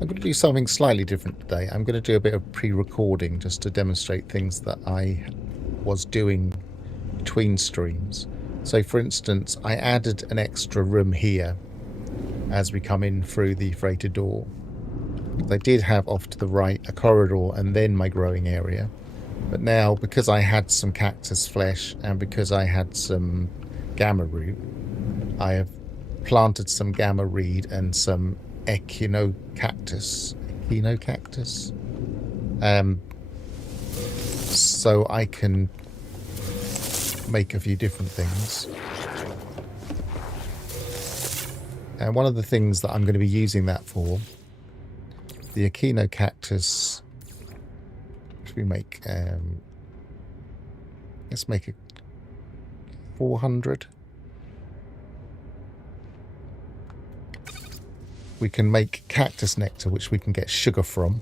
I'm going to do something slightly different today. I'm going to do a bit of pre-recording just to demonstrate things that I was doing between streams. So for instance, I added an extra room here as we come in through the freighter door. I did have off to the right a corridor and then my growing area. But now, because I had some cactus flesh and because I had some gamma root, I have planted some gamma reed and some echinocactus. So I can make a few different things. And one of the things that I'm going to be using that for, the echinocactus, should we make, let's make it 400. We can make cactus nectar, which we can get sugar from.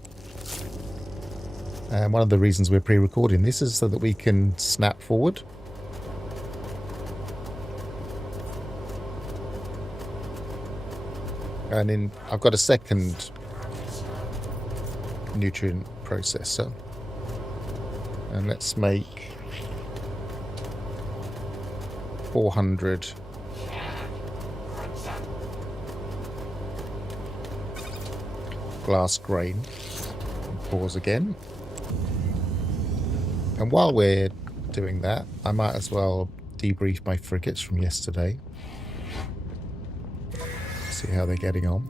And one of the reasons we're pre-recording this is so that we can snap forward. And then I've got a second nutrient processor. And let's make 400 glass grain. Pause again. And while we're doing that, I might as well debrief my frigates from yesterday. See how they're getting on.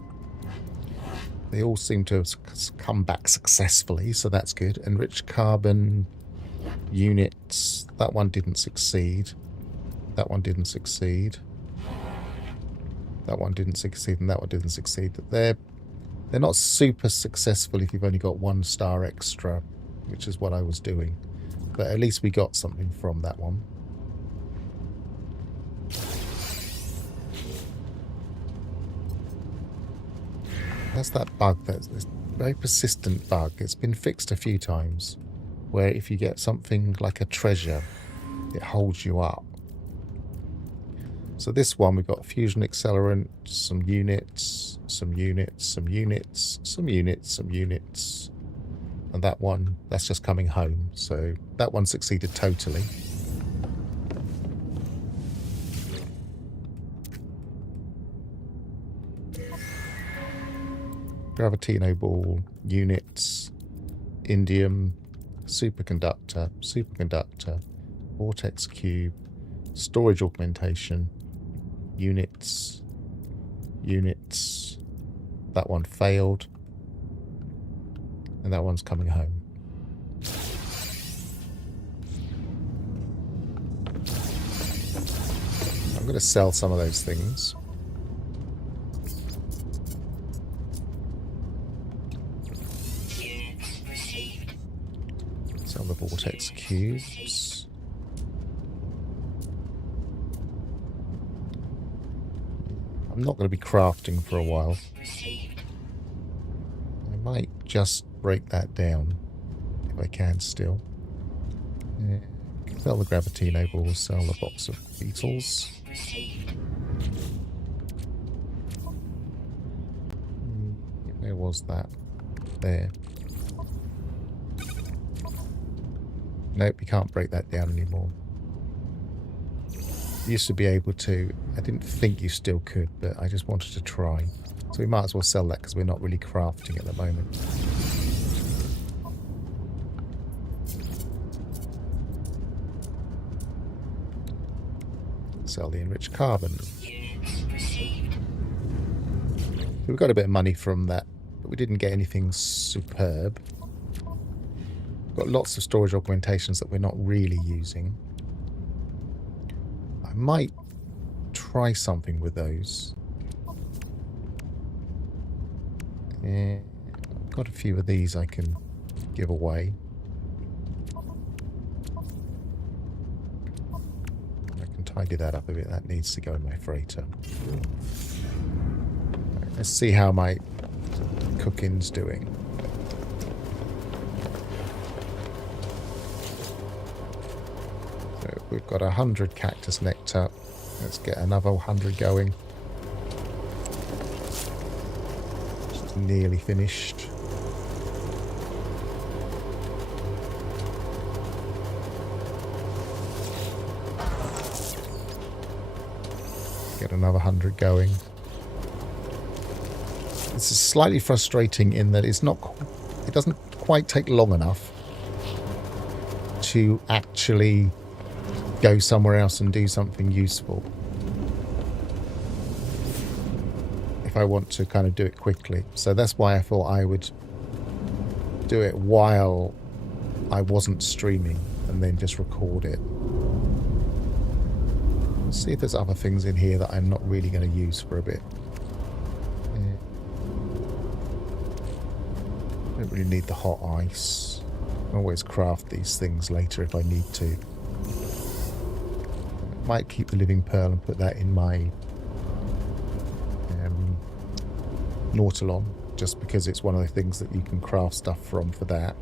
They all seem to have come back successfully, so that's good. Enriched carbon units. That one didn't succeed. That one didn't succeed. That one didn't succeed, and that one didn't succeed. They're not super successful if you've only got 1 star extra, which is what I was doing. But at least we got something from that one. That's that bug, that's this very persistent bug. It's been fixed a few times, where if you get something like a treasure, it holds you up. So this one, we've got fusion accelerant, some units, some units, some units, some units, some units. And that one, that's just coming home. So that one succeeded totally. Gravitino ball, units, indium, superconductor, superconductor, vortex cube, storage augmentation, units, units. That one failed. And that one's coming home. I'm going to sell some of those things. Sell the vortex cubes. I'm not going to be crafting for a while. I might just break that down if I can still. Yeah. Sell the Gravitino balls, sell the box of beetles. Where was that? There. Nope, you can't break that down anymore. You used to be able to. I didn't think you still could, but I just wanted to try. So we might as well sell that because we're not really crafting at the moment. Sell the enriched carbon. We got a bit of money from that, but we didn't get anything superb. Got lots of storage augmentations that we're not really using. I might try something with those. Yeah, I've got a few of these I can give away. I can tidy that up a bit. That needs to go in my freighter. Right, let's see how my cooking's doing. So we've got 100 cactus nectar. Let's get another 100 going. nearly finished. Get another 100 going. This is slightly frustrating in that it doesn't quite take long enough to actually go somewhere else and do something useful. If I want to kind of do it quickly. So that's why I thought I would do it while I wasn't streaming and then just record it. Let's see if there's other things in here that I'm not really going to use for a bit. Don't really need the hot ice. I can always craft these things later if I need to. Might keep the living pearl and put that in my Nautilon, just because it's one of the things that you can craft stuff from for that.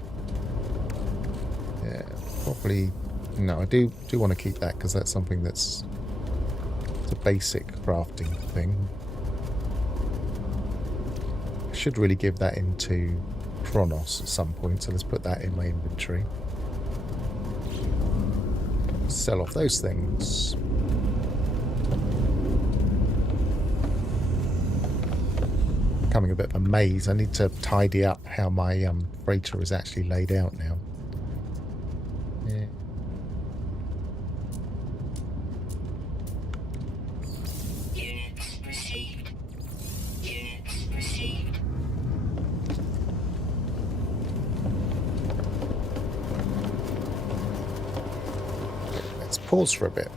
Yeah, probably. No, I do want to keep that because that's something that's a basic crafting thing. I should really give that into Chronos at some point, so let's put that in my inventory. Sell off those things. Becoming a bit of a maze. I need to tidy up how my freighter is actually laid out now. Yeah. Units received. Units received. Let's pause for a bit.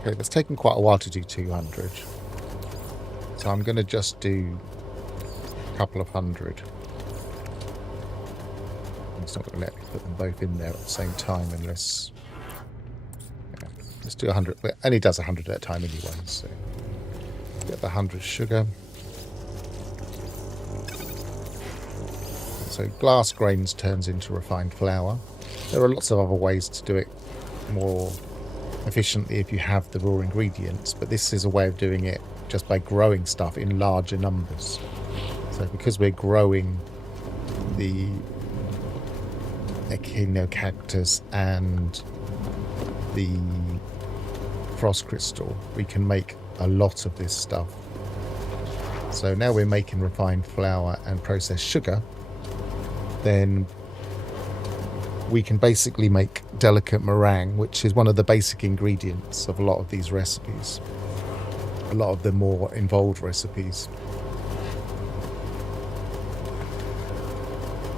Okay, it's taken quite a while to do 200. So I'm going to just do a couple of 100. It's not going to let me put them both in there at the same time unless... Yeah, let's do 100. It only does 100 at a time anyway, so... Get the 100 sugar. So glass grains turns into refined flour. There are lots of other ways to do it more efficiently if you have the raw ingredients, but this is a way of doing it just by growing stuff in larger numbers. So because we're growing the echinocactus and the frost crystal, we can make a lot of this stuff. So now we're making refined flour and processed sugar, then we can basically make delicate meringue, which is one of the basic ingredients of a lot of these recipes. A lot of the more involved recipes.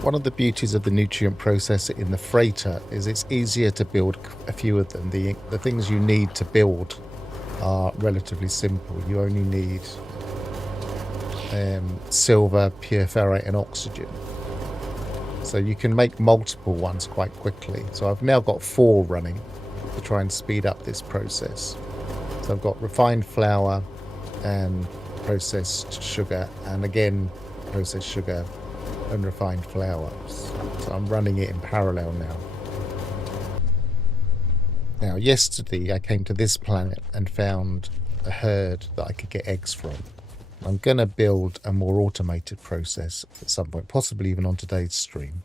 One of the beauties of the nutrient processor in the freighter is it's easier to build a few of them. The things you need to build are relatively simple. You only need silver, pure ferrite and oxygen. So you can make multiple ones quite quickly. So I've now got 4 running to try and speed up this process. So I've got refined flour and processed sugar, and again processed sugar and refined flour. So I'm running it in parallel now. Now yesterday I came to this planet and found a herd that I could get eggs from. I'm going to build a more automated process at some point, possibly even on today's stream.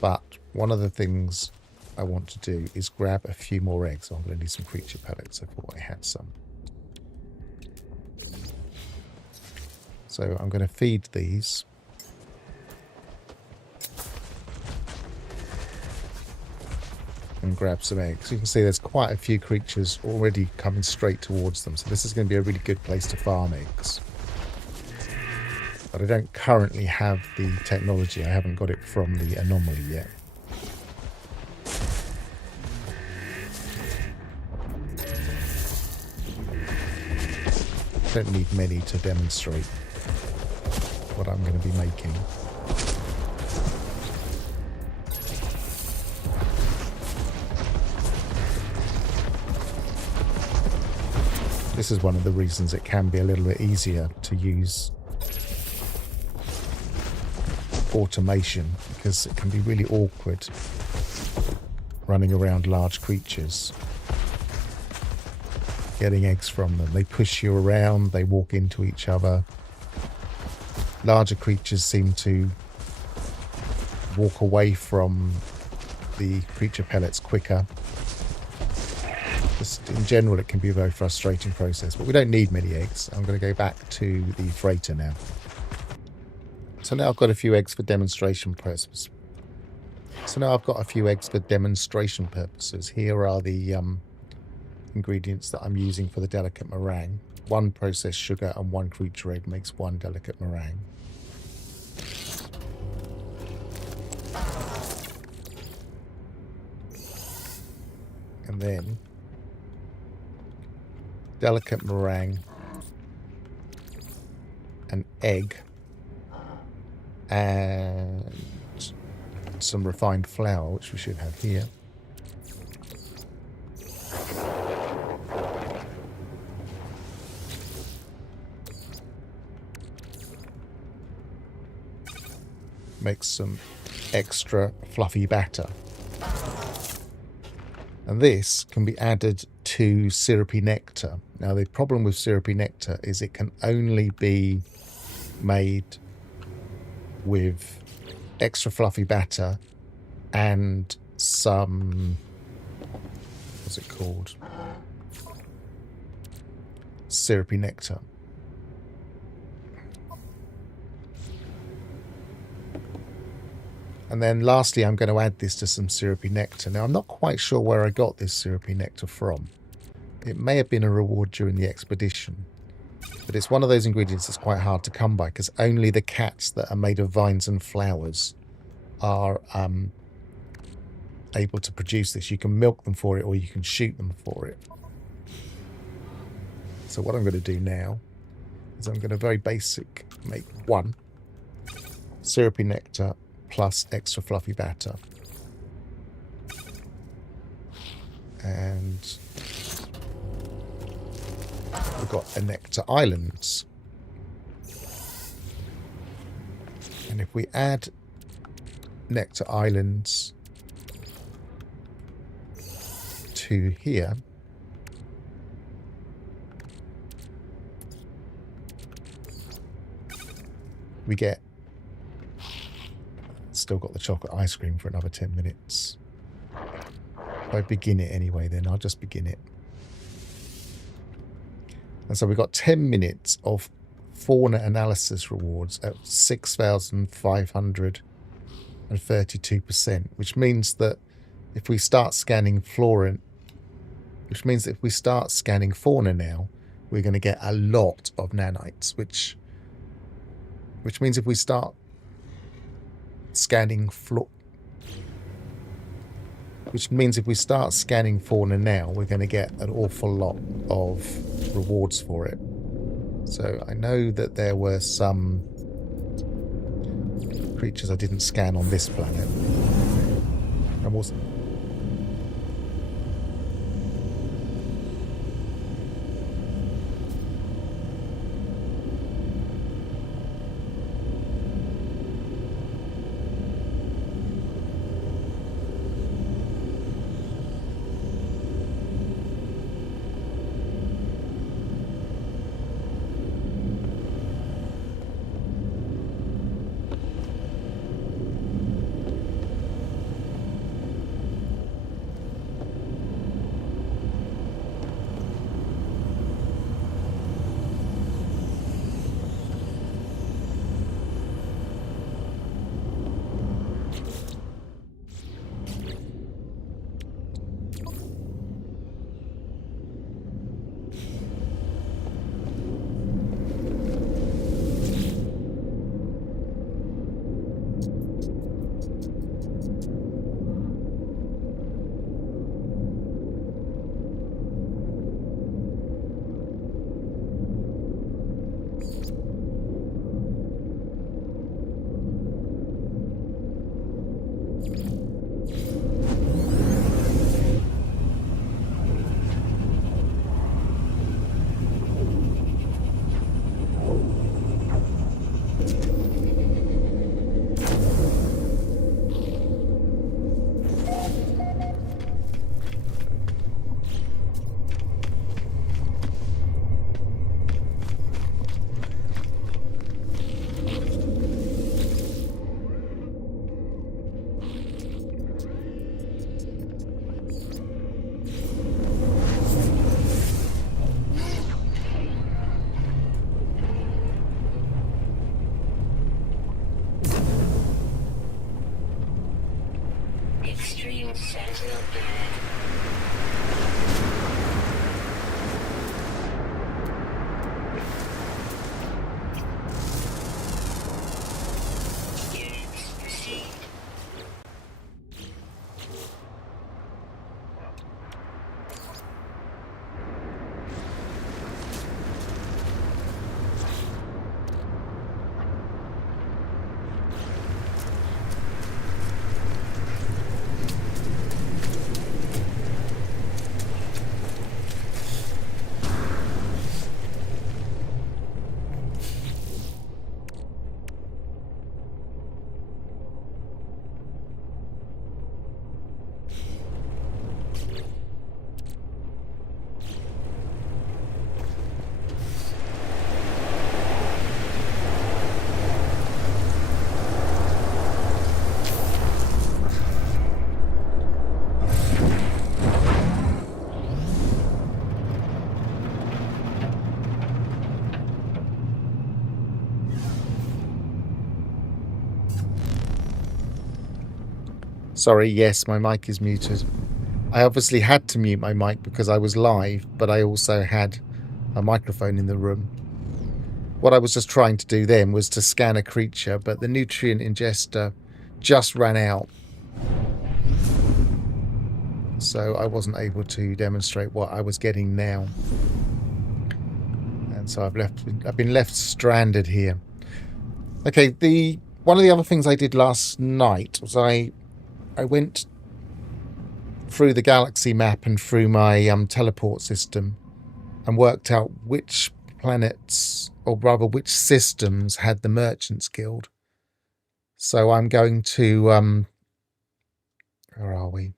But one of the things I want to do is grab a few more eggs. I'm going to need some creature pellets. I thought I had some. So I'm going to feed these. And grab some eggs. You can see there's quite a few creatures already coming straight towards them. So this is going to be a really good place to farm eggs. But I don't currently have the technology. I haven't got it from the anomaly yet. Don't need many to demonstrate what I'm going to be making. This is one of the reasons it can be a little bit easier to use automation, because it can be really awkward running around large creatures getting eggs from them. They push you around, they walk into each other. larger creatures seem to walk away from the creature pellets quicker. Just in general, it can be a very frustrating process, but we don't need many eggs. I'm going to go back to the freighter now. So now I've got a few eggs for demonstration purposes. Here are the ingredients that I'm using for the delicate meringue. 1 processed sugar and 1 creature egg makes 1 delicate meringue. And then delicate meringue, an egg, and some refined flour, which we should have here. Makes some extra fluffy batter. And this can be added to syrupy nectar. Now, the problem with syrupy nectar is it can only be made with extra fluffy batter and some, what's it called? Syrupy nectar. And then lastly, I'm going to add this to some syrupy nectar. Now, I'm not quite sure where I got this syrupy nectar from. It may have been a reward during the expedition. But it's one of those ingredients that's quite hard to come by, because only the cats that are made of vines and flowers are able to produce this. You can milk them for it, or you can shoot them for it. So what I'm going to do now is I'm going to very basic make 1 syrupy nectar plus extra fluffy batter. And we've got a nectar islands. And if we add nectar islands to here, we get, still got the chocolate ice cream for another 10 minutes. If I begin it anyway, then I'll just begin it. And so we've got 10 minutes of fauna analysis rewards at 6,532%, which means that if we start scanning fauna now, we're going to get a lot of nanites, which means if we start scanning fauna now, we're going to get an awful lot of rewards for it. So I know that there were some creatures I didn't scan on this planet. I'm also Sorry, yes, my mic is muted. I obviously had to mute my mic because I was live, but I also had a microphone in the room. What I was just trying to do then was to scan a creature, but the nutrient ingester just ran out. So I wasn't able to demonstrate what I was getting now. And so I've been left stranded here. Okay, one of the other things I did last night was I went through the galaxy map and through my teleport system and worked out which planets, or rather which systems, had the Merchants Guild. So I'm going to where are we?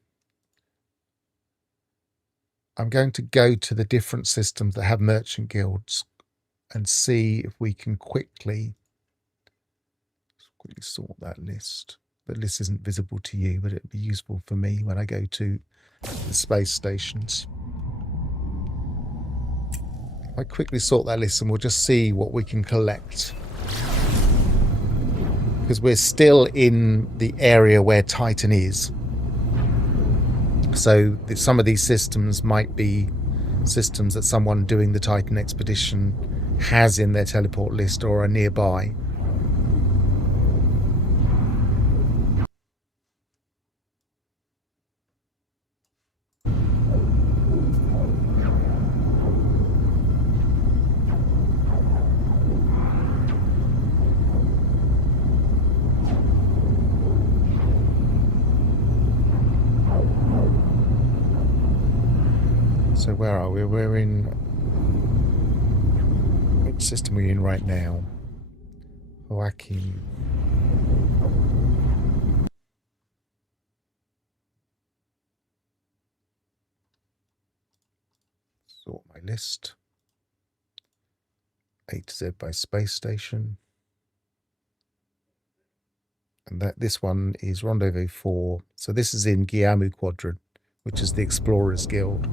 I'm going to go to the different systems that have merchant guilds and see if we can quickly sort that list. The list isn't visible to you, but it'll be useful for me when I go to the space stations. I quickly sort that list and we'll just see what we can collect. Because we're still in the area where Titan is. So some of these systems might be systems that someone doing the Titan expedition has in their teleport list or are nearby. So where are we? We're in... Which system are we in right now? Joachim. Sort my list. A to Z by space station. And this one is Rendezvous 4. So this is in Guillermo Quadrant, which is the Explorers Guild.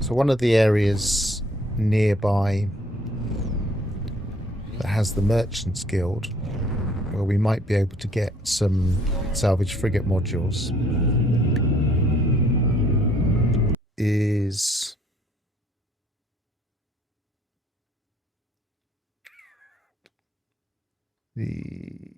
So one of the areas nearby that has the Merchants Guild, where we might be able to get some salvage frigate modules, is the...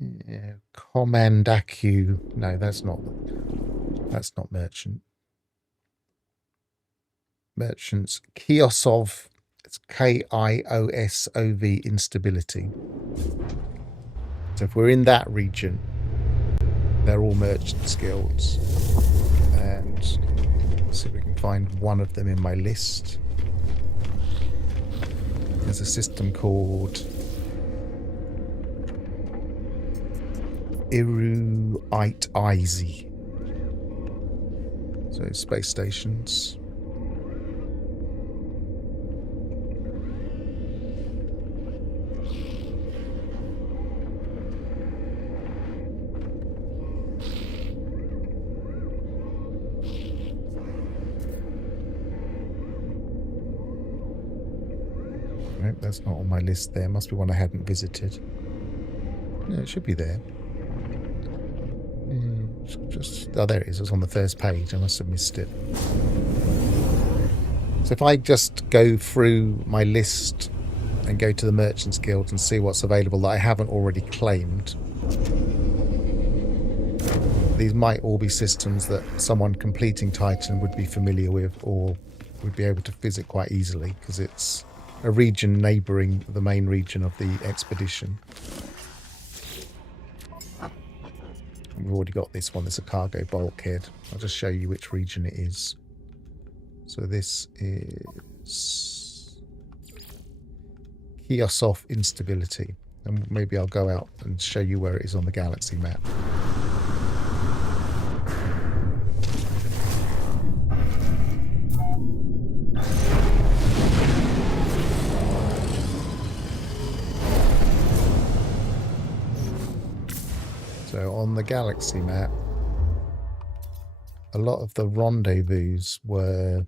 Yeah, Commandacu. No, that's not merchant. Merchants. Kiosov. It's Kiosov instability. So if we're in that region, they're all merchant guilds. And see if we can find one of them in my list. There's a system called Iruite Izi. So space stations. Nope, that's not on my list there. Must be one I hadn't visited. No, it should be there. Oh, there it is. It's on the first page. I must have missed it. So if I just go through my list and go to the Merchants Guild and see what's available that I haven't already claimed, these might all be systems that someone completing Titan would be familiar with or would be able to visit quite easily because it's a region neighbouring the main region of the expedition. We've already got this one. There's a cargo bulkhead. I'll just show you which region it is. So this is Kiosov instability. And maybe I'll go out and show you where it is on the galaxy map. So on the galaxy map, a lot of the rendezvous were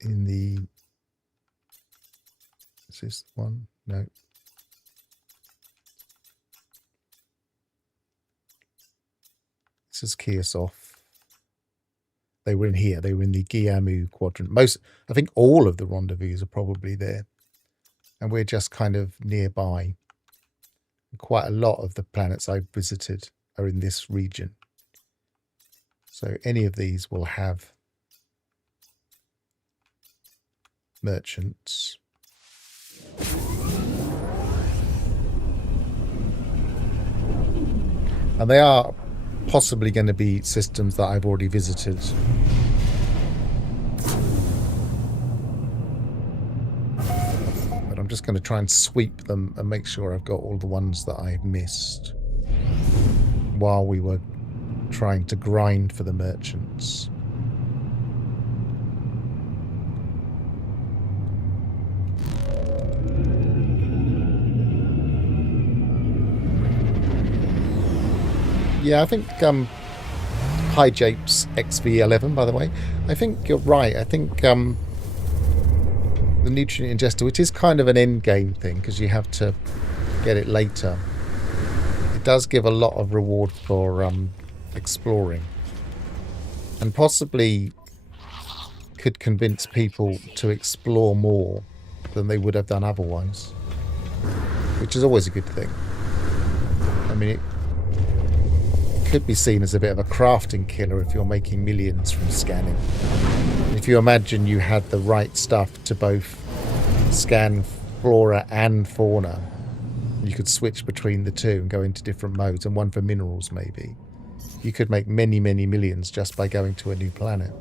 in the... Is this one? No. This is Kiosov. They were in here. They were in the Giamu quadrant. I think all of the rendezvous are probably there. And we're just kind of nearby. Quite a lot of the planets I've visited are in this region. So any of these will have merchants. And they are possibly going to be systems that I've already visited. But I'm just going to try and sweep them and make sure I've got all the ones that I've missed while we were trying to grind for the merchants. Yeah, I think hi Japes XV11, by the way. I think you're right. I think the nutrient ingester, which is kind of an end game thing because you have to get it later, it does give a lot of reward for exploring, and possibly could convince people to explore more than they would have done otherwise, which is always a good thing. I mean, it could be seen as a bit of a crafting killer if you're making millions from scanning. If you imagine you had the right stuff to both scan flora and fauna, you could switch between the two and go into different modes, and one for minerals maybe. You could make many, many millions just by going to a new planet.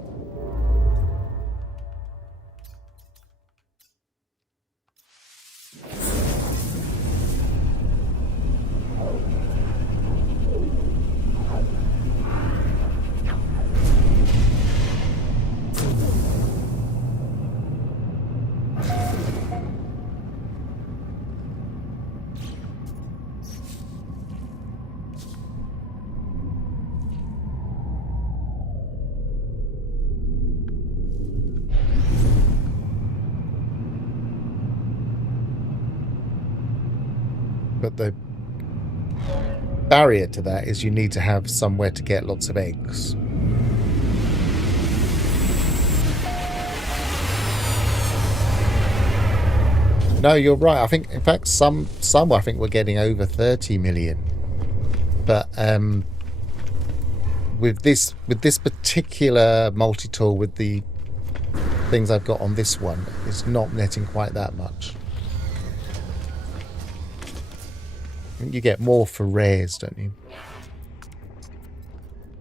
But the barrier to that is you need to have somewhere to get lots of eggs. No, you're right. I think, in fact, some I think we're getting over 30 million. But with this particular multi-tool, with the things I've got on this one, it's not netting quite that much. You get more for rares, don't you?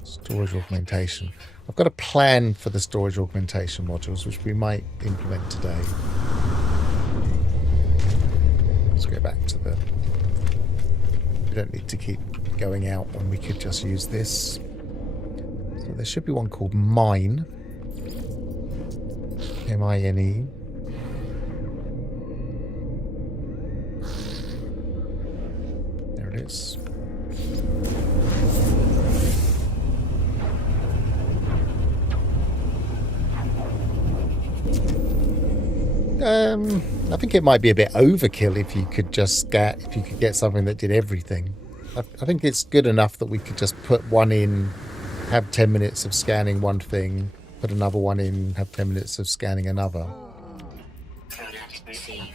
Storage augmentation. I've got a plan for the storage augmentation modules, which we might implement today. Let's go back to the... We don't need to keep going out when we could just use this. So there should be one called Mine. M-I-N-E. Is. I think it might be a bit overkill if you could just get something that did everything. I think it's good enough that we could just put one in, have 10 minutes of scanning one thing, put another one in, have 10 minutes of scanning another. Product received.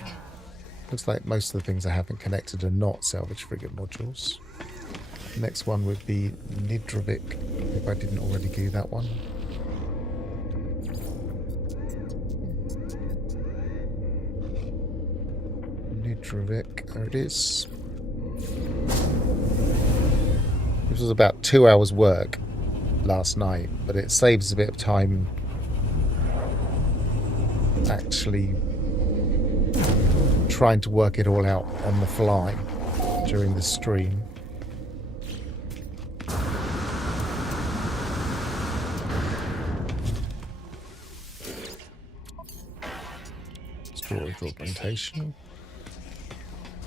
Looks like most of the things I haven't connected are not salvage frigate modules. The next one would be Nidrovik, if I didn't already do that one. Nidrovik, there it is. This was about 2 hours work last night, but it saves a bit of time actually trying to work it all out on the fly during the stream. Storage augmentation.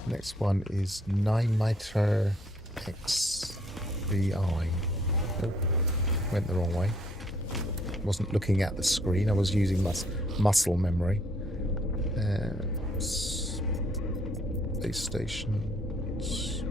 Next one is 9 meter XVI. Oh, went the wrong way. Wasn't looking at the screen. I was using muscle memory. Space stations.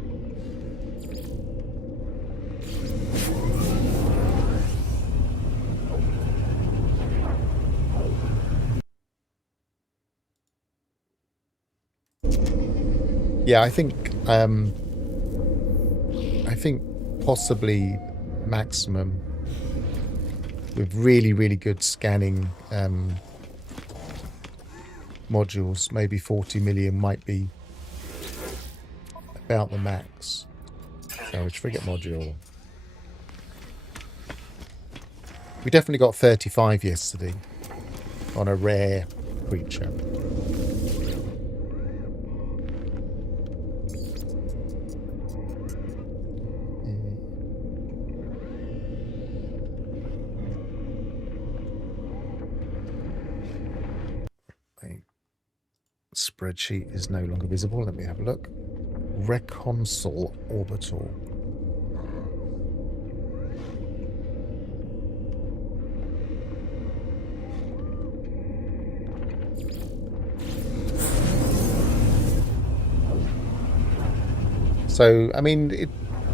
Yeah, I think possibly maximum with really, really good scanning modules, maybe 40 million might be about the max. So frigate module. We definitely got 35 yesterday on a rare creature. Spreadsheet is no longer visible. Let me have a look. Reconsol orbital. So, I mean, it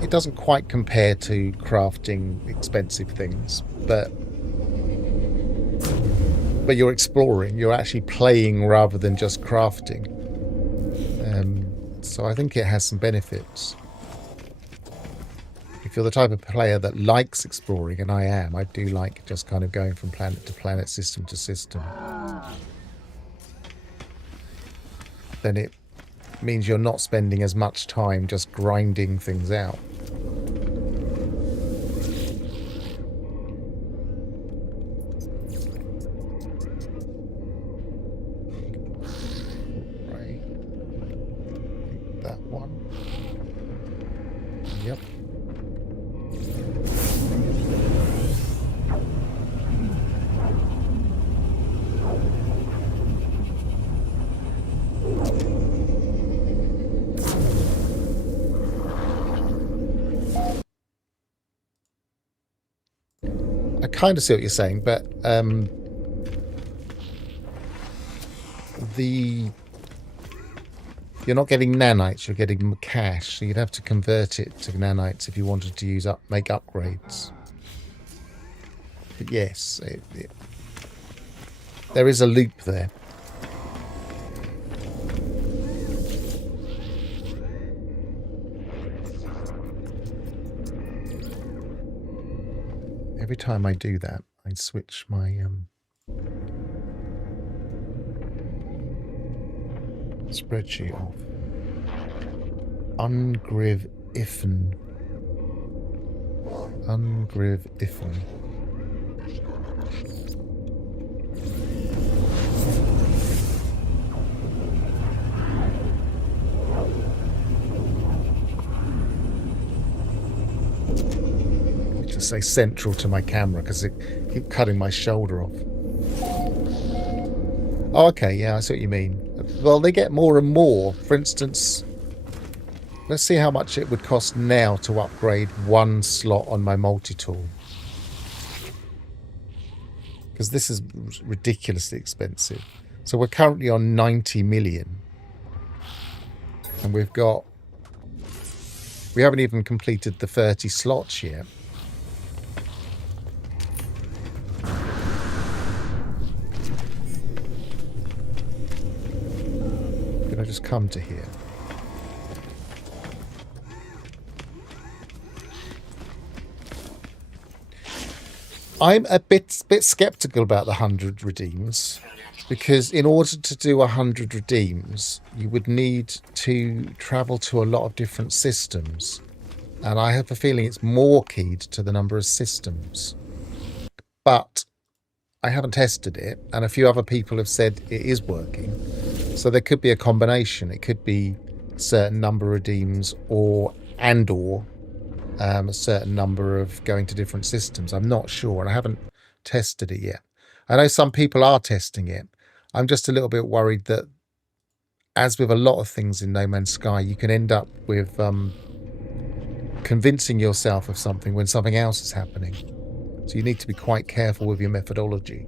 doesn't quite compare to crafting expensive things, but you're exploring, you're actually playing rather than just crafting. So I think it has some benefits. If you're the type of player that likes exploring, and I am, I do like just kind of going from planet to planet, system to system, then it means you're not spending as much time just grinding things out. I kind of see what you're saying, but you're not getting nanites, you're getting cash, so you'd have to convert it to nanites if you wanted to make upgrades. But yes, there is a loop there. Every time I do that, I switch my spreadsheet off. Ungriv Ifen. To say central to my camera because it keeps cutting my shoulder off. Oh, okay, yeah, I see what you mean. Well, they get more and more. For instance, let's see how much it would cost now to upgrade one slot on my multi-tool. Because this is ridiculously expensive. So we're currently on 90 million. And we haven't even completed the 30 slots yet. Can I just come to here? I'm a bit skeptical about the 100 redeems, because in order to do 100 redeems, you would need to travel to a lot of different systems. And I have a feeling it's more keyed to the number of systems. But I haven't tested it, and a few other people have said it is working. So there could be a combination. It could be a certain number of redeems or a certain number of going to different systems. I'm not sure, and I haven't tested it yet. I know some people are testing it. I'm just a little bit worried that, as with a lot of things in No Man's Sky, you can end up with convincing yourself of something when something else is happening. So you need to be quite careful with your methodology.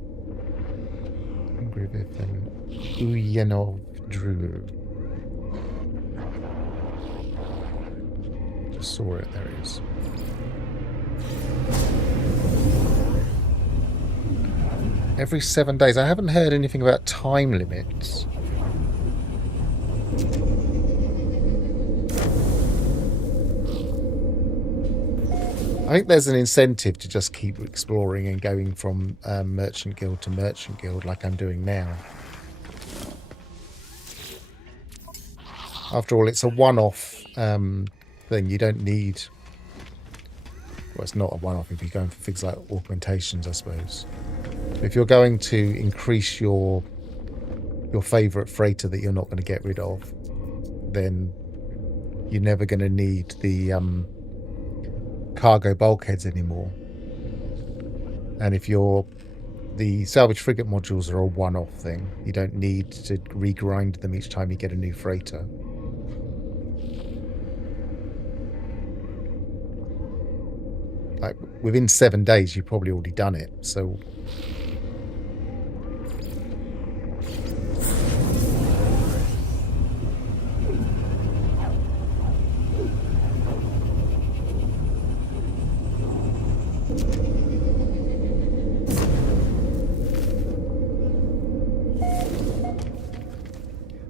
Griffith and Uyanov Drew. Just saw it. There it is. Every 7 days. I haven't heard anything about time limits. I think there's an incentive to just keep exploring and going from Merchant Guild to Merchant Guild like I'm doing now. After all, it's a one-off thing. You don't need... Well, it's not a one-off if you're going for things like augmentations, I suppose. If you're going to increase your favourite freighter that you're not going to get rid of, then you're never going to need the cargo bulkheads anymore. And if the salvage frigate modules are a one-off thing, you don't need to regrind them each time you get a new freighter. Like within 7 days, you've probably already done it. So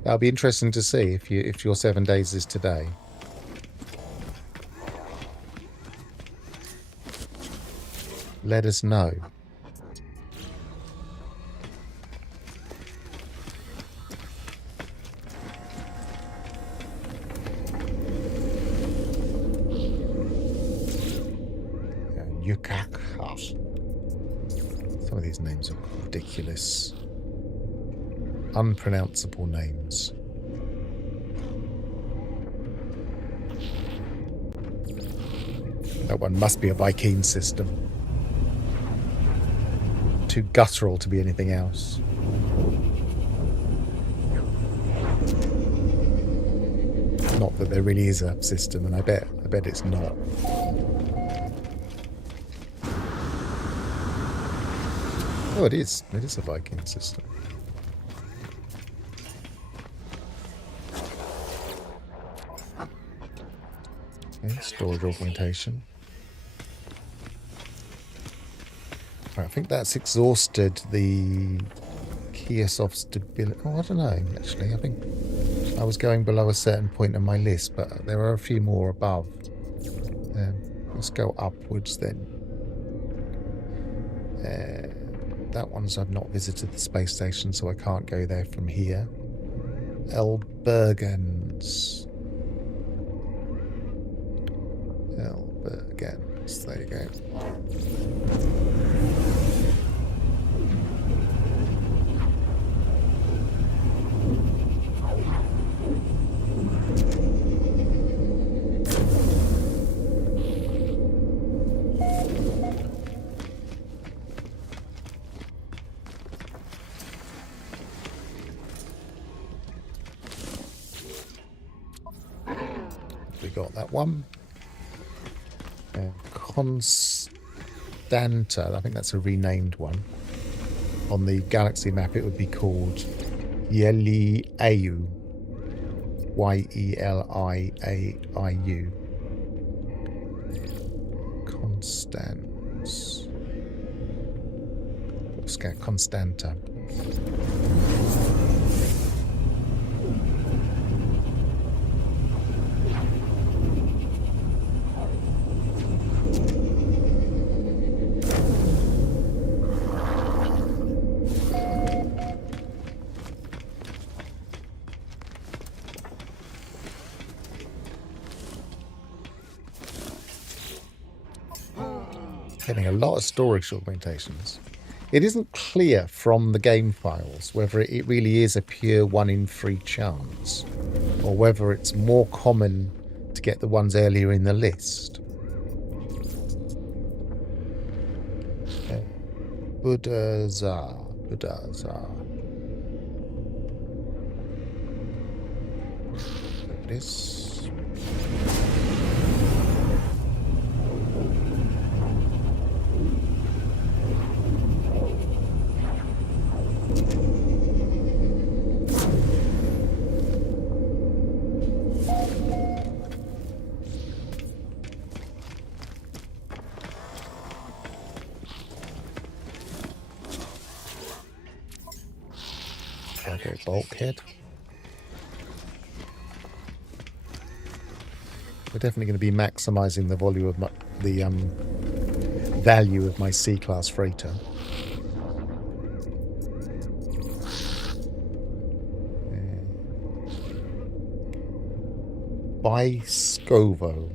that'll be interesting to see if your 7 days is today. Let us know. Yukak. Some of these names are ridiculous. Unpronounceable names. That one must be a Viking system. Too guttural to be anything else. Not that there really is a system, and I bet it's not. Oh, it is. It is a Viking system. Okay, storage augmentation. Right, I think that's exhausted the Kiesoft stability. Oh, I don't know, actually. I think I was going below a certain point on my list, but there are a few more above. Let's go upwards then. That one's I've not visited the space station, so I can't go there from here. Elbergens. Elbergens, there you go. We got that one. Constanta, I think that's a renamed one. On the galaxy map, it would be called Yeliaiu. Yeliaiu. Constance. Constanta. Getting a lot of storage augmentations. It isn't clear from the game files whether it really is a pure 1 in 3 chance, or whether it's more common to get the ones earlier in the list. Okay. Buddha-za. There it is. Okay, bulkhead. We're definitely going to be maximizing the volume of value of my C-class freighter. By Scovo.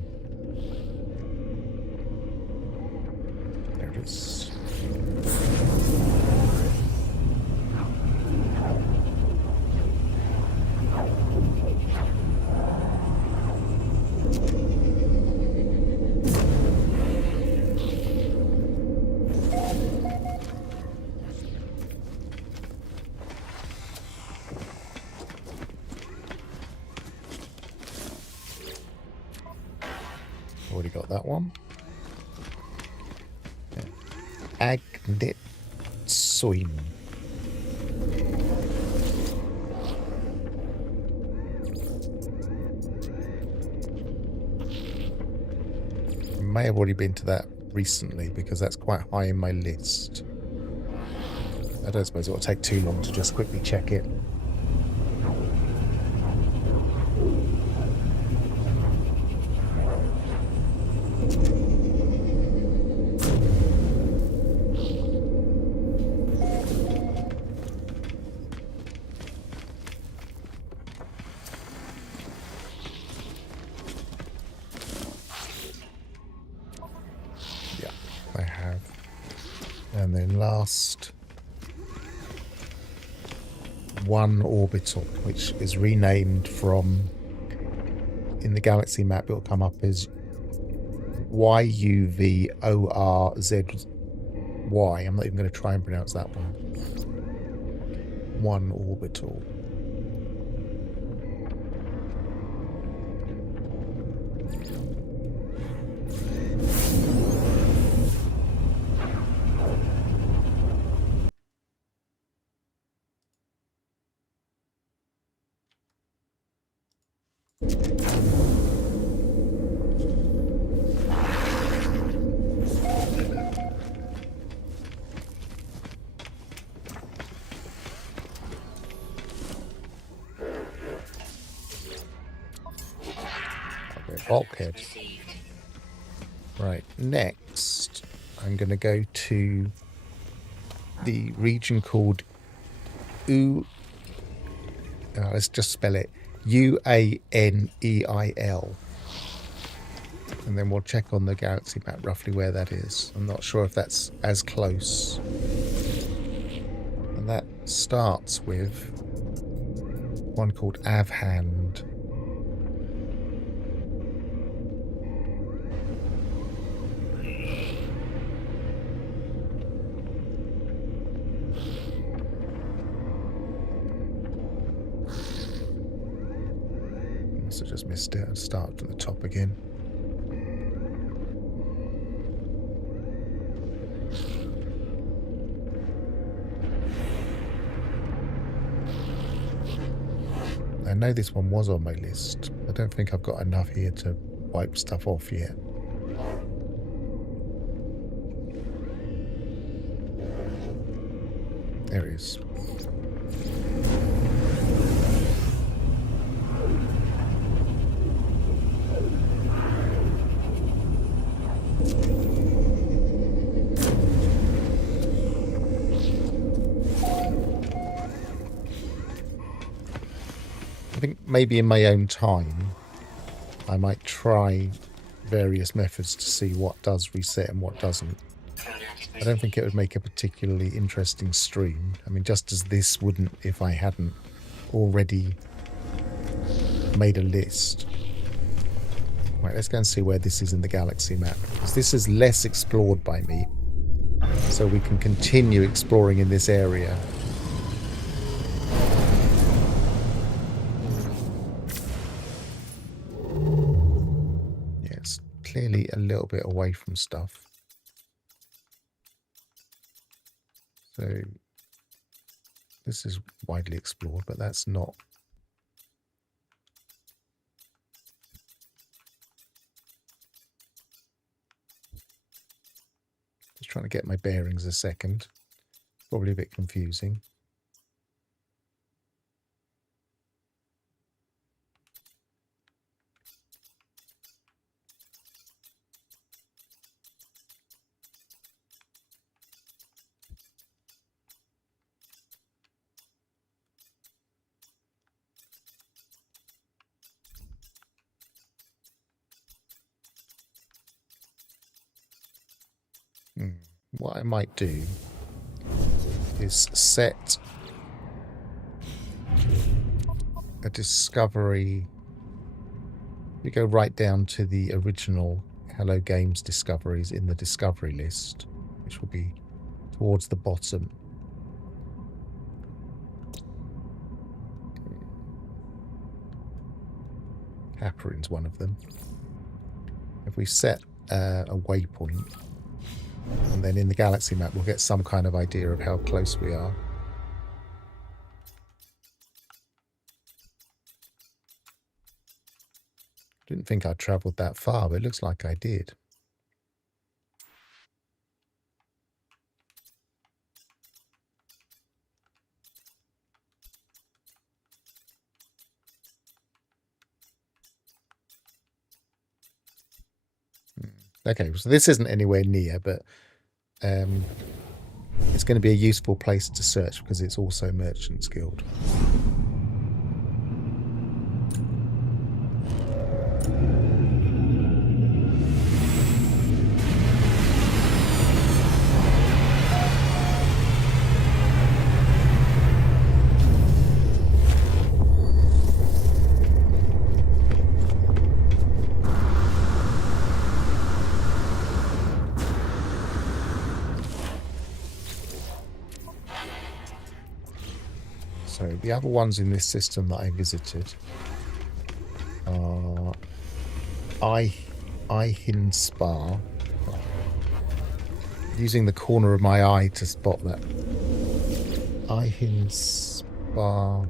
There it is. Already got that one. Yeah. Agnitsuin. May have already been to that recently because that's quite high in my list. I don't suppose it will take too long to just quickly check it. I have. And then last, one orbital, which is renamed from, in the galaxy map it will come up as YUVORZY. I'm not even going to try and pronounce that one. One orbital. Bulkhead. Right, next I'm going to go to the region called let's just spell it UANEIL, and then we'll check on the galaxy map roughly where that is. I'm not sure if that's as close, and that starts with one called Avhand. So just missed it and start from the top again. I know this one was on my list. I don't think I've got enough here to wipe stuff off yet. There it is. I think maybe in my own time I might try various methods to see what does reset and what doesn't. I don't think it would make a particularly interesting stream. I mean, just as this wouldn't if I hadn't already made a list. Right, let's go and see where this is in the galaxy map, because this is less explored by me, so we can continue exploring in this area. Yeah, it's clearly a little bit away from stuff. So this is widely explored, but that's not. Just trying to get my bearings a second. Probably a bit confusing. What I might do is set a discovery. We go right down to the original Hello Games discoveries in the discovery list, which will be towards the bottom. Haparin's one of them. If we set a waypoint, and then in the galaxy map we'll get some kind of idea of how close we are. Didn't think I'd travelled that far, but it looks like I did. Okay, so this isn't anywhere near, but it's going to be a useful place to search because it's also Merchants Guild. So the other ones in this system that I visited are Ihin Spa. Using the corner of my eye to spot that. Ihin Spa.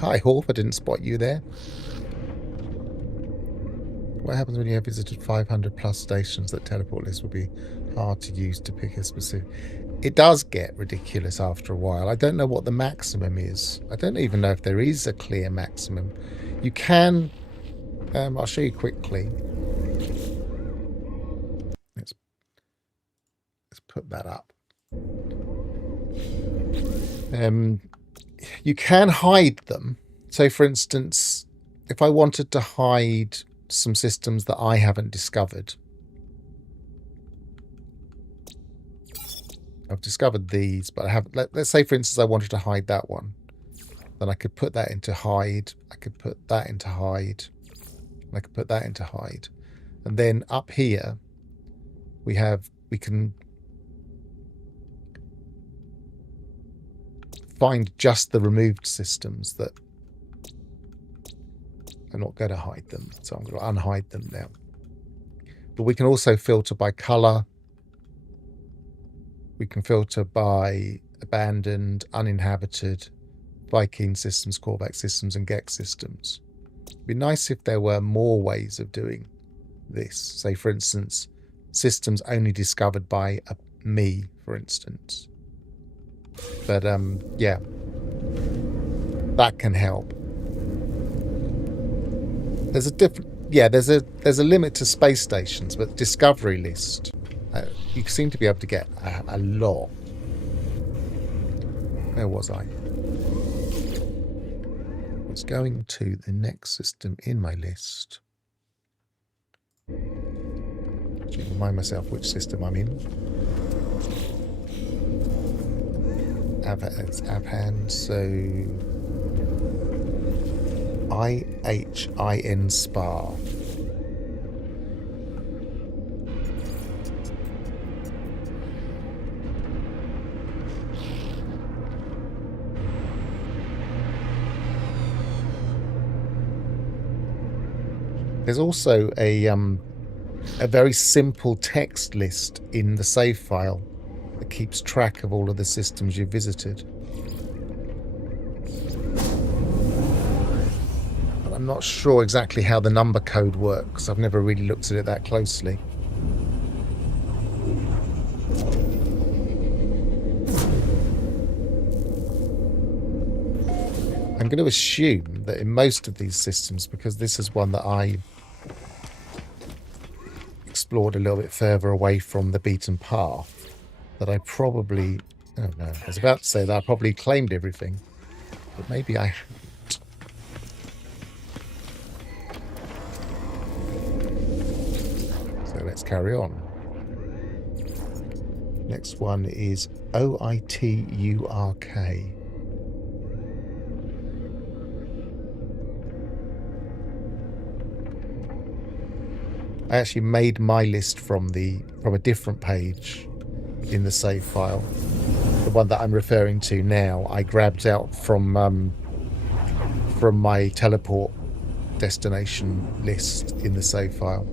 Hi, Horf, I didn't spot you there. What happens when you have visited 500 plus stations? That teleport list will be hard to use to pick a specific... It does get ridiculous after a while. I don't know what the maximum is. I don't even know if there is a clear maximum. You can... I'll show you quickly. Let's put that up. You can hide them. So, for instance, if I wanted to hide some systems that I haven't discovered, I've discovered these, but I haven't. Let's say, for instance, I wanted to hide that one. Then I could put that into hide. I could put that into hide. And I could put that into hide. And then up here, we can find just the removed systems that I'm not going to hide them, so I'm going to unhide them now. But we can also filter by color. We can filter by abandoned, uninhabited, Viking systems, Korvax systems, and Gex systems. It'd be nice if there were more ways of doing this. Say, for instance, systems only discovered by me, for instance. But yeah, that can help. There's a different, yeah. There's a limit to space stations, but discovery list, you seem to be able to get a lot. Where was I? I was going to the next system in my list. Actually, remind myself which system I'm in. It's Abhan, so IHIN Spa. There's also a very simple text list in the save file that keeps track of all of the systems you've visited. But I'm not sure exactly how the number code works. I've never really looked at it that closely. I'm going to assume that in most of these systems, because this is one that I explored a little bit further away from the beaten path, that I probably, I don't know, I was about to say that I probably claimed everything, but maybe I haven't. So let's carry on. Next one is OITURK. I actually made my list from a different page in the save file. The one that I'm referring to now, I grabbed out from my teleport destination list in the save file.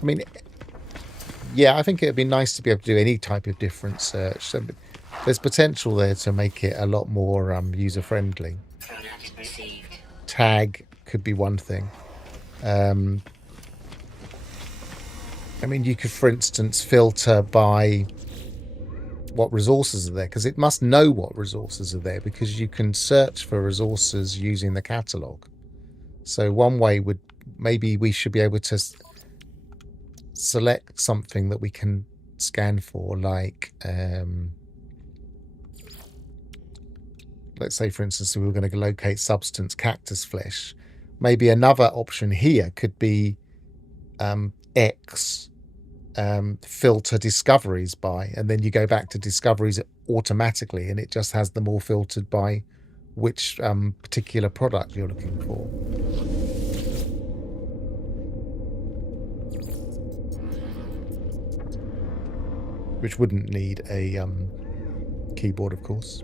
I mean, yeah, I think it'd be nice to be able to do any type of different search. So there's potential there to make it a lot more user-friendly. Tag could be one thing. I mean, you could, for instance, filter by what resources are there, because it must know what resources are there, because you can search for resources using the catalogue. So one way would, maybe we should be able to select something that we can scan for, like let's say, for instance, we were going to locate substance cactus flesh. Maybe another option here could be X filter discoveries by, and then you go back to discoveries automatically, and it just has them all filtered by which particular product you're looking for. Which wouldn't need a keyboard, of course.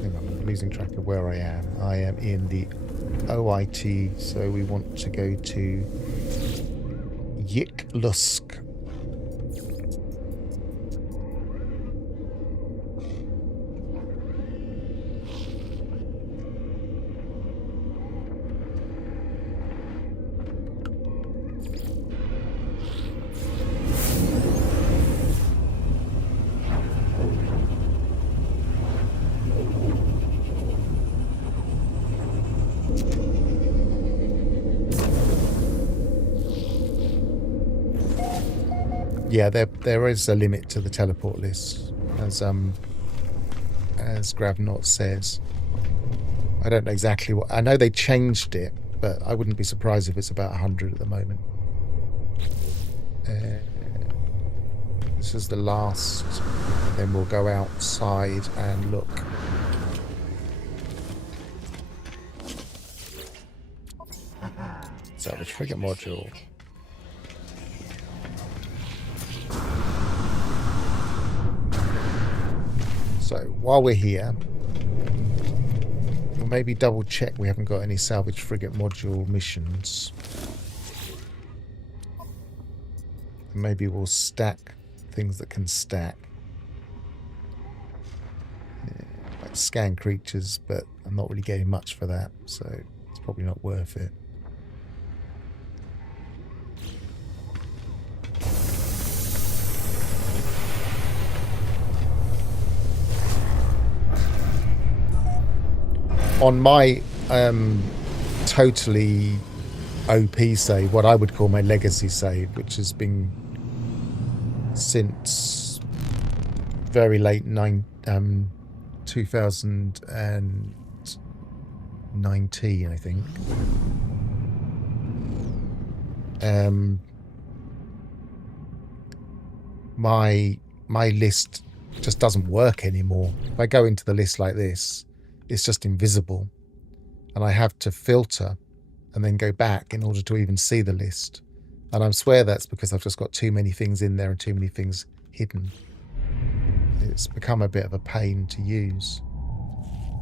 Hang on, I'm losing track of where I am. I am in the OIT, so we want to go to Yiklusk. Yeah, there is a limit to the teleport list, as Gravnot says. I don't know exactly what. I know they changed it, but I wouldn't be surprised if it's about 100 at the moment. This is the last. Then we'll go outside and look. Salvage frigate module. So while we're here, we'll maybe double check we haven't got any salvage frigate module missions. Maybe we'll stack things that can stack. Yeah, like scan creatures, but I'm not really getting much for that, so it's probably not worth it. on my totally OP save, what I would call my legacy save, which has been since very late 2019, I think. My list just doesn't work anymore. If I go into the list like this, it's just invisible, and I have to filter and then go back in order to even see the list. And I swear that's because I've just got too many things in there and too many things hidden. It's become a bit of a pain to use,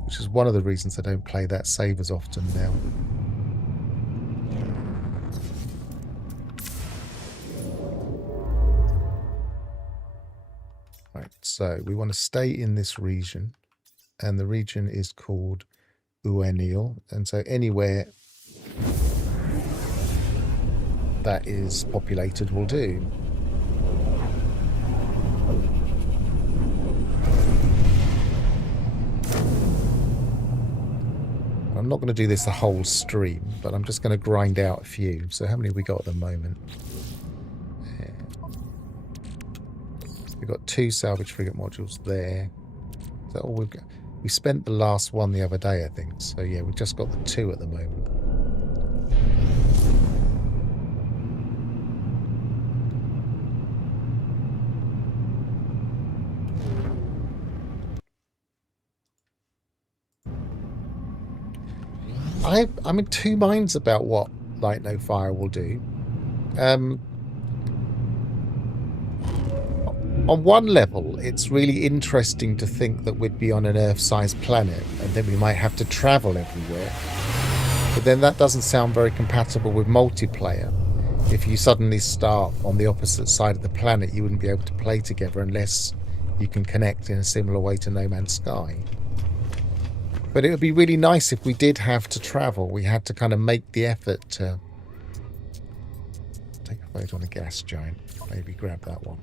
which is one of the reasons I don't play that save as often now. Right, so we want to stay in this region, and the region is called Uenil, and so anywhere that is populated will do. I'm not going to do this the whole stream, but I'm just going to grind out a few. So how many have we got at the moment? We've got 2 salvage frigate modules there. Is that all we've got? We spent the last one the other day, I think. So yeah, we've just got the 2 at the moment. I'm in 2 minds about what Light No Fire will do. On one level, it's really interesting to think that we'd be on an Earth-sized planet, and then we might have to travel everywhere. But then that doesn't sound very compatible with multiplayer. If you suddenly start on the opposite side of the planet, you wouldn't be able to play together unless you can connect in a similar way to No Man's Sky. But it would be really nice if we did have to travel. We had to kind of make the effort to take a photo on a gas giant. Maybe grab that one.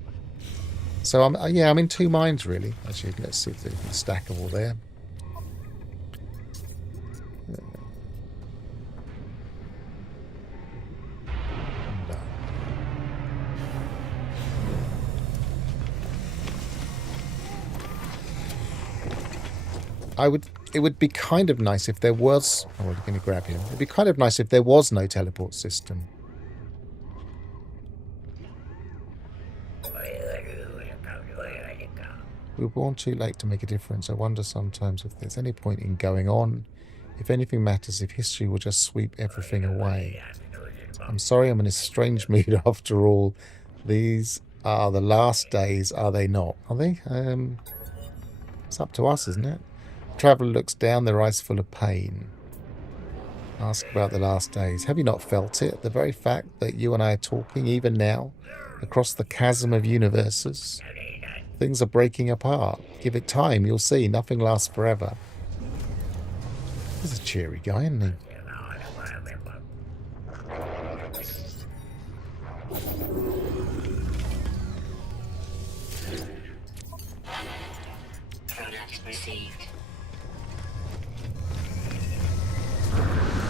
So I'm in 2 minds really. Actually, let's see if there's a stackable there. It would be kind of nice if there was... Oh, we're going to grab him. It'd be kind of nice if there was no teleport system. We were born too late to make a difference. I wonder sometimes if there's any point in going on. If anything matters, if history will just sweep everything away. I'm sorry I'm in a strange mood after all. These are the last days, are they not? Are they? It's up to us, isn't it? Traveller looks down, their eyes full of pain. Ask about the last days. Have you not felt it? The very fact that you and I are talking, even now, across the chasm of universes. Things are breaking apart. Give it time, you'll see. Nothing lasts forever. He's a cheery guy, isn't he?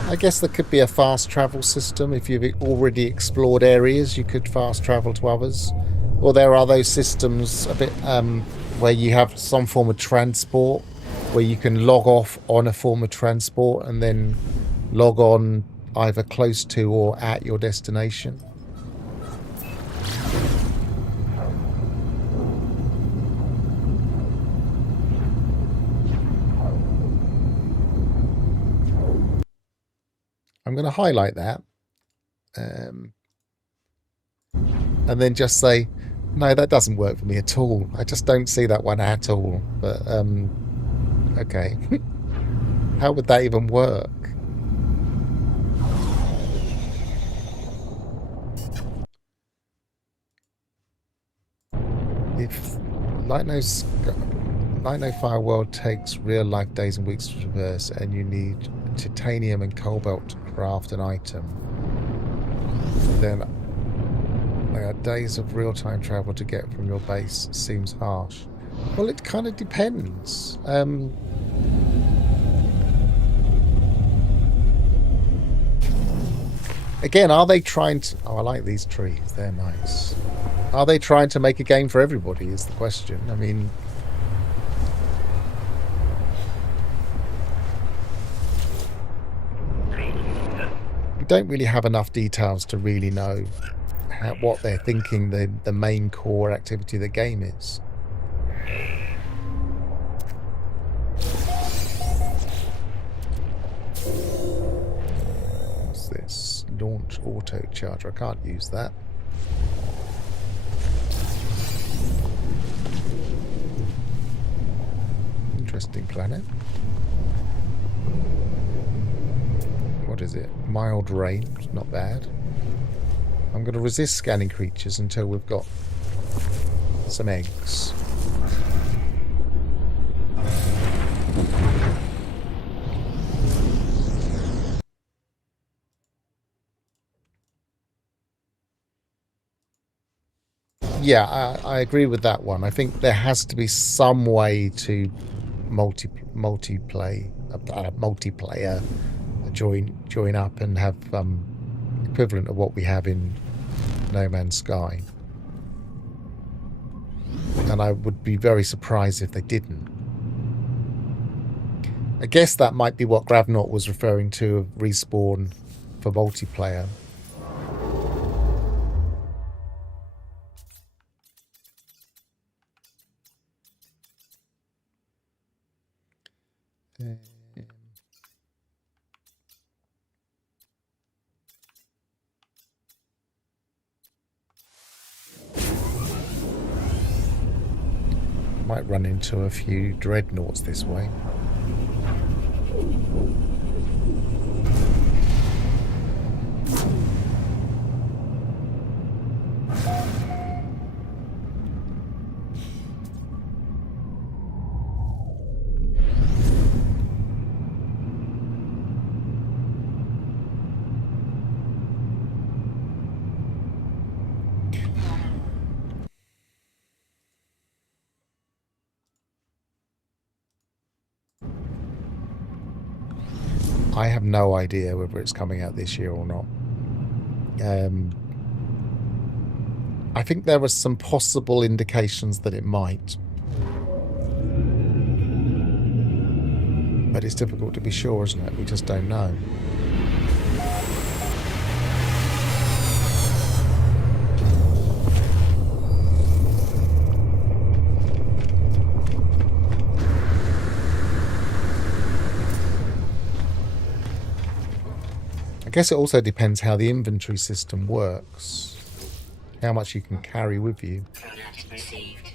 I guess there could be a fast travel system. If you've already explored areas, you could fast travel to others. Or there are those systems a bit where you have some form of transport, where you can log off on a form of transport and then log on either close to or at your destination. I'm going to highlight that and then just say, no, that doesn't work for me at all. I just don't see that one at all. But, okay. How would that even work? If Light No Fire World takes real life days and weeks to traverse, and you need titanium and cobalt to craft an item, then days of real-time travel to get from your base seems harsh. Well, it kind of depends. Again, are they trying to... Oh, I like these trees. They're nice. Are they trying to make a game for everybody is the question. I mean... we don't really have enough details to really know what they're thinking the main core activity of the game is. What's this? Launch auto charger. I can't use that. Interesting planet. What is it? Mild rain. Not bad. I'm going to resist scanning creatures until we've got some eggs. Yeah, I agree with that one. I think there has to be some way to multiplayer join up and have equivalent of what we have in No Man's Sky. And I would be very surprised if they didn't. I guess that might be what Gravnaut was referring to of Respawn for multiplayer. Might run into a few dreadnoughts this way. I have no idea whether it's coming out this year or not. I think there are some possible indications that it might. But it's difficult to be sure, isn't it? We just don't know. I guess it also depends how the inventory system works. How much you can carry with you. Product received.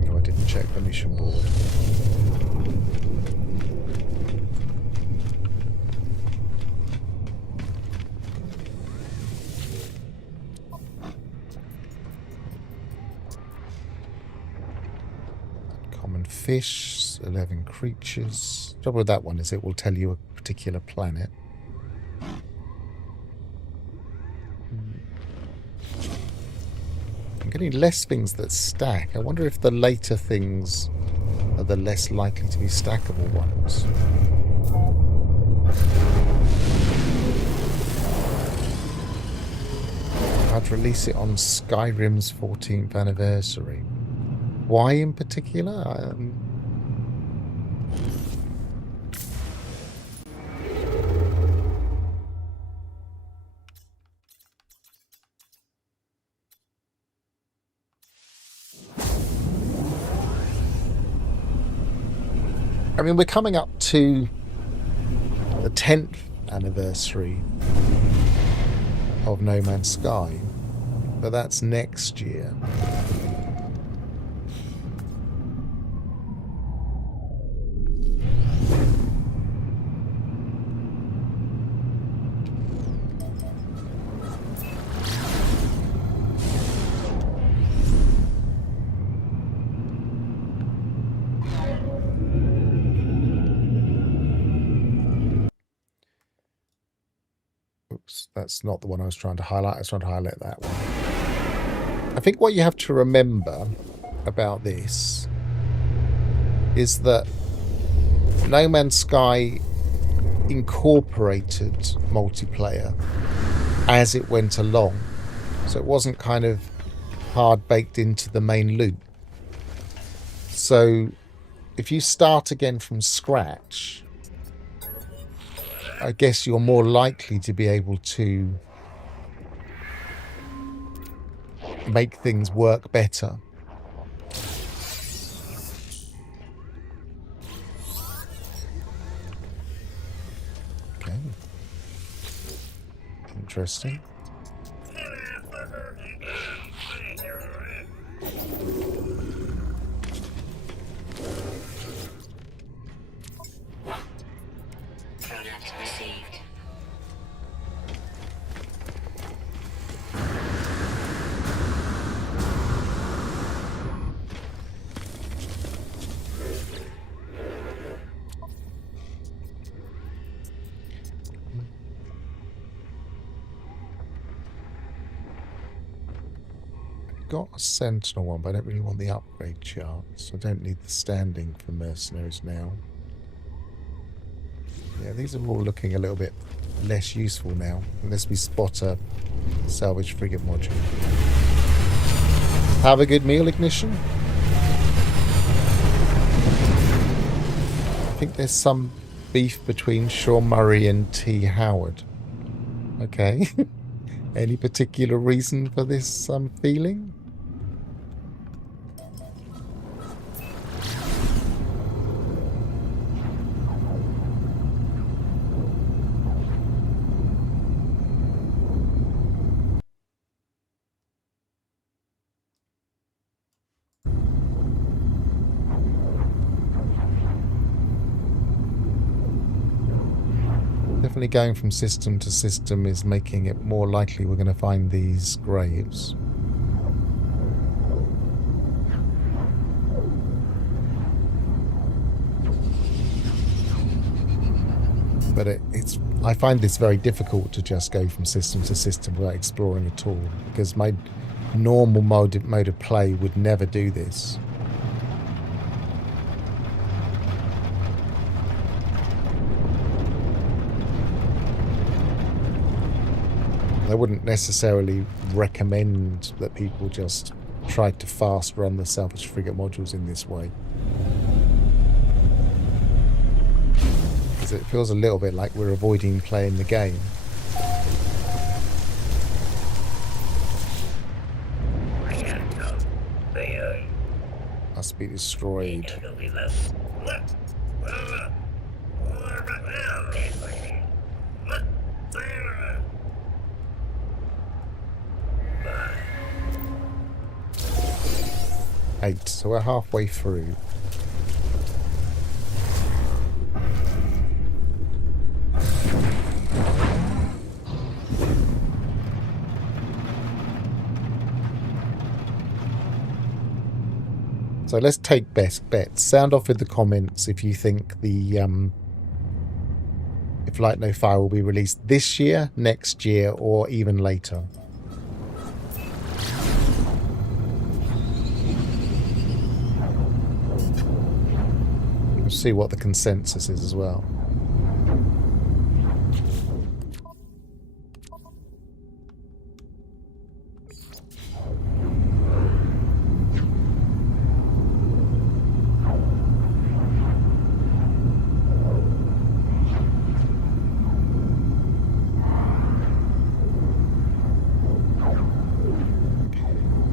No, I didn't check the mission board. Fish, 11 creatures. The trouble with that one is it will tell you a particular planet. I'm getting less things that stack. I wonder if the later things are the less likely to be stackable ones. I'd release it on Skyrim's 14th anniversary. Why in particular? I mean, we're coming up to the 10th anniversary of No Man's Sky, but that's next year. That's not the one I was trying to highlight. I was trying to highlight that one. I think what you have to remember about this is that No Man's Sky incorporated multiplayer as it went along. So it wasn't kind of hard baked into the main loop. So if you start again from scratch, I guess you're more likely to be able to make things work better. Okay. Interesting. Product received. Got a Sentinel one, but I don't really want the upgrade chart, so I don't need the standing for mercenaries now. Yeah, these are all looking a little bit less useful now, unless we spot a salvage frigate module. Have a good meal, Ignition. I think there's some beef between Sean Murray and T. Howard. Okay. Any particular reason for this feeling? Definitely going from system to system is making it more likely we're going to find these graves. But I find this very difficult to just go from system to system without exploring at all, because my normal mode of play would never do this. I wouldn't necessarily recommend that people just try to fast run the salvage frigate modules in this way, because it feels a little bit like we're avoiding playing the game. Must be destroyed. Eight, so we're halfway through. So let's take best bets. Sound off in the comments if you think the if Light No Fire will be released this year, next year, or even later. We'll see what the consensus is as well.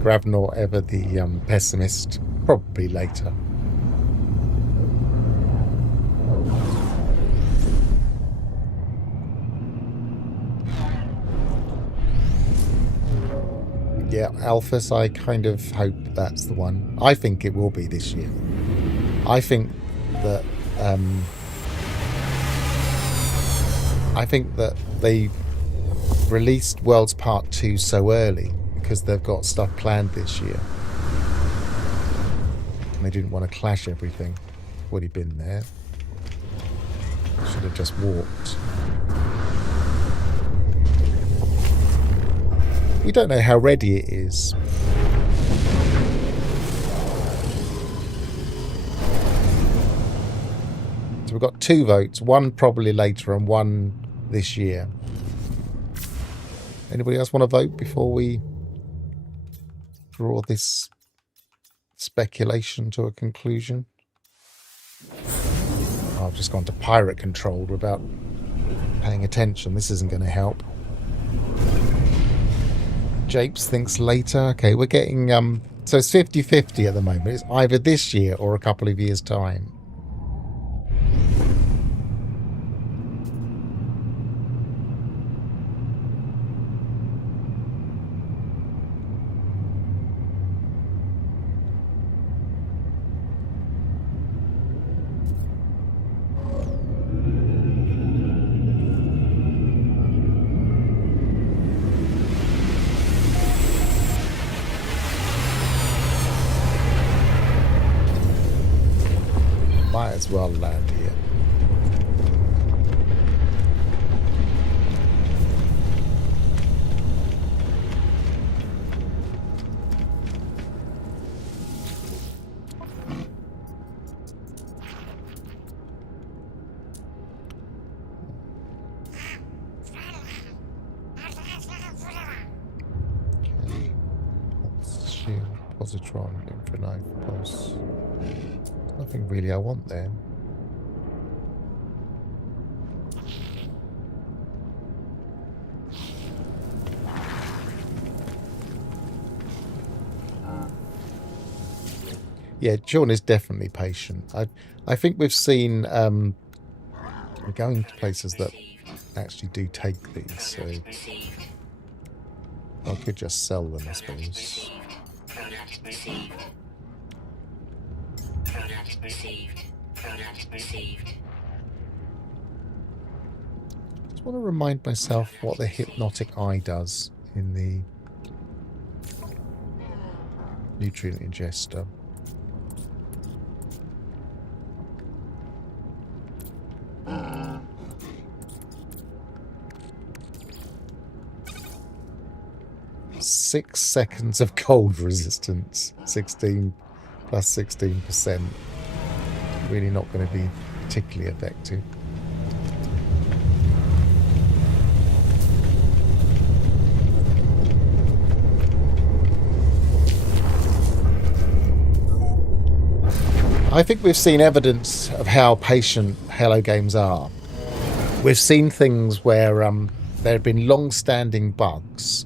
Gravnor ever the pessimist? Probably later. Yeah, Alphys, I kind of hope that's the one. I think it will be this year. I think that they released Worlds Part 2 so early because they've got stuff planned this year. And they didn't want to clash everything. Would have been there. Should have just walked. We don't know how ready it is. So we've got 2 votes, one probably later and one this year. Anybody else want to vote before we draw this speculation to a conclusion? Oh, I've just gone to pirate controlled without paying attention. This isn't going to help. Japes thinks later. Okay, we're getting... so it's 50-50 at the moment. It's either this year or a couple of years' time. Might as well land here. Okay. Shield, positron, lymphocyte, pulse. Nothing really I want there. Yeah, Sean is definitely patient. I think we've seen we're going to places that actually do take these, so I could just sell them, I suppose. Product received. Product received. Product received. Just want to remind myself what the hypnotic eye does in the nutrient ingester. Six seconds of cold resistance, 16 plus 16%. Really not going to be particularly effective. I think we've seen evidence of how patient Hello Games are. We've seen things where there have been long-standing bugs,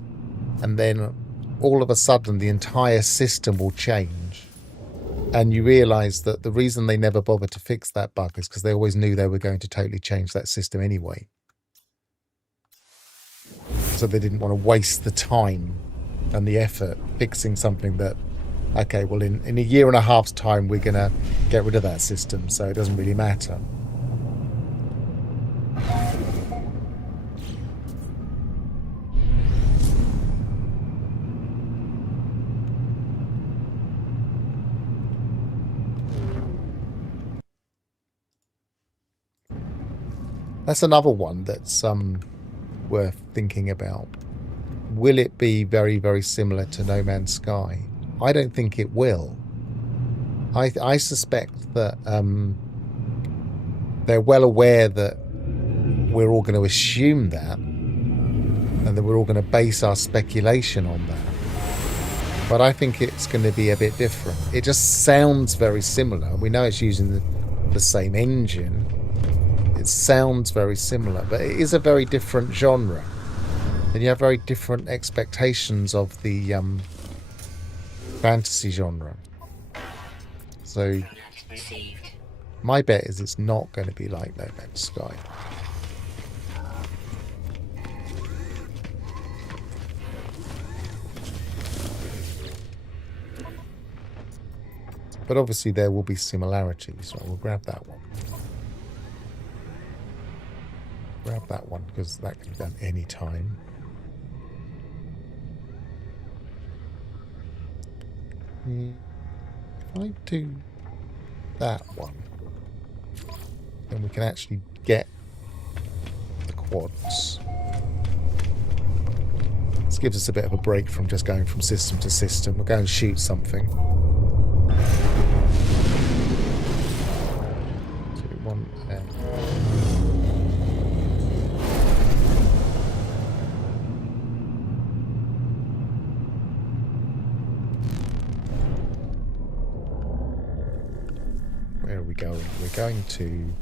and then all of a sudden the entire system will change. And you realise that the reason they never bothered to fix that bug is because they always knew they were going to totally change that system anyway. So they didn't want to waste the time and the effort fixing something that, okay, well, in a year and a half's time, we're going to get rid of that system, so it doesn't really matter. That's another one that's worth thinking about. Will it be very, very similar to No Man's Sky? I don't think it will. I suspect that they're well aware that we're all going to assume that, and that we're all going to base our speculation on that. But I think it's going to be a bit different. It just sounds very similar. We know it's using the same engine. It sounds very similar, but it is a very different genre. And you have very different expectations of the fantasy genre. So my bet is it's not going to be like No Man's Sky. But obviously there will be similarities, so we'll grab that one. Grab that one because that can be done any time. If I do that one, then we can actually get the quads. This gives us a bit of a break from just going from system to system. We'll go and shoot something. So we want a going to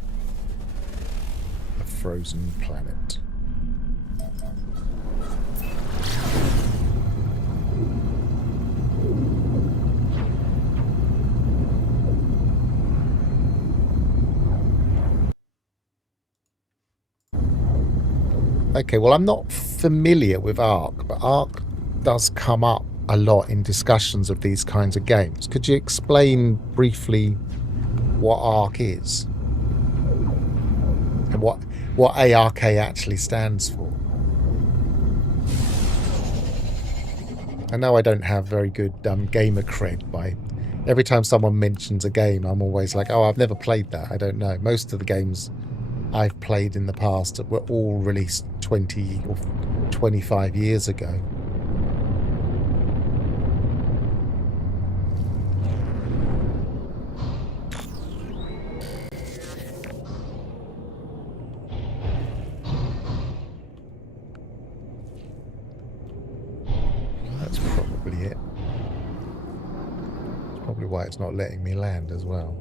a frozen planet. Okay, well, I'm not familiar with Ark, but Ark does come up a lot in discussions of these kinds of games. Could you explain briefly what Ark is? And what ARK actually stands for? I know I don't have very good gamer cred by... Every time someone mentions a game, I'm always like, oh, I've never played that. I don't know. Most of the games I've played in the past were all released 20 or 25 years ago. That's probably it. That's probably why it's not letting me land as well.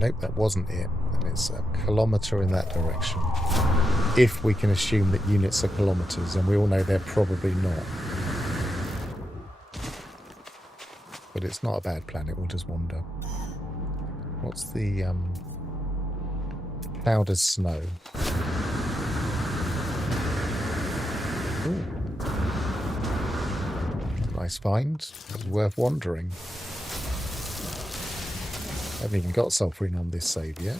Nope, that wasn't it. And it's a kilometre in that direction. If we can assume that units are kilometres, and we all know they're probably not. But it's not a bad planet, we'll just wander. What's the cloud as snow? Ooh. Nice find. It's worth wandering. I haven't even got sulfuring on this save yet.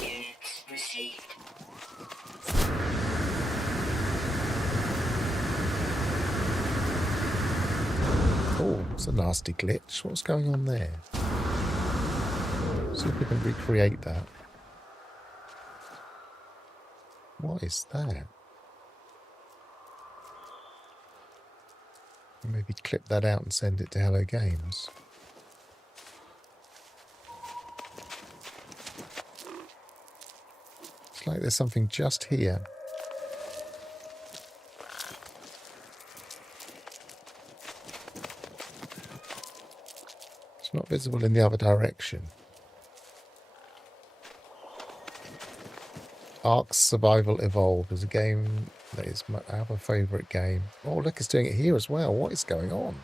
Units received. Oh, it's a nasty glitch. What's going on there? See if we can recreate that. What is that? Maybe clip that out and send it to Hello Games. It's like there's something just here. It's not visible in the other direction. Ark Survival Evolved is a game that is my other favourite game. Oh, look, it's doing it here as well. What is going on?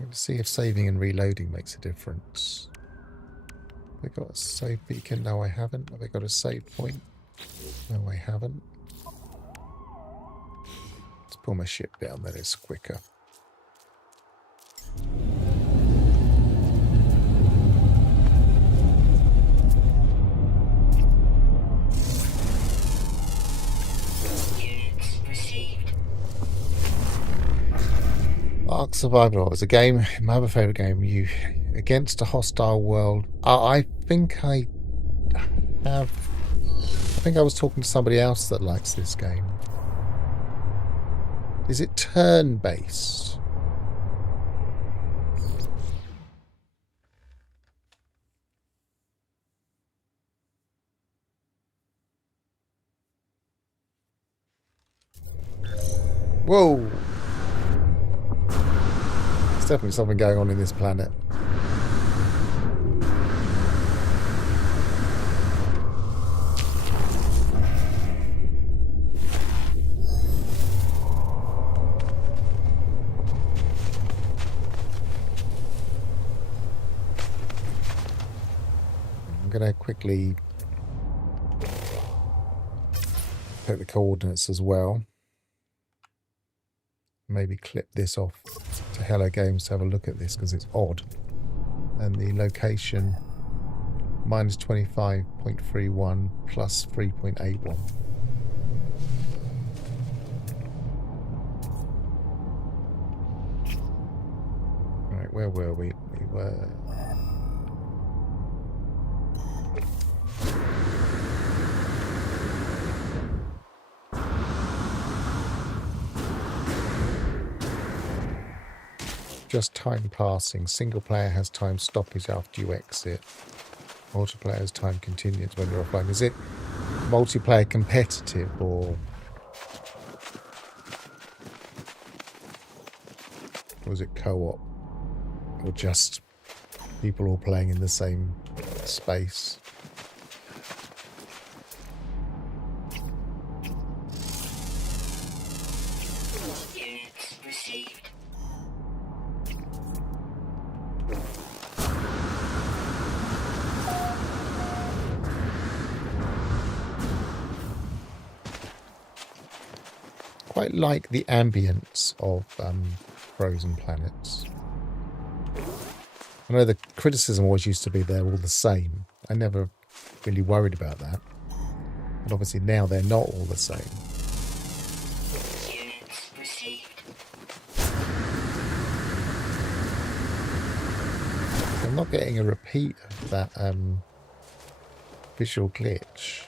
Let's see if saving and reloading makes a difference. Have I got a save beacon? No, I haven't. Have I got a save point? No, I haven't. Let's pull my ship down, then it's quicker. Units received. Ark Survival is a game, my other favourite game. You against a hostile world. I think I have. I think I was talking to somebody else that likes this game. Is it turn-based? Whoa! There's definitely something going on in this planet. I'm going to quickly put the coordinates as well. Maybe clip this off to Hello Games to have a look at this because it's odd. and the location minus 25.31 plus 3.81. Right, where were we? We were... just time passing. Single player has time stoppage after you exit. Multiplayer has time continues when you're offline. Is it multiplayer competitive or is it co-op? Or just people all playing in the same space? Units received. Quite like the ambience of Frozen Planets. I know the criticism always used to be they're all the same. I never really worried about that. But obviously now they're not all the same. Units received. I'm not getting a repeat of that visual glitch.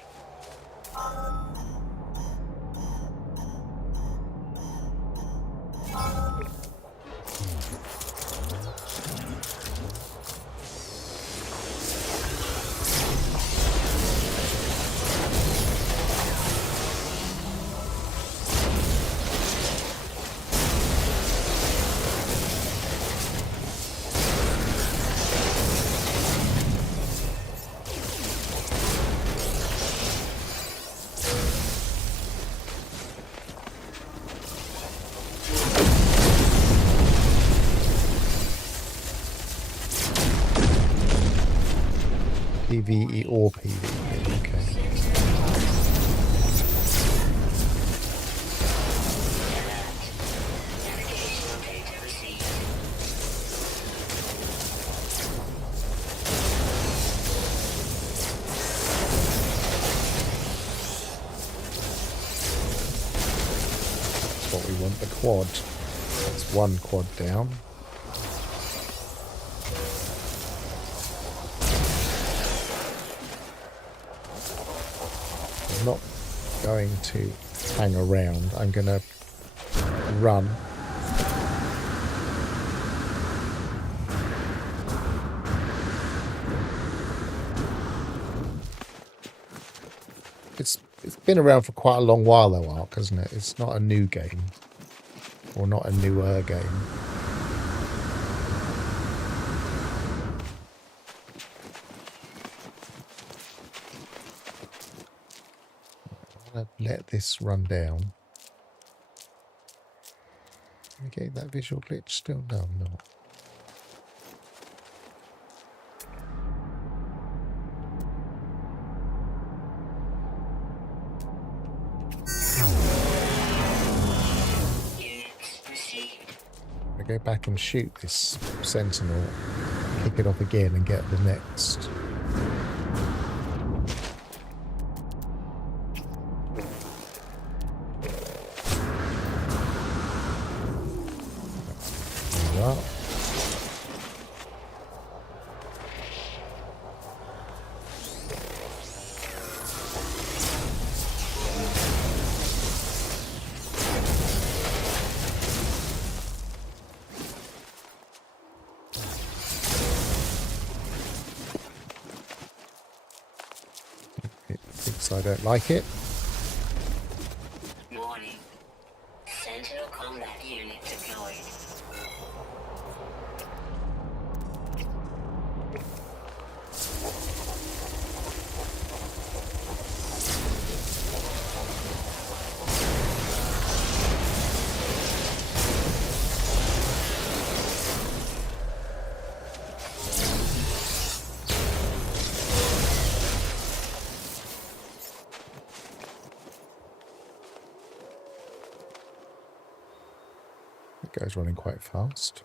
PvE or PvP, okay. Navigational data received. That's what we want, the quad. That's one quad down. I'm not going to hang around. I'm going to run. It's been around for quite a long while though, Ark, hasn't it? It's not a new game. Or not a newer game. I'm going to let this run down. Am I getting that visual glitch still? No, I'm not. Units received. I go back and shoot this sentinel, kick it off again and get the next. There we are. It thinks I don't like it. Warning. Sentinel combat unit deployed. It goes running quite fast.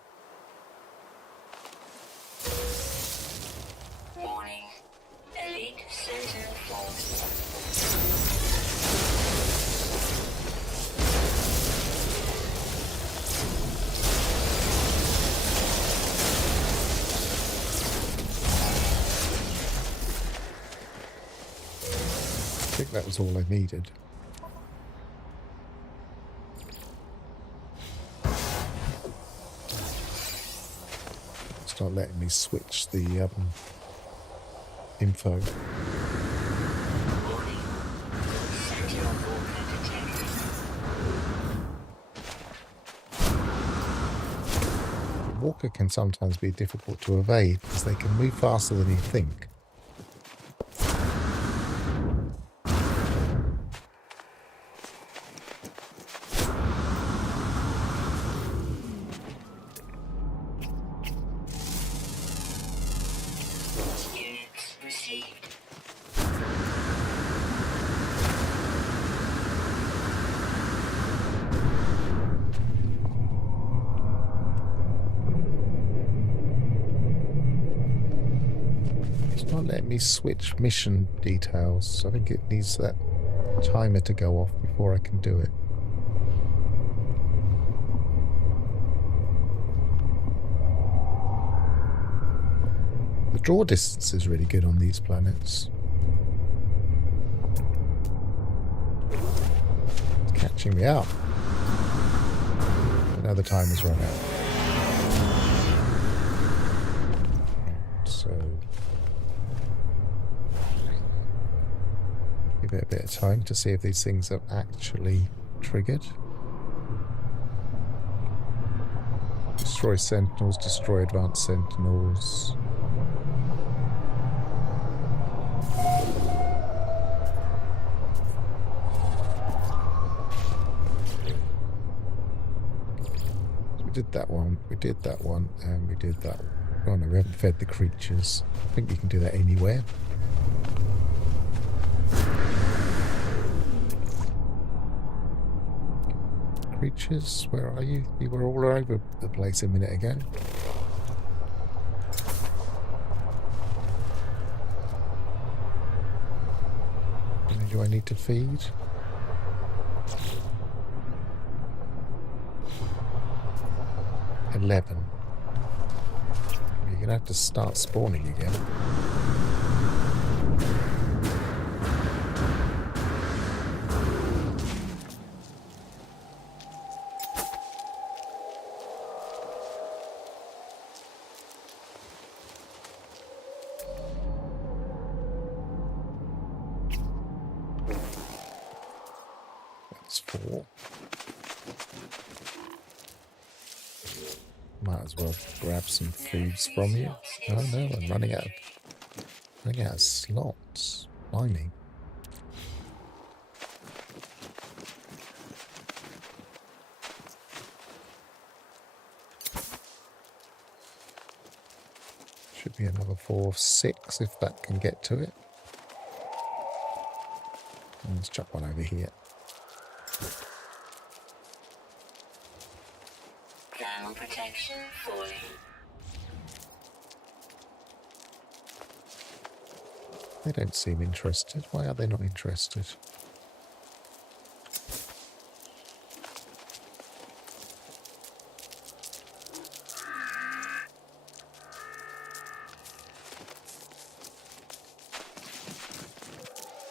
think that was all I needed. Start letting me switch the info. Warning. Sentinel Walker detected. Walker can sometimes be difficult to evade because they can move faster than you think. Units received. It's not letting me switch mission details. I think it needs that timer to go off before I can do it. The draw distance is really good on these planets. It's catching me up. But now the time has run out. So give it a bit of time to see if these things are actually triggered. Destroy sentinels, destroy advanced sentinels. We did that one, we did that one, and we did that one. Oh no, we haven't fed the creatures. I think you can do that anywhere. Creatures, where are you? You were all over the place a minute ago. How many do I need to feed? You're gonna have to start spawning again. That's 4. Might as well grab some foods from you. Oh no, I'm running out of slots. Blimey. Should be another 4 or 6 if that can get to it. And let's chuck one over here. Thermal protection falling. They don't seem interested. Why are they not interested?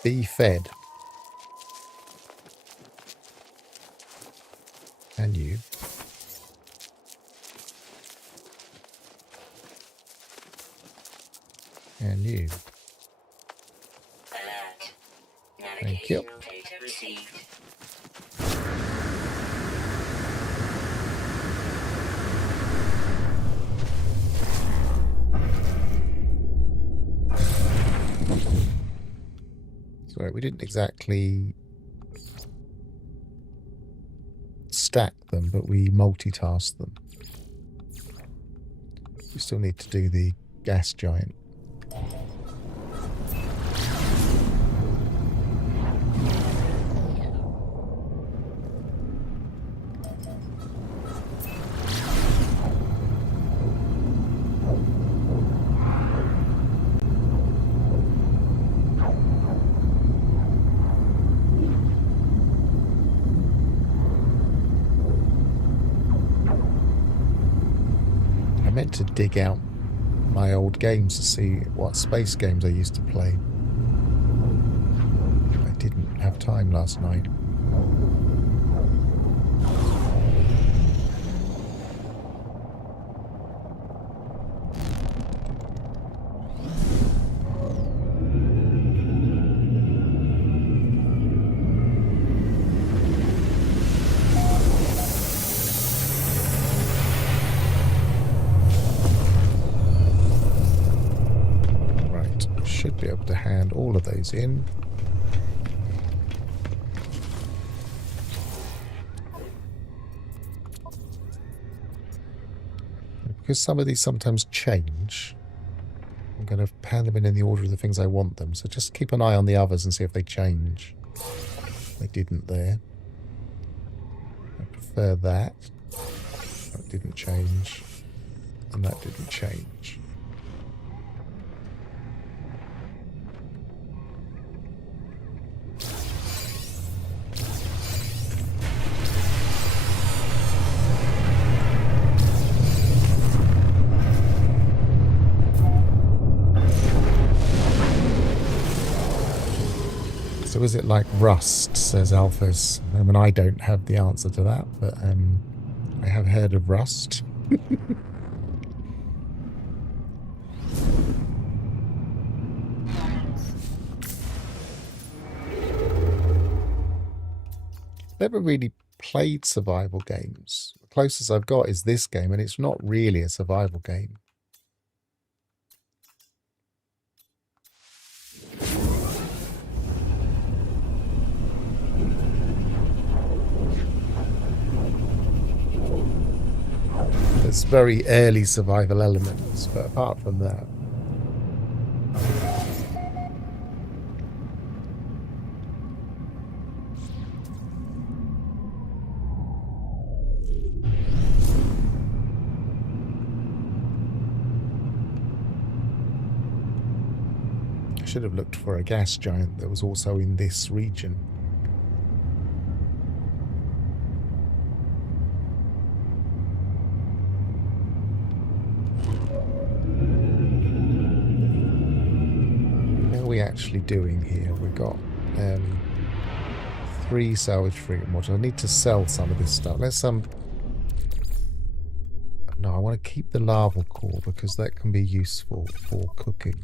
Be fed. And you. And you. Alert. Thank you. Navigational data received. Sorry, we didn't exactly stack them, but we multitasked them. We still need to do the gas giant. I meant to dig out my old games to see what space games I used to play. I did have time last night. Should be able to hand all of those in. Because some of these sometimes change, I'm going to hand them in the order of the things I want them. So just keep an eye on the others and see if they change. They didn't there. I prefer that. That didn't change. And that didn't change. So is it like Rust, says Alphys. I mean, I don't have the answer to that, but I have heard of Rust. Never really played survival games. The closest I've got is this game, and it's not really a survival game. There's very early survival elements, but apart from that... I should have looked for a gas giant that was also in this region. Actually doing here, we've got 3 salvage frigate modules. I need to sell some of this stuff. Let's no, I want to keep the lava core because that can be useful for cooking.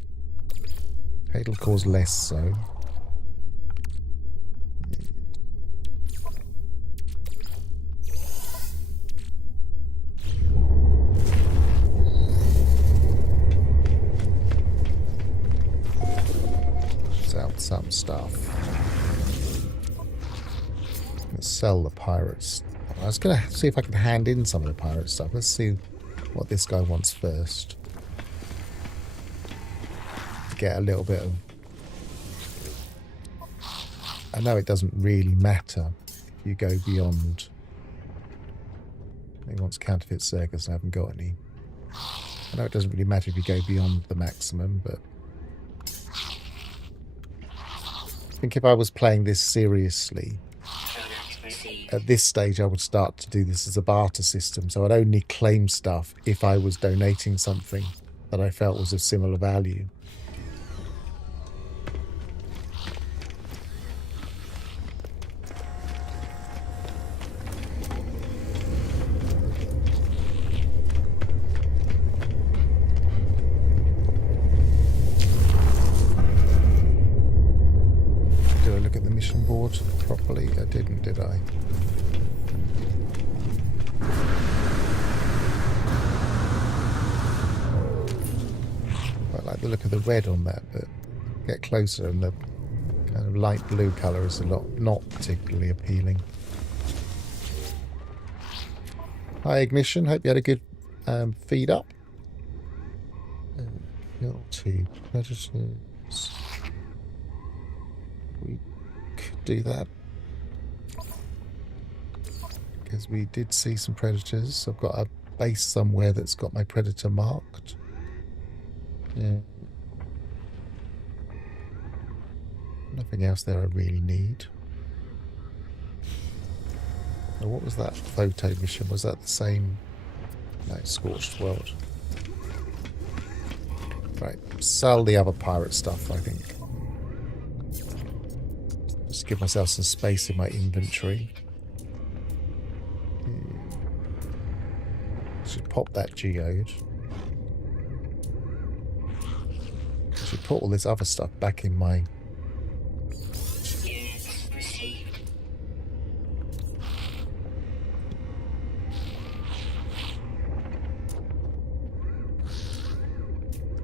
Hadal core's less so. Some stuff. Let's sell the pirates. I was going to see if I can hand in some of the pirate stuff. Let's see what this guy wants first. Get a little bit of... I know it doesn't really matter if you go beyond... He wants counterfeit circus. I haven't got any. I know it doesn't really matter if you go beyond the maximum, but... I think if I was playing this seriously, at this stage I would start to do this as a barter system, so I'd only claim stuff if I was donating something that I felt was of similar value. Properly, I didn't, did I? I like the look of the red on that, but get closer and the kind of light blue colour is not particularly appealing. Hi Ignition, hope you had a good feed up. Guilty predators. We could do that. Because we did see some predators. I've got a base somewhere that's got my predator marked. Yeah. Nothing else there I really need. Now, what was that photo mission? Was that the same? No, Scorched World. Right, sell the other pirate stuff, I think. Just give myself some space in my inventory. Should pop that geode. Should put all this other stuff back in my... Units received.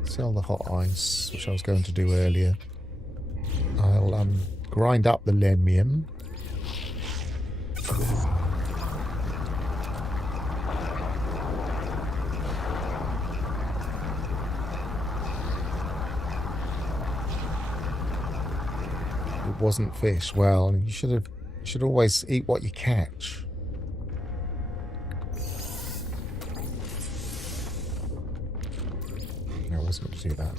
Sell the hot ice, which I was going to do earlier. I'll grind up the lemium. It wasn't fish. Well, you should always eat what you catch. No, I wasn't going to do that.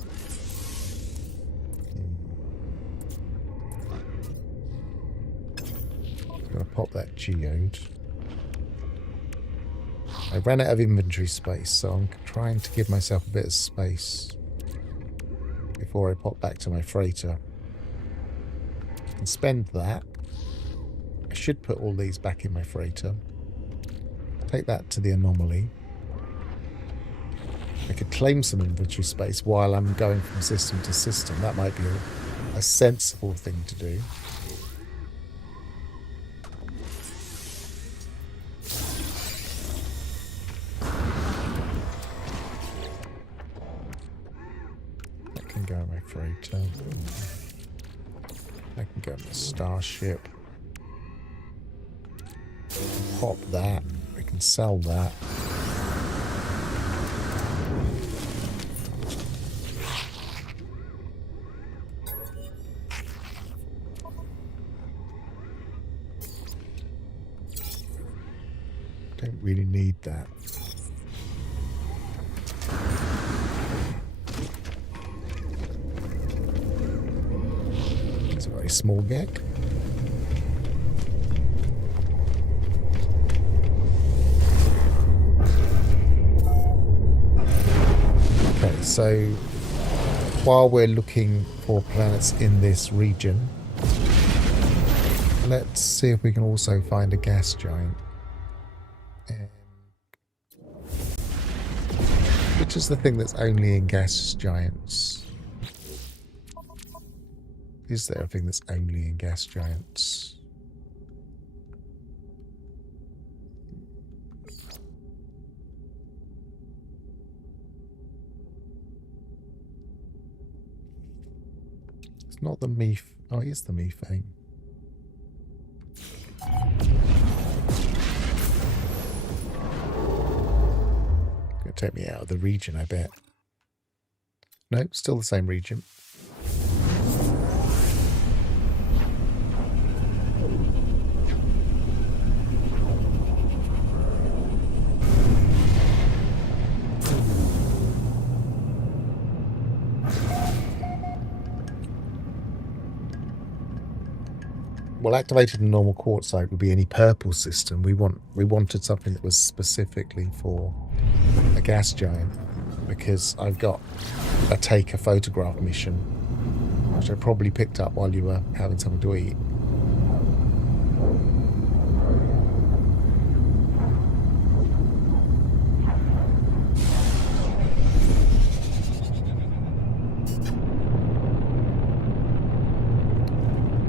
I'm going to pop that geode. I ran out of inventory space, so I'm trying to give myself a bit of space before I pop back to my freighter. I can spend that. I should put all these back in my freighter. Take that to the anomaly. I could claim some inventory space while I'm going from system to system. That might be a sensible thing to do. That can go in my freighter. I can go in my starship. Pop that. We can sell that. Don't really need that. It's a very small gek. Okay, so while we're looking for planets in this region, let's see if we can also find a gas giant. Which is the thing that's only in gas giants? Is there a thing that's only in gas giants? It's not the methane. Oh, it is the methane. Take me out of the region, I bet. No, still the same region. Well, activated in normal quartzite would be any purple system. We wanted something that was specifically for a gas giant, because I've got a take a photograph mission, which I probably picked up while you were having something to eat.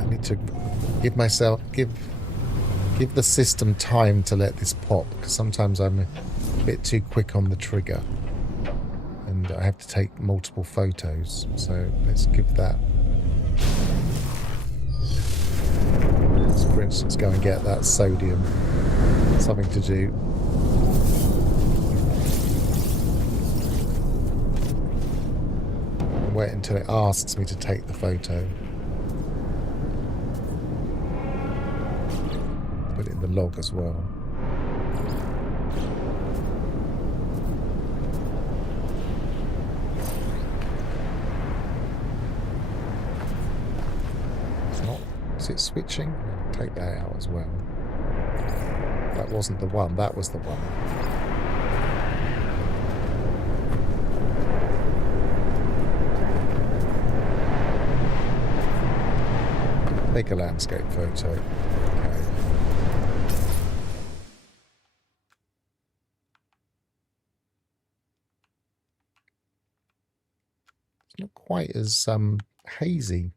I need to give the system time to let this pop, because sometimes I'm a bit too quick on the trigger and I have to take multiple photos. So let's give that. Let's, for instance, go and get that sodium. Something to do. Wait until it asks me to take the photo. Put it in the log as well. It's not. Is it switching? Take that out as well. That wasn't the one. That was the one. Make a landscape photo. Okay. It's not quite as hazy.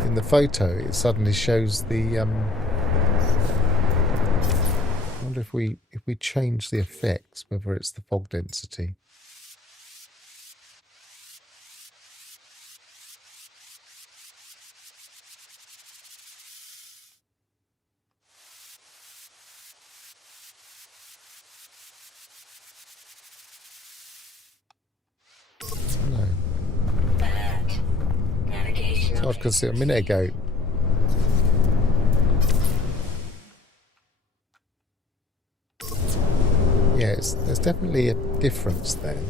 In the photo, it suddenly shows the. I wonder if we change the effects, whether it's the fog density. No. Alert. Navigation. So I could see a minute ago. Yeah, there's definitely a difference there.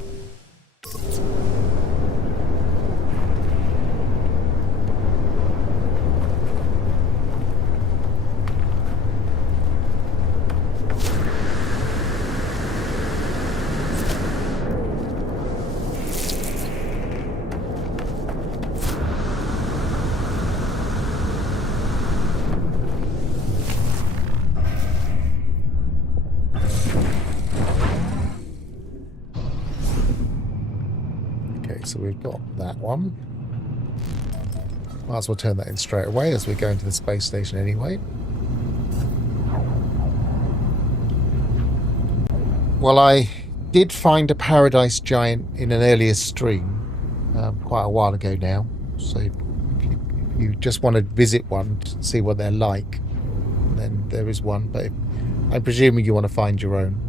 So we've got that one. Might as well turn that in straight away as we go into the space station anyway. Well, I did find a paradise giant in an earlier stream quite a while ago now. So if you just want to visit one to see what they're like, then there is one. But I'm presuming you want to find your own.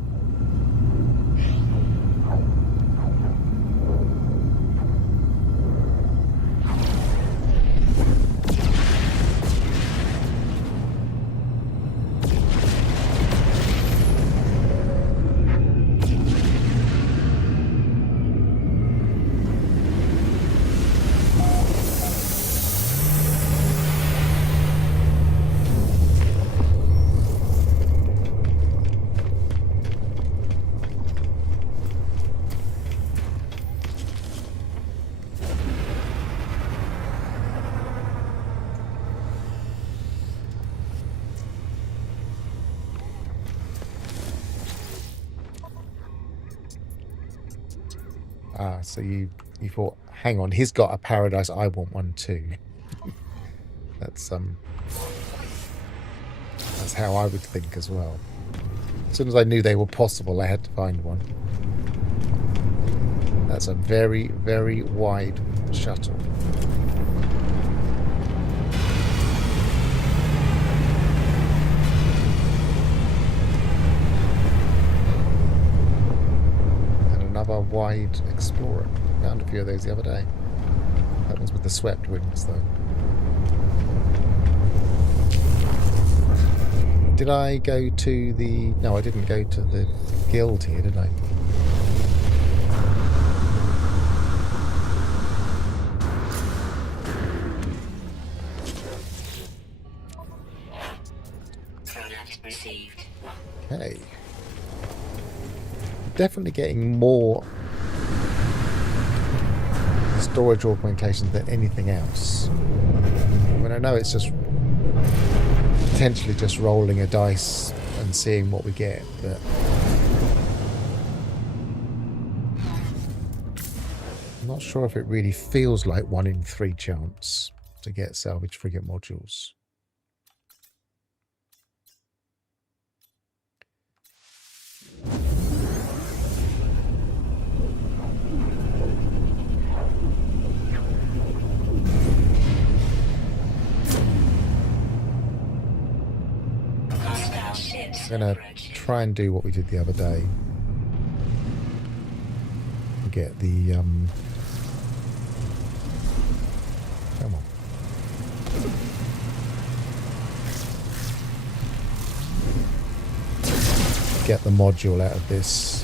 Ah, so you thought, hang on, he's got a paradise, I want one too. That's how I would think as well. As soon as I knew they were possible, I had to find one. That's a very, very wide shuttle. Another wide Explorer. Found a few of those the other day. That one's with the swept wings, though. Did I go to the... No, I didn't go to the guild here, did I? Product received. Okay. Definitely getting more storage augmentation than anything else. I mean, I know it's just potentially just rolling a dice and seeing what we get, but I'm not sure if it really feels like 1 in 3 chance to get salvage frigate modules. I'm going to try and do what we did the other day. Get the... Come on. Get the module out of this.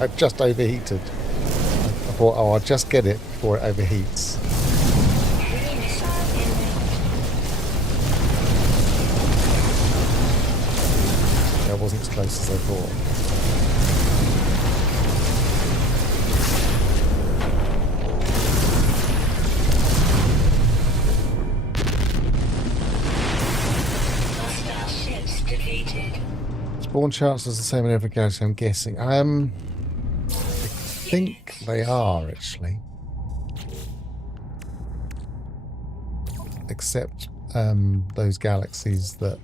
I've just overheated. I thought, oh, I'll just get it before it overheats. Enemy missile inbound. That wasn't as close as I thought. Hostile ships defeated. Spawn chances the same in every galaxy, I'm guessing. I think they are, actually. Except those galaxies that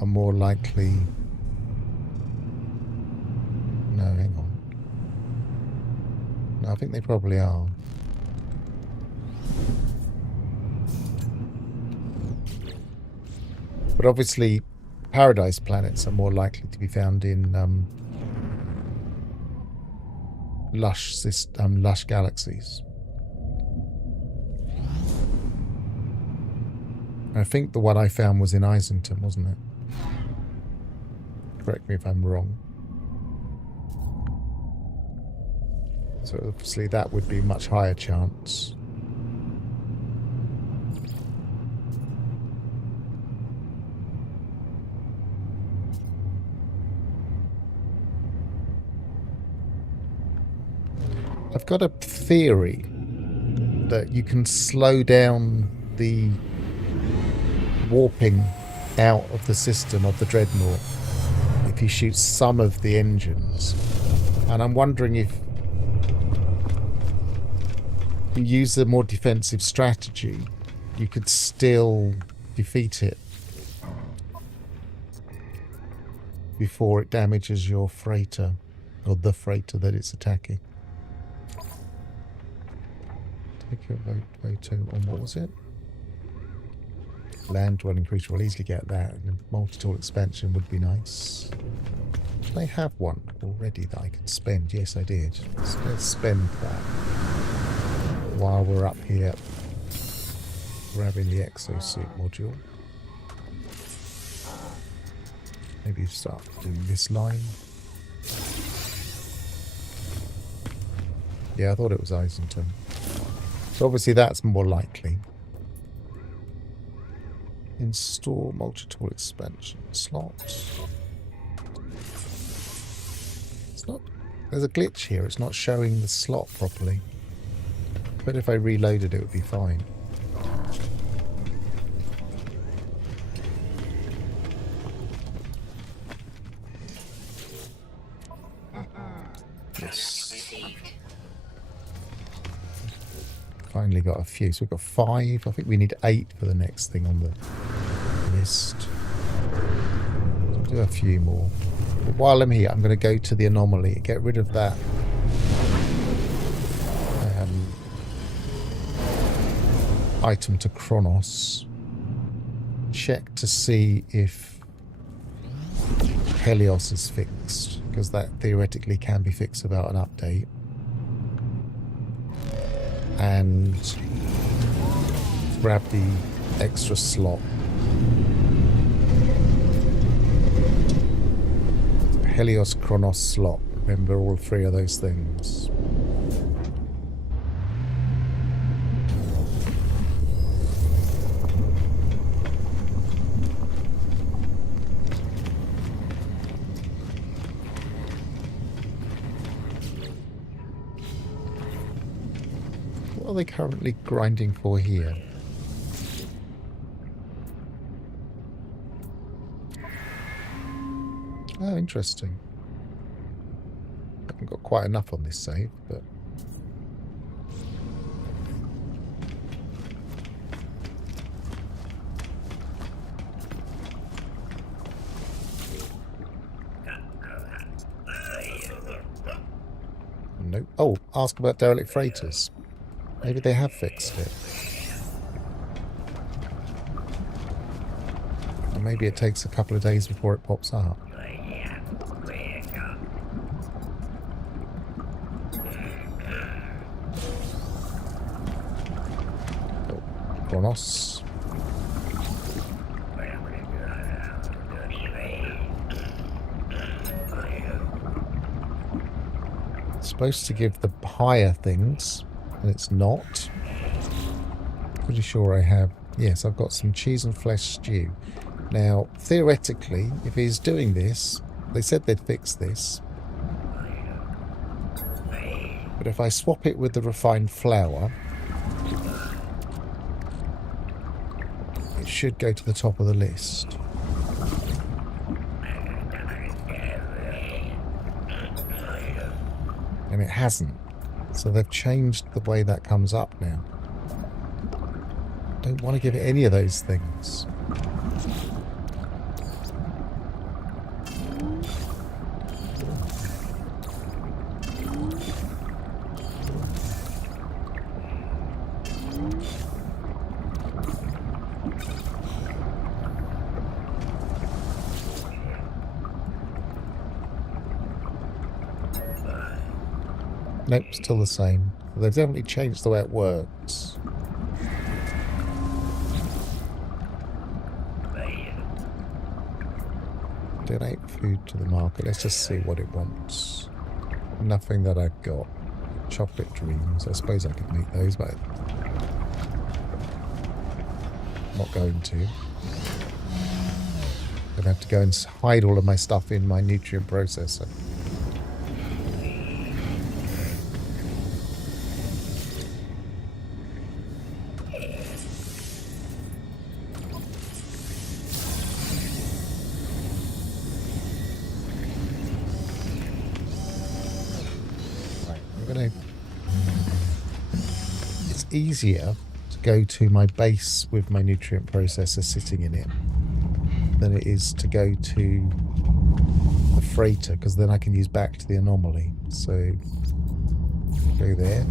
are more likely... No, hang on. No, I think they probably are. But obviously, paradise planets are more likely to be found in lush galaxies. I think the one I found was in Islington, wasn't it? Correct me if I'm wrong. So obviously that would be much higher chance. I've got a theory that you can slow down the warping out of the system of the Dreadnought if you shoot some of the engines. And I'm wondering if you use a more defensive strategy, you could still defeat it before it damages your freighter, or the freighter that it's attacking. Take your photo on, what was it? Land dwelling creature, will easily get that, and a multi-tool expansion would be nice. Did I have one already that I could spend? Yes, I did. Let's spend that while we're up here grabbing the exosuit module. Maybe start doing this line. Yeah, I thought it was Islington. So obviously that's more likely. Install multi-tool expansion slots. It's not... There's a glitch here. It's not showing the slot properly. But if I reloaded it would be fine. Yes. Received. Finally got a few. So we've got 5. I think we need 8 for the next thing on the list. I'll do a few more. But while I'm here, I'm going to go to the anomaly. Get rid of that. Item to Kronos. Check to see if Helios is fixed, because that theoretically can be fixed without an update. And grab the extra slot. Helios, Kronos, slot. Remember all 3 of those things. What are they currently grinding for here? Oh, interesting. Haven't got quite enough on this save, but... Nope. Oh, ask about derelict freighters. Maybe they have fixed it. Or maybe it takes a couple of days before it pops up. Oh, Kronos. It's supposed to give the higher things, and it's not. Pretty sure I have. Yes, I've got some cheese and flesh stew. Now, theoretically, if he's doing this, they said they'd fix this. But if I swap it with the refined flour, it should go to the top of the list. And it hasn't. So they've changed the way that comes up now. Don't want to give it any of those things. Nope, still the same. They've definitely changed the way it works. Donate food to the market. Let's just see what it wants. Nothing that I've got. Chocolate dreams. I suppose I could make those, but I'm not going to. I'm going to have to go and hide all of my stuff in my nutrient processor. It's easier to go to my base with my nutrient processor sitting in it than it is to go to the freighter, because then I can use back to the anomaly. So go there.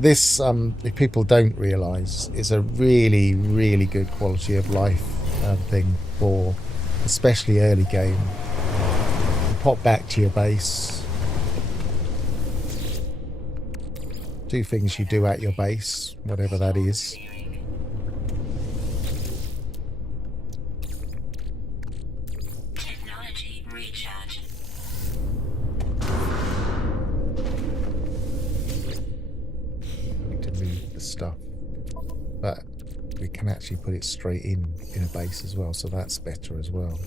This, if people don't realise, is a really, really good quality of life thing for especially early game. You pop back to your base, do things you do at your base, whatever that is. Technology recharge. To move the stuff, but we can actually put it straight in a base as well, so that's better as well.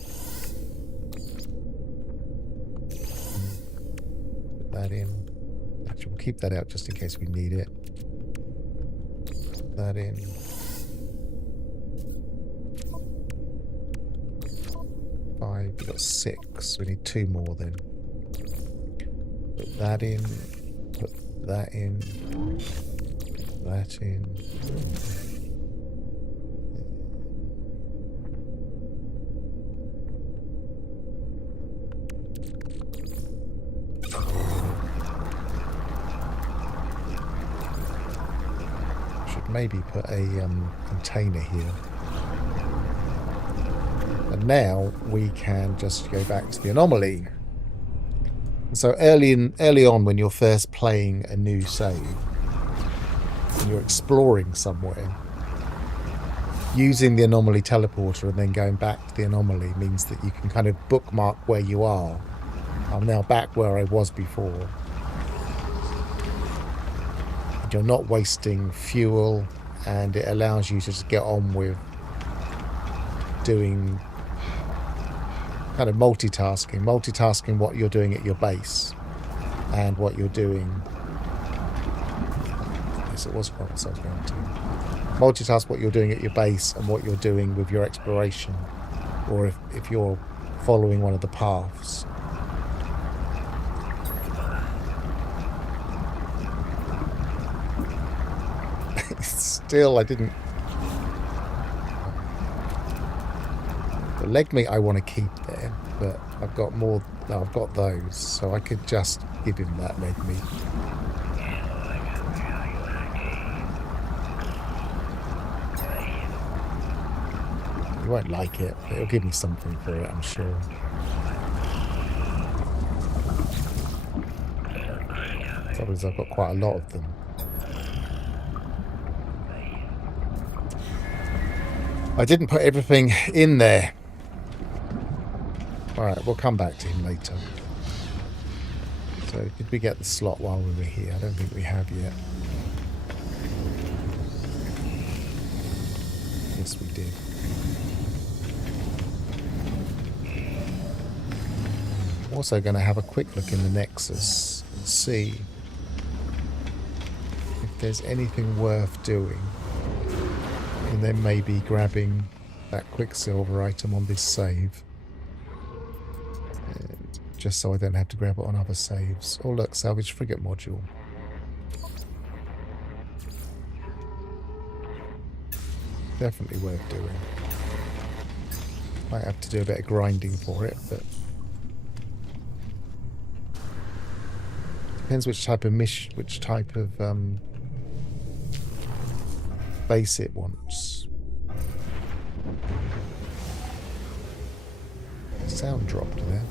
Put that in. Actually, we'll keep that out just in case we need it. Put that in. Five. We got 6. We need 2 more then. Put that in. Put that in. That in. Should maybe put a container here. And now we can just go back to the anomaly. So early on, when you're first playing a new save, and you're exploring somewhere, using the anomaly teleporter and then going back to the anomaly means that you can kind of bookmark where you are. I'm now back where I was before. And you're not wasting fuel, and it allows you to just get on with doing kind of multitasking what you're doing at your base and what you're doing. Yes, it was what I was going to. Multitask what you're doing at your base and what you're doing with your exploration, or if you're following one of the paths. Still, I didn't. The leg meat I want to keep there, but I've got more. No, I've got those, so I could just give him that leg meat. He won't like it, but he'll give me something for it, I'm sure. The trouble is I've got quite a lot of them. I didn't put everything in there. Alright, we'll come back to him later. So, did we get the slot while we were here? I don't think we have yet. Yes, we did. Also going to have a quick look in the Nexus and see if there's anything worth doing. And then maybe grabbing that Quicksilver item on this save. Just so I don't have to grab it on other saves. Oh look, salvage frigate module. Definitely worth doing. Might have to do a bit of grinding for it, but depends which type of base it wants. Sound dropped there.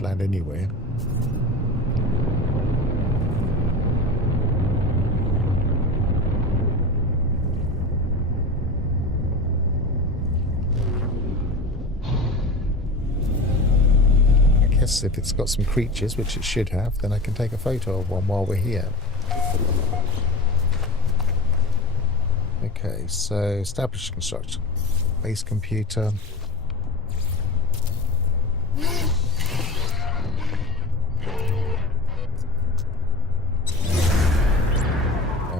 Land anywhere. I guess if it's got some creatures, which it should have, then I can take a photo of one while we're here. Okay, so establish construction. Base computer.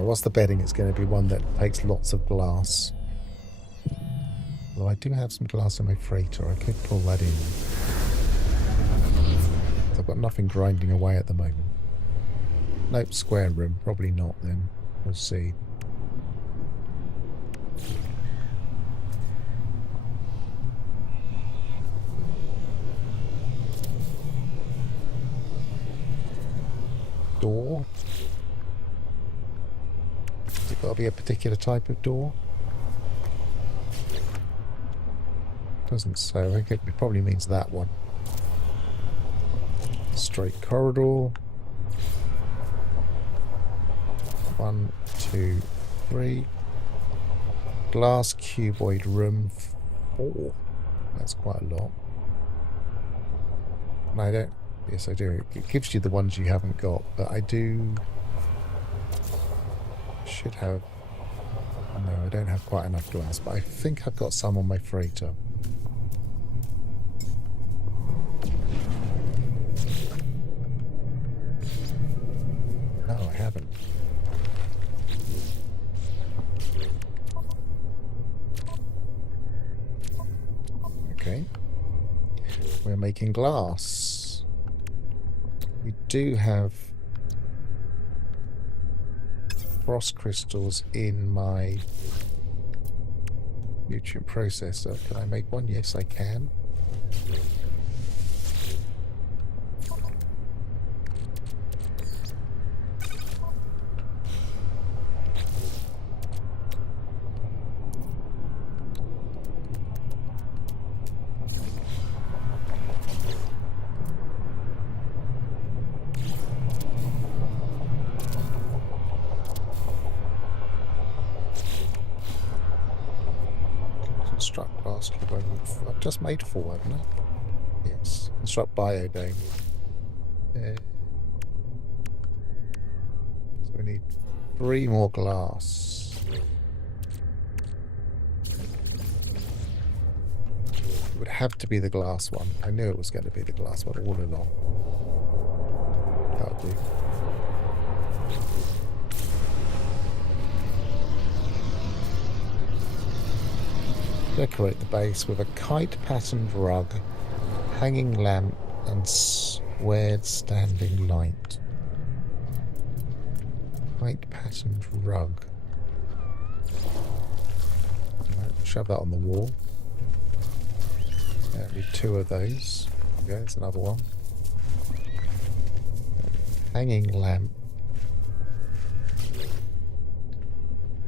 What's the betting? It's going to be one that takes lots of glass. Although I do have some glass in my freighter. I could pull that in. I've got nothing grinding away at the moment. Nope, square room. Probably not then. We'll see. Door. Has it got to be a particular type of door? Doesn't say. I think it probably means that one. Straight corridor. 1, 2, 3. Glass cuboid room 4. That's quite a lot. No, I don't. Yes, I do. It gives you the ones you haven't got, but I do. Should have. No, I don't have quite enough glass, but I think I've got some on my freighter. No, I haven't. Okay. We're making glass. We do have frost crystals in my nutrient processor. Can I make one? Yes, I can. Construct glass cube. I've just made 4, haven't I? Yes. Construct biodome. So we need 3 more glass. It would have to be the glass one. I knew it was going to be the glass one all along. That'll do. Decorate the base with a kite-patterned rug, hanging lamp, and squared standing light. Kite-patterned rug. Right, shove that on the wall. That'll be 2 of those. go, there's another one. Hanging lamp.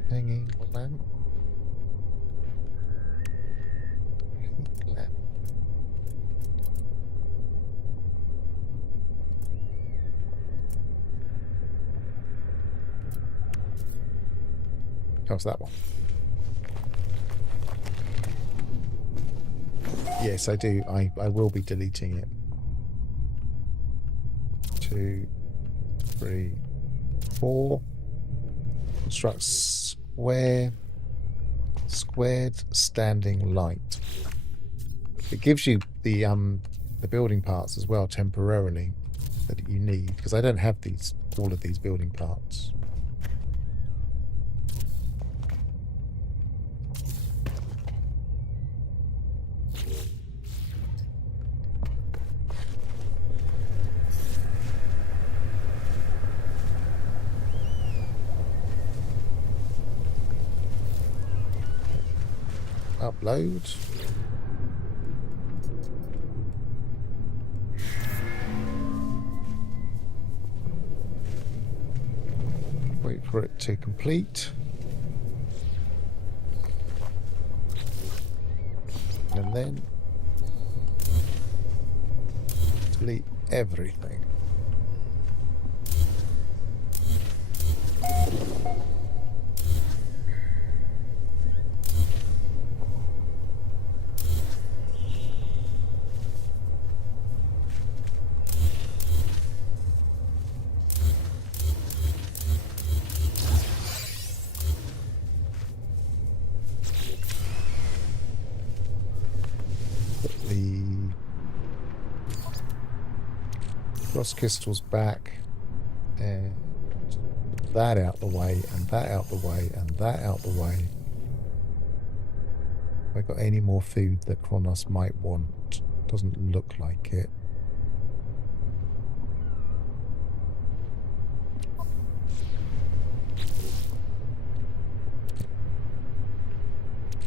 Hanging lamp. Hanging lamp. How's that one? Yes, I do. I will be deleting it. 2, 3, 4. Construct squared standing light. It gives you the building parts as well temporarily that you need, because I don't have all of these building parts. Upload. Wait for it to complete. And then delete everything. Frost crystals back, and that out the way, and that out the way, and that out the way. Have I got any more food that Kronos might want? Doesn't look like it.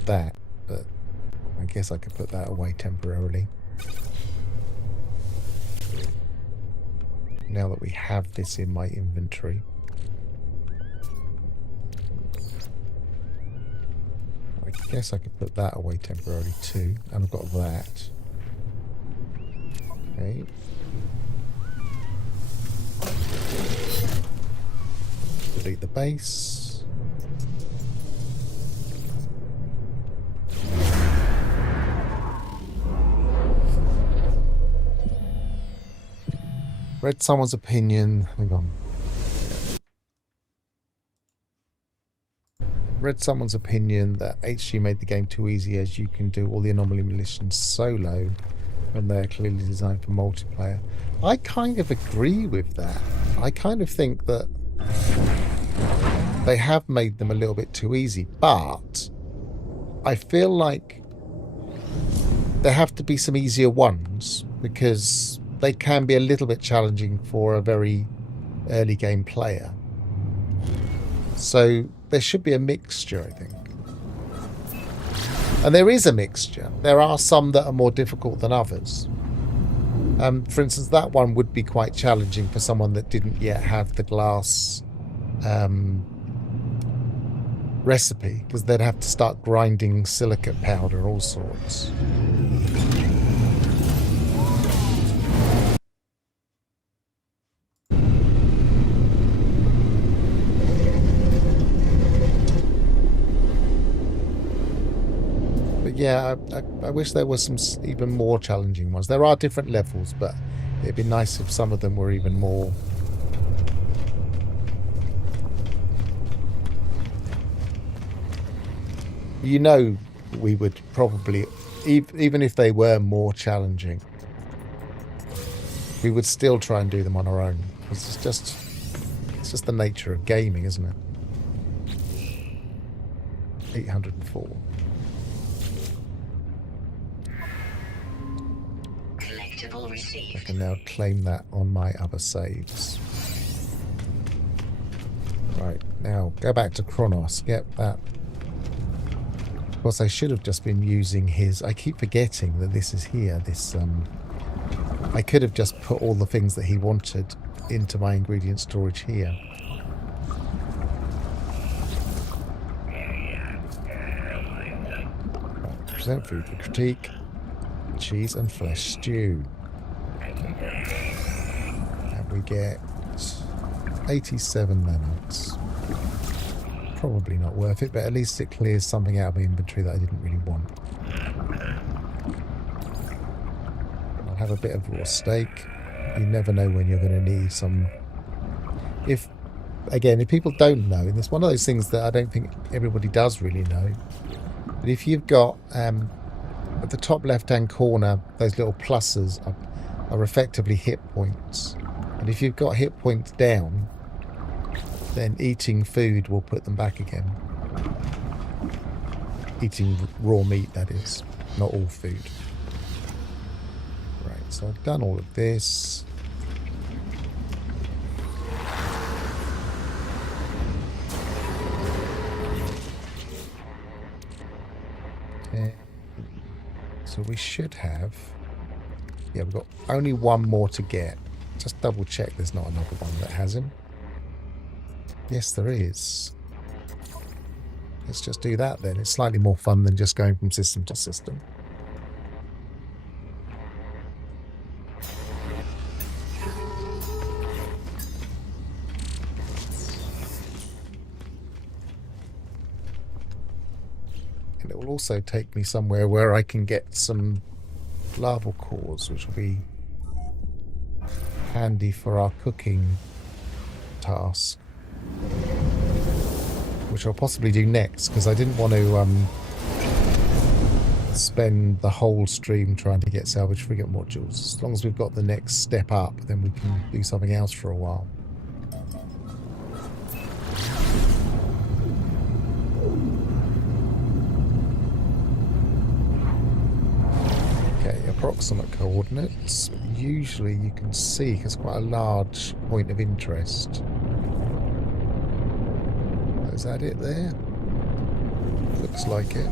That, but I guess I could put that away temporarily. Now that we have this in my inventory. I guess I could put that away temporarily too. And I've got that. Okay. Delete the base. Read someone's opinion. Hang on. Read someone's opinion that HG made the game too easy, as you can do all the anomaly missions solo when they're clearly designed for multiplayer. I kind of agree with that. I kind of think that they have made them a little bit too easy, but I feel like there have to be some easier ones, because they can be a little bit challenging for a very early game player. So there should be a mixture, I think. And there is a mixture. There are some that are more difficult than others. For instance, that one would be quite challenging for someone that didn't yet have the glass recipe, because they'd have to start grinding silicate powder and all sorts. Yeah, I wish there were some even more challenging ones. There are different levels, but it'd be nice if some of them were even more. You know, we would probably, even if they were more challenging, we would still try and do them on our own. Because it's just the nature of gaming, isn't it? 804. I can now claim that on my other saves. Right, now go back to Kronos. Get that. Of course, I should have just been using his. I keep forgetting that this is here. This I could have just put all the things that he wanted into my ingredient storage here. Right, present food for critique. Cheese and flesh stew. And we get 87 nanotes. Probably not worth it, but at least it clears something out of my inventory that I didn't really want. I'll have a bit of raw steak. You never know when you're going to need some. If people don't know, and it's one of those things that I don't think everybody does really know, but if you've got at the top left-hand corner, those little pluses are effectively hit points. And if you've got hit points down, then eating food will put them back again. Eating raw meat, that is, not all food. Right, so I've done all of this. So we should have... Yeah, we've got only one more to get. Just double check there's not another one that has him. Yes, there is. Let's just do that then. It's slightly more fun than just going from system to system. And it will also take me somewhere where I can get some larval cores, which will be handy for our cooking task, which I'll possibly do next, because I didn't want to spend the whole stream trying to get salvage frigate modules. As long as we've got the next step up, then we can do something else for a while. Okay, approximate coordinates. Usually you can see it's quite a large point of interest. Is that it there? Looks like it.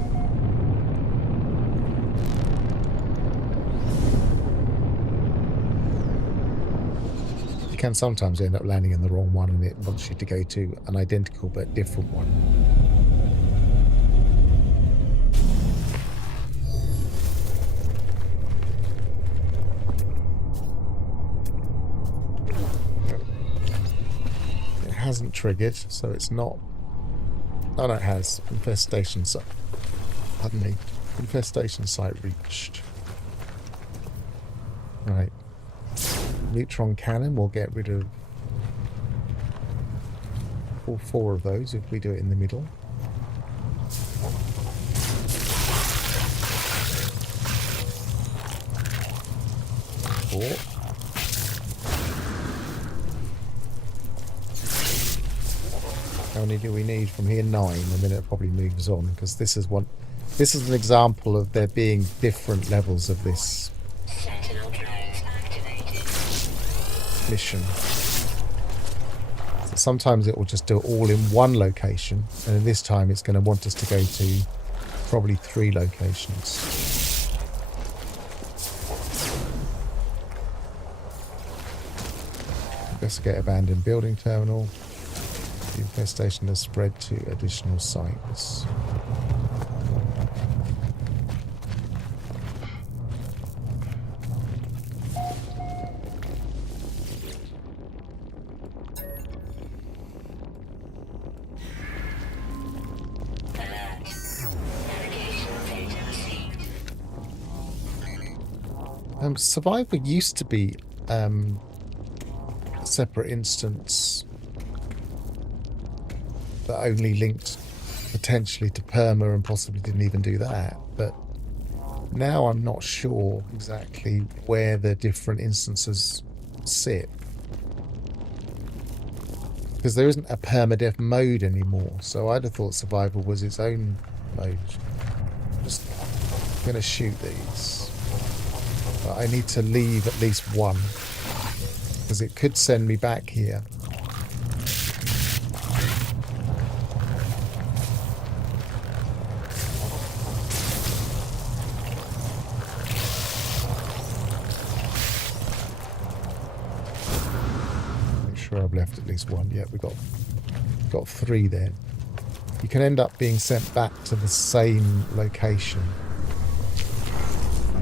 You can sometimes end up landing in the wrong one and it wants you to go to an identical but different one. It hasn't triggered, so it's not. Oh no, it has. Infestation site. Pardon me. Infestation site reached. Right. Neutron cannon, we'll get rid of all 4 of those if we do it in the middle. Four. How many do we need from here? 9, and then it probably moves on, because this is one. This is an example of there being different levels of this Sentinel drones activated. mission. So sometimes it will just do it all in one location, and in this time it's going to want us to go to probably 3 locations. Investigate abandoned building terminal. The infestation has spread to additional sites. Alert. Navigational data received. Survivor used to be a separate instance that only linked potentially to Perma and possibly didn't even do that, but now I'm not sure exactly where the different instances sit, because there isn't a permadeath mode anymore, so I'd have thought survival was its own mode. Just gonna shoot these, but I need to leave at least one, because it could send me back here. sure I've left at least one. Yeah, we got 3 there. You can end up being sent back to the same location.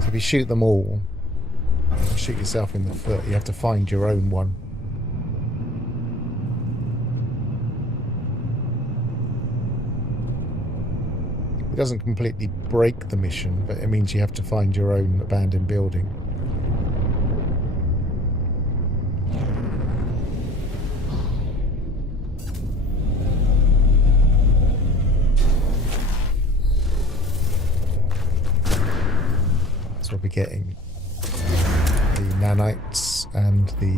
So if you shoot them all, you shoot yourself in the foot. You have to find your own one. It doesn't completely break the mission, but it means you have to find your own abandoned building. That's what we're getting. The nanites and the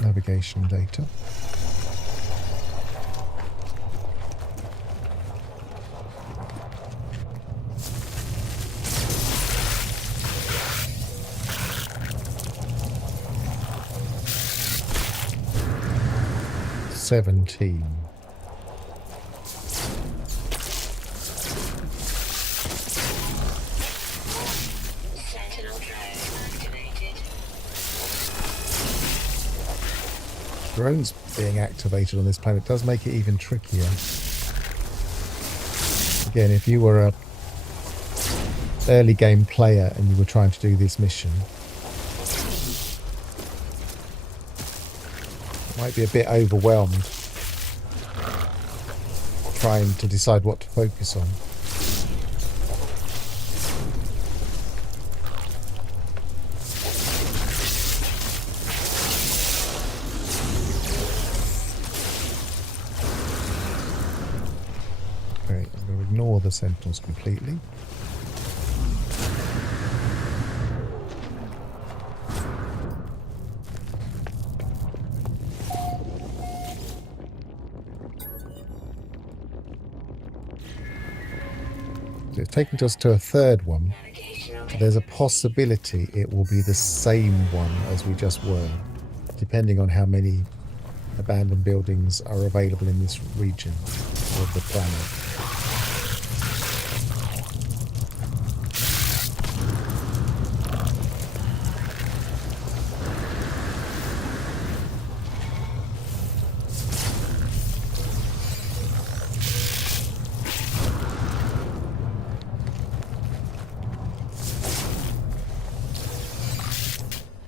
navigation data. $17. Sentinel drone activated. Drones being activated on this planet does make it even trickier. Again, if you were a early game player and you were trying to do this mission, you might be a bit overwhelmed trying to decide what to focus on. Okay, I'm going to ignore the sentinels completely. So it's taken us to a third one. Navigational There's a possibility it will be the same one as we just were, depending on how many abandoned buildings are available in this region of the planet.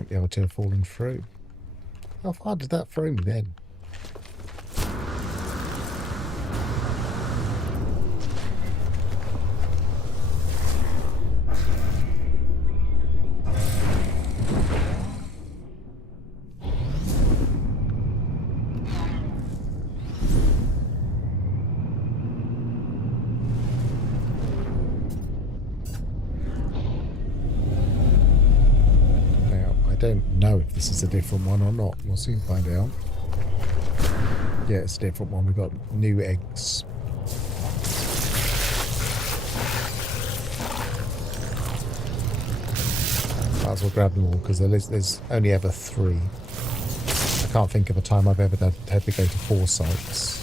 The other two have fallen through. How far did that throw me then? I don't know if this is a different one or not. We'll soon find out. Yeah, it's a different one. We've got new eggs. Might as well grab them all because there's only ever 3. I can't think of a time I've ever had to go to 4 sites.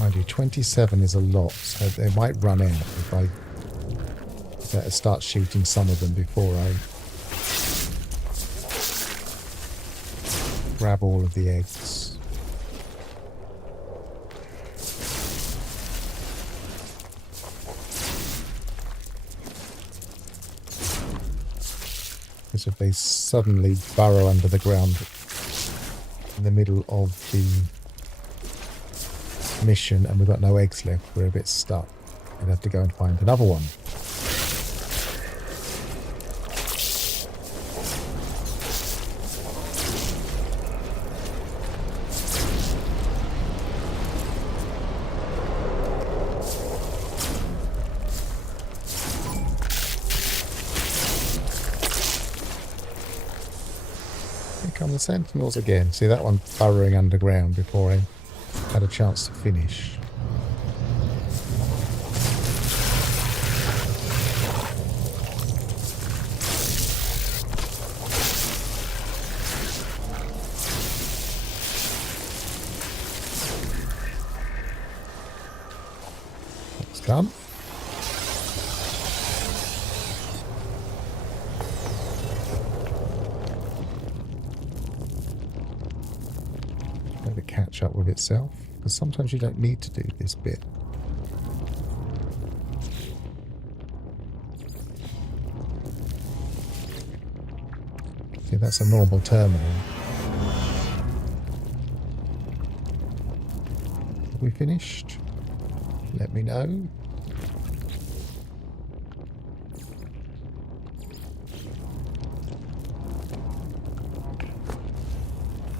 Mind you, 27 is a lot, so they might run out if I better start shooting some of them before I grab all of the eggs. Because if they suddenly burrow under the ground in the middle of the mission and we've got no eggs left, we're a bit stuck. We'd have to go and find another one. Here come the sentinels again. See that one burrowing underground before I had a chance to finish. Done. Maybe catch up with itself, because sometimes you don't need to do this bit. See, that's a normal terminal. Have we finished? Let me know.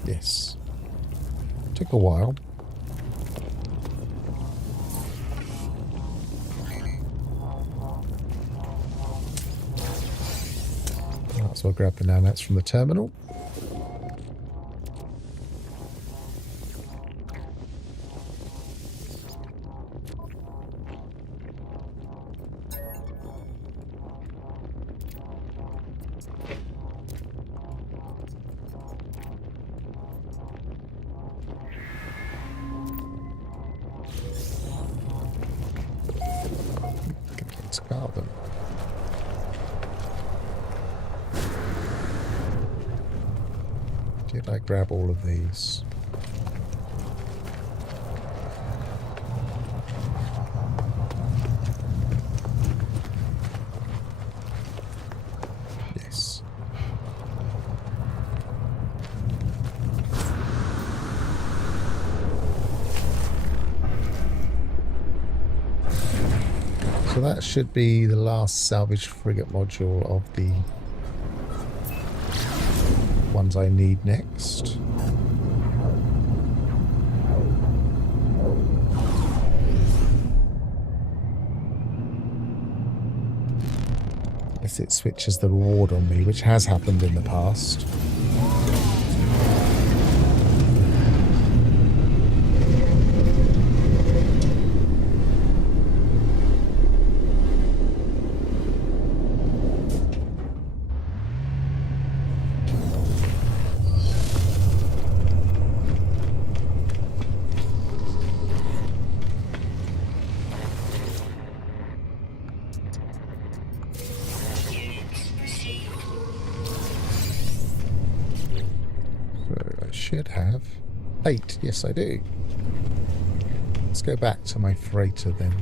Yes. Took a while. Might as well grab the nanomats from the terminal. Let's guard them. Did I grab all of these? Yes. So that should be the last salvage frigate module of the ones I need next. Unless it switches the reward on me, which has happened in the past. Should have 8. Yes, I do. Let's go back to my freighter then.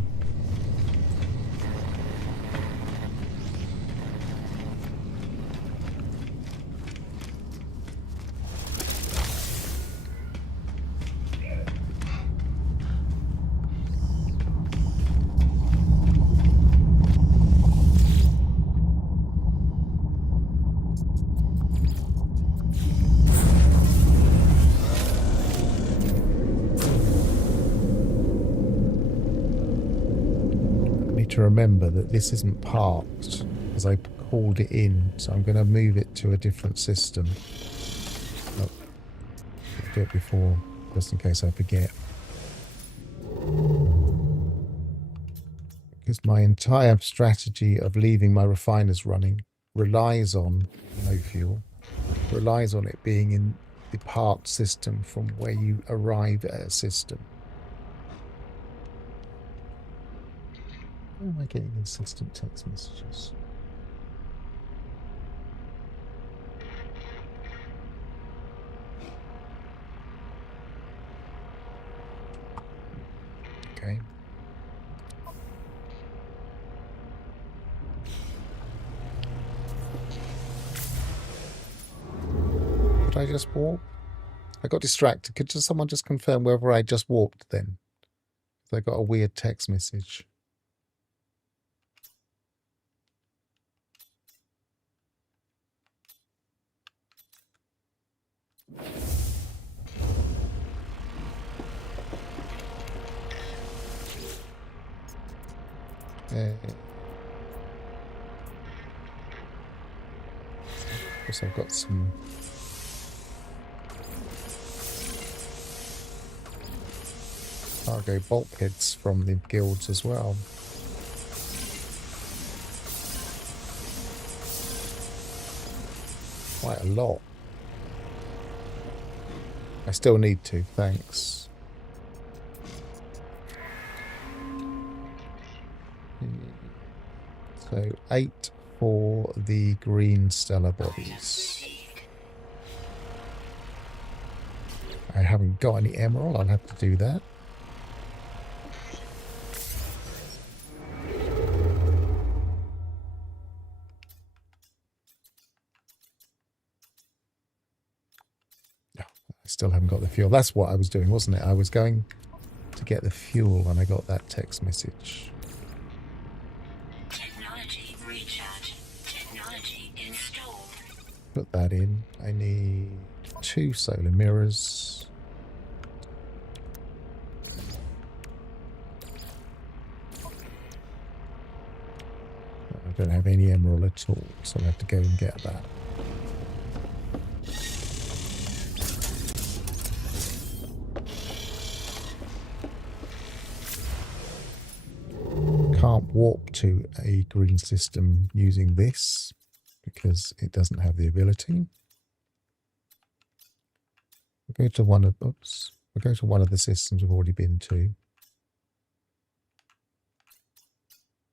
To remember that this isn't parked as I called it in, so I'm going to move it to a different system. Oh, I'll do it before, just in case I forget. Because my entire strategy of leaving my refiners running relies on no fuel, relies on it being in the parked system from where you arrive at a system. Why am I getting insistent text messages? Okay. Did I just warp? I got distracted. Could someone just confirm whether I just warped then? I got a weird text message. Of course, I've got some cargo bulkheads from the guilds as well. Quite a lot. I still need to, thanks. So 8 for the green stellar bodies. I haven't got any emerald, I'll have to do that. I still haven't got the fuel. That's what I was doing, wasn't it? I was going to get the fuel when I got that text message. Technology recharge. Technology installed. Put that in. I need 2 solar mirrors. I don't have any emerald at all, so I have to go and get that. Can't warp to a green system using this because it doesn't have the ability. We'll go to one of we'll go to one of the systems we've already been to.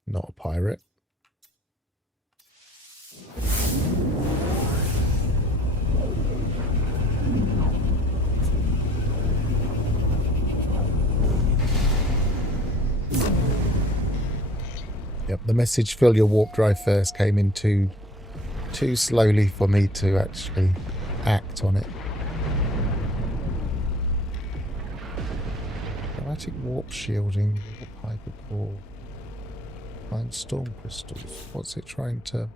Not a pirate. Yep, the message "fill your warp drive first" came in too slowly for me to actually act on it. Chromatic warp shielding, warp hypercore, find storm crystals. What's it trying to?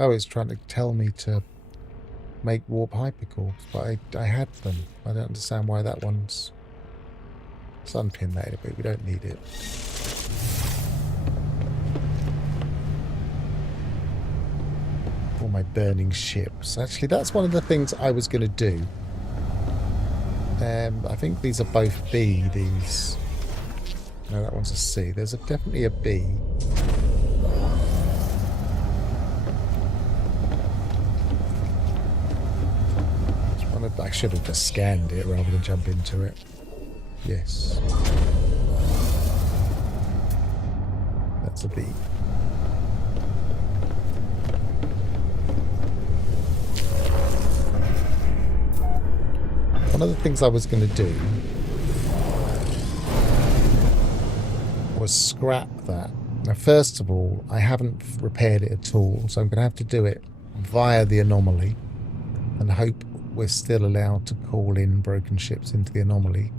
Oh, it's trying to tell me to make warp hypercores, but I had them. I don't understand why that one's. Sunpin that in a bit, we don't need it. All my burning ships. Actually, that's one of the things I was going to do. I think these are both B, these. No, that one's a C. There's definitely a B. I should have just scanned it rather than jump into it. Yes. That's a B. One of the things I was going to do was scrap that. Now, first of all, I haven't repaired it at all, so I'm going to have to do it via the anomaly and hope we're still allowed to call in broken ships into the anomaly.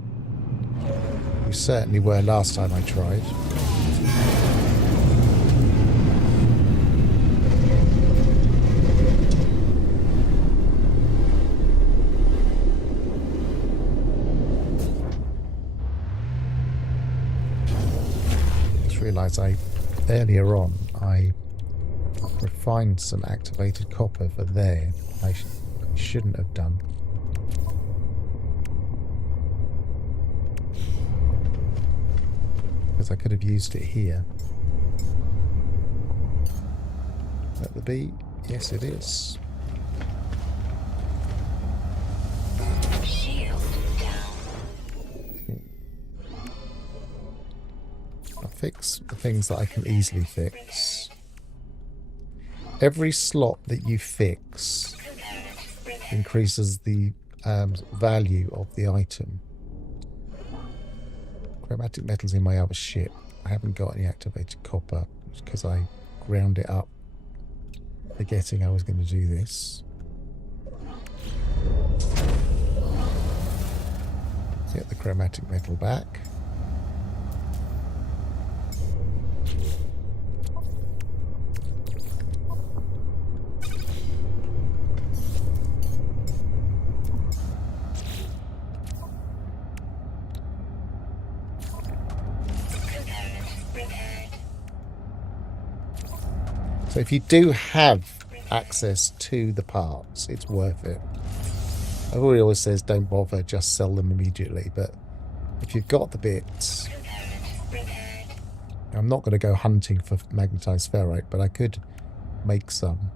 We certainly were last time I tried. Just realised earlier on I refined some activated copper for there. I shouldn't have done. Because I could have used it here. Is that the B? Yes, it is. Shield down. I'll fix the things that I can easily fix. Every slot that you fix increases the value of the item. Chromatic metals in my other ship. I haven't got any activated copper because I ground it up forgetting I was going to do this. Get the chromatic metal back. So if you do have access to the parts, it's worth it. Everybody always says don't bother, just sell them immediately. But if you've got the bits, I'm not going to go hunting for magnetized ferrite, but I could make some.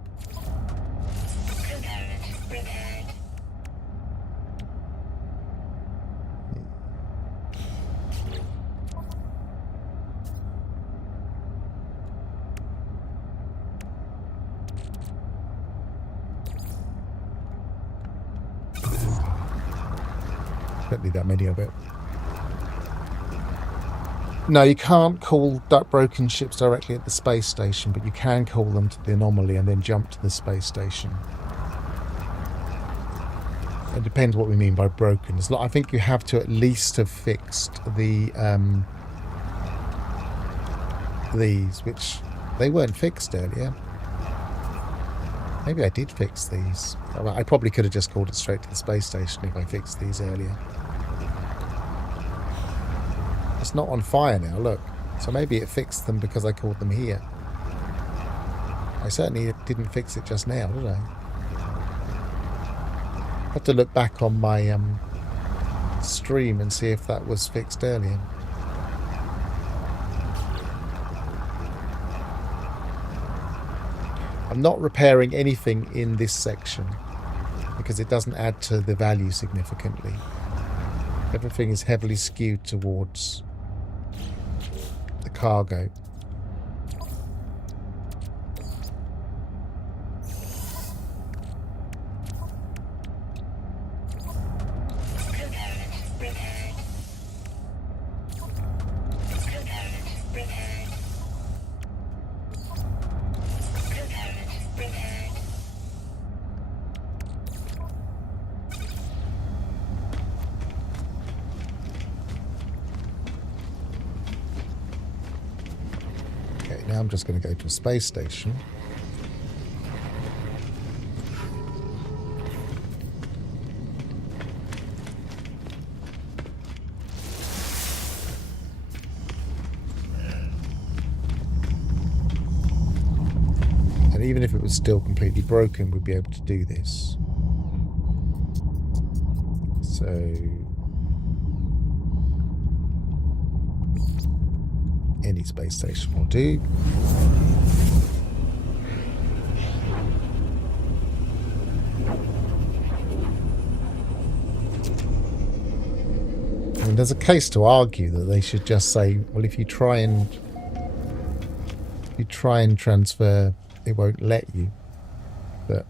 Don't need that many of it. No, you can't call broken ships directly at the space station, but you can call them to the anomaly and then jump to the space station. It depends what we mean by broken. I think you have to at least have fixed the these, which they weren't fixed earlier. Maybe I did fix these. I probably could have just called it straight to the space station if I fixed these earlier. It's not on fire now, look. So maybe it fixed them because I called them here. I certainly didn't fix it just now, did I? I have to look back on my stream and see if that was fixed earlier. I'm not repairing anything in this section because it doesn't add to the value significantly. Everything is heavily skewed towards the cargo. Now I'm just going to go to a space station. And even if it was still completely broken, we'd be able to do this. So any space station will do. I mean, there's a case to argue that they should just say, well, if you try and transfer, it won't let you. But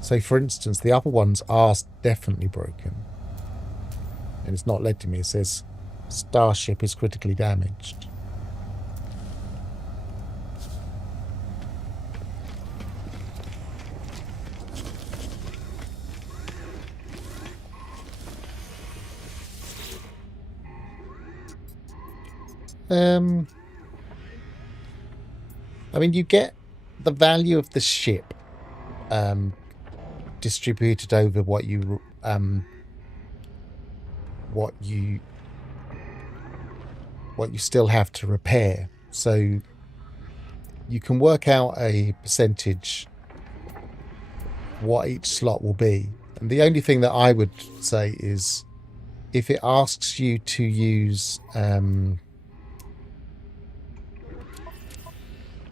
say, for instance, the upper ones are definitely broken, and it's not letting me. It says Starship is critically damaged. I mean, you get the value of the ship distributed over what you still have to repair. So you can work out a percentage what each slot will be. And the only thing that I would say is if it asks you to use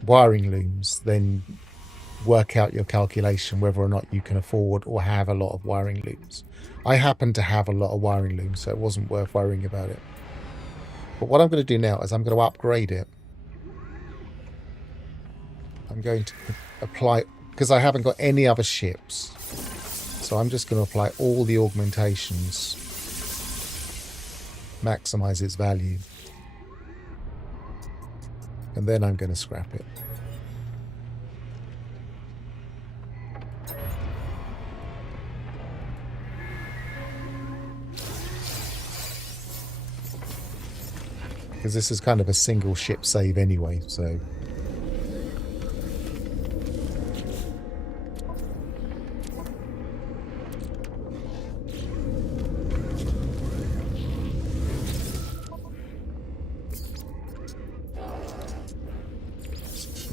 wiring looms, then work out your calculation whether or not you can afford or have a lot of wiring looms. I happen to have a lot of wiring looms, so it wasn't worth worrying about it. But what I'm going to do now is I'm going to upgrade it. I'm going to apply, because I haven't got any other ships, so I'm just going to apply all the augmentations, maximize its value, and then I'm going to scrap it. Because this is kind of a single ship save anyway, so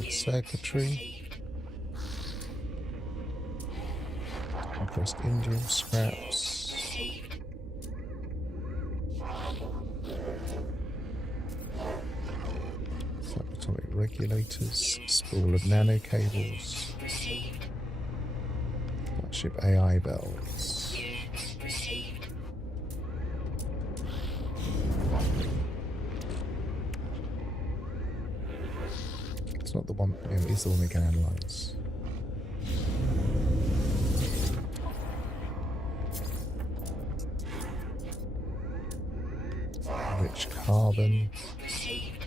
circuitry, compressed engine, scraps, subatomic regulators, spool of nano cables, ship AI bells. It's not the one, it is the one we can analyze. carbon. Received.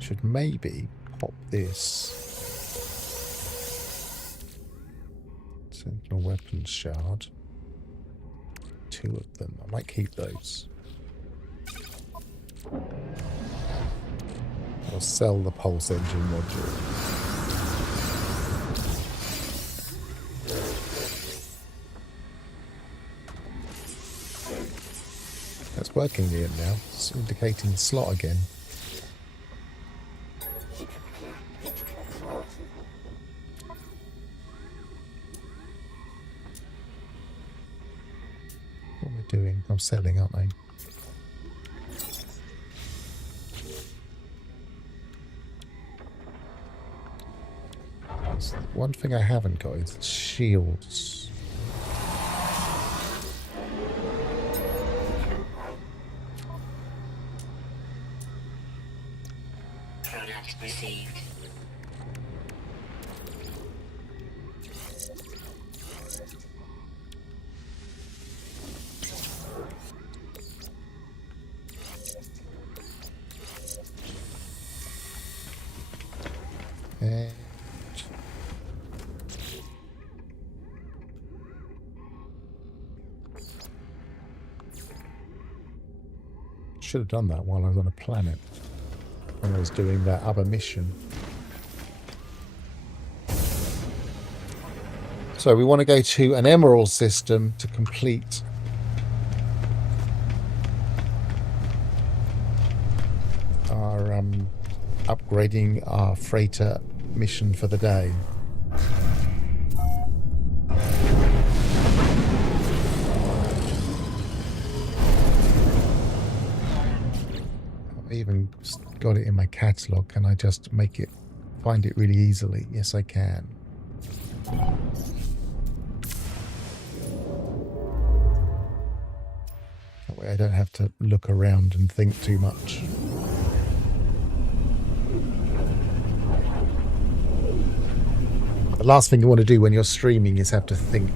Should maybe pop this. Sentinel weapons shard. 2 of them. I might keep those. I'll sell the pulse engine module. That's working here now. It's indicating the slot again. What am I doing? I'm selling, aren't I? One thing I haven't got is shields. Product received. And should have done that while I was on a planet when I was doing that other mission. So we want to go to an emerald system to complete our upgrading our freighter mission for the day. I've even got it in my catalog. Can I just find it really easily? Yes, I can. That way I don't have to look around and think too much. The last thing you want to do when you're streaming is have to think.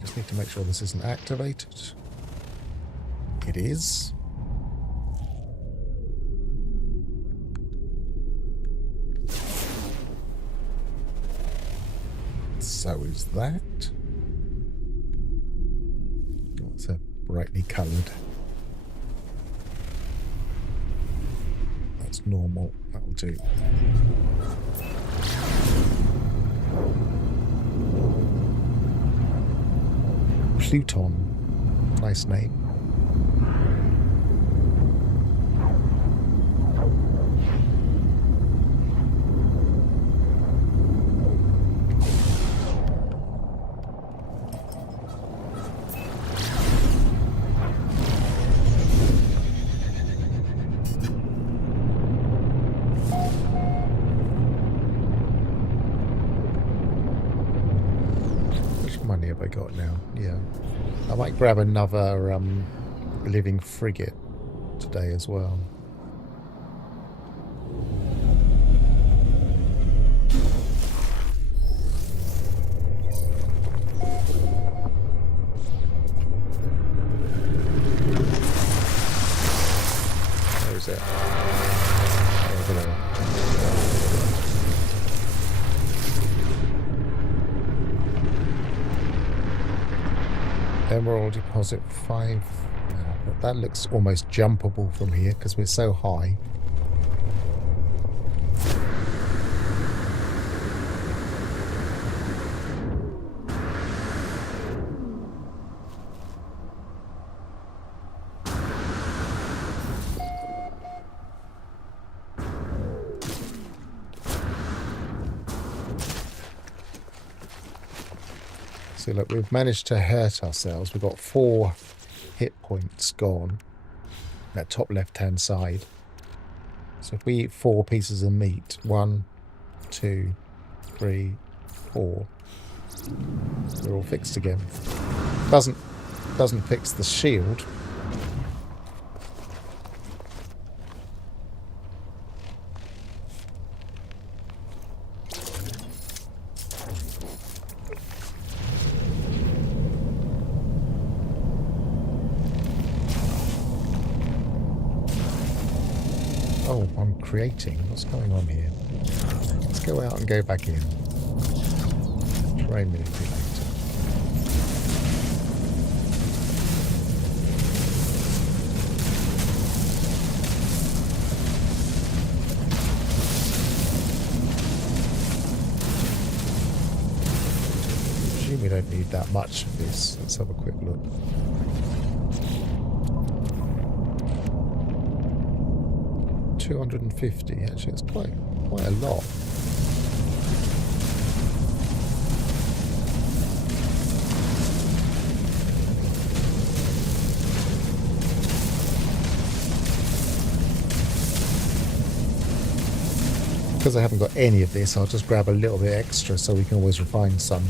Just need to make sure this isn't activated. It is. So is that. Oh, it's a brightly coloured. That's normal. That'll do. Pluton. Nice name. Money have I got now? Yeah. I might grab another living frigate today as well. Where is it? Over there. Emerald deposit 5. That looks almost jumpable from here because we're so high. So look, we've managed to hurt ourselves. We've got 4 hit points gone. That top left-hand side. So if we eat 4 pieces of meat, 1, 2, 3, 4. We're all fixed again. Doesn't fix the shield. Oh, I'm creating. What's going on here? Let's go out and go back in. Terrain manipulator. Presume we don't need that much of this. Let's have a quick look. $250. Actually, it's quite a lot. Because I haven't got any of this, I'll just grab a little bit extra so we can always refine some.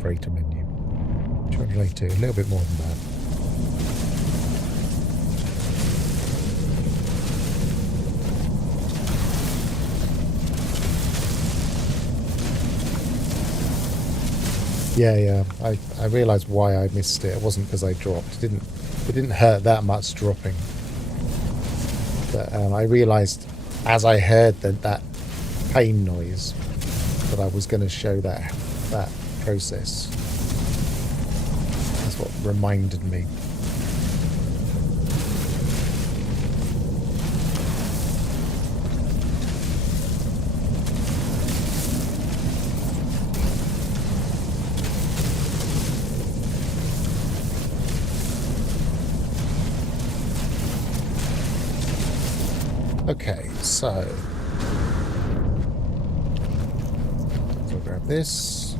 Freighter menu. 282, a little bit more than that. Yeah. I realised why I missed it. It wasn't because I dropped. It didn't hurt that much dropping. But I realised as I heard that pain noise that I was going to show that process. That's what reminded me. Okay, so we'll grab this.